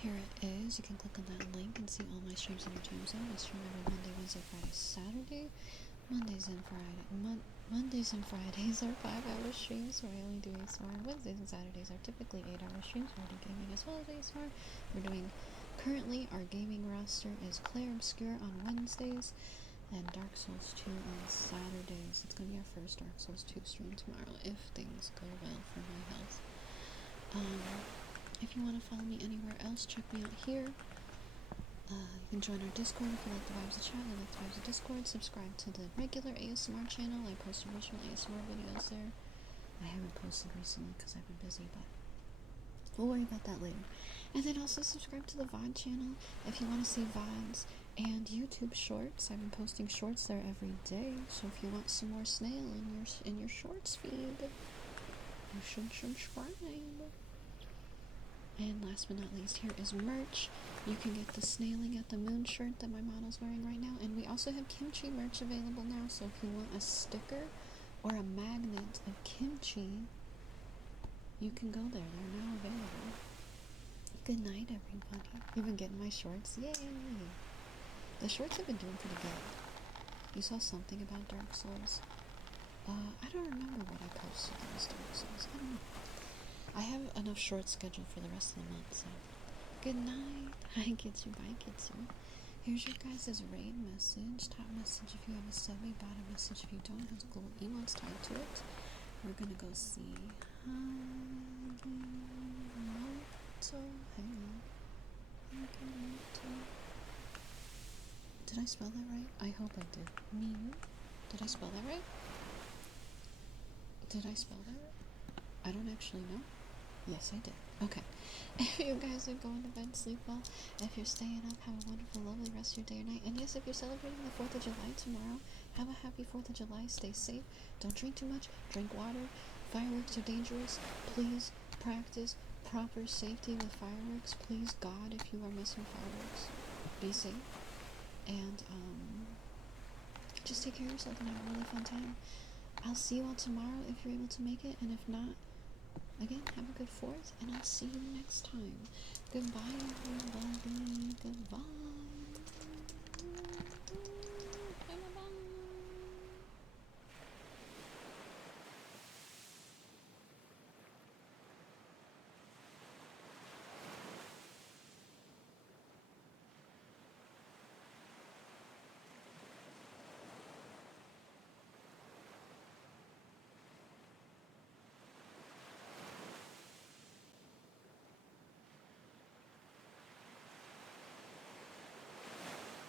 here it is. You can click on that link and see all my streams in your time zone. I stream every Monday, Wednesday, Friday, Saturday. Mondays and Fridays are 5-hour streams where I only do ASMR. Wednesdays and Saturdays are typically 8-hour streams where I do gaming as well as ASMR. Currently our gaming roster is Claire Obscure on Wednesdays and Dark Souls 2 on Saturdays. It's going to be our first Dark Souls 2 stream tomorrow if things go well for my health. If you want to follow me anywhere else, check me out here. You can join our Discord if you like the vibes of chat and like the vibes of Discord. Subscribe to the regular ASMR channel. I post original ASMR videos there. I haven't posted recently because I've been busy, but we'll worry about that later. And then also subscribe to the VOD channel if you want to see VODs and YouTube shorts. I've been posting shorts there every day, so if you want some more snail in your shorts feed, you should subscribe. And last but not least, here is merch. You can get the snailing at the moon shirt that my model's wearing right now, and we also have kimchi merch available now, so if you want a sticker or a magnet of kimchi, you can go there. They're now available. Good night, everybody. You've been getting my shorts? Yay! The shorts have been doing pretty good. You saw something about Dark Souls? I don't remember what I posted that was Dark Souls. I don't know. I have enough shorts scheduled for the rest of the month, so good night. Hi, Kitsu. Bye, Kitsu. Here's your guys' raid message. Top message if you have a subby, bottom message if you don't. It has global emotes tied to it. We're gonna go see Did I spell that right? I hope I did. Miu? Did I spell that right? Did I spell that right? I don't actually know. Yes, I did. Okay. If you guys are going to bed, sleep well. If you're staying up, have a wonderful, lovely rest of your day or night. And yes, if you're celebrating the 4th of July tomorrow, have a happy 4th of July. Stay safe. Don't drink too much. Drink water. Fireworks are dangerous. Please practice proper safety with fireworks. Please, God, if you are missing fireworks, be safe. And, just take care of yourself and have a really fun time. I'll see you all tomorrow if you're able to make it. And if not, again, have a good 4th, and I'll see you next time. Goodbye, everybody.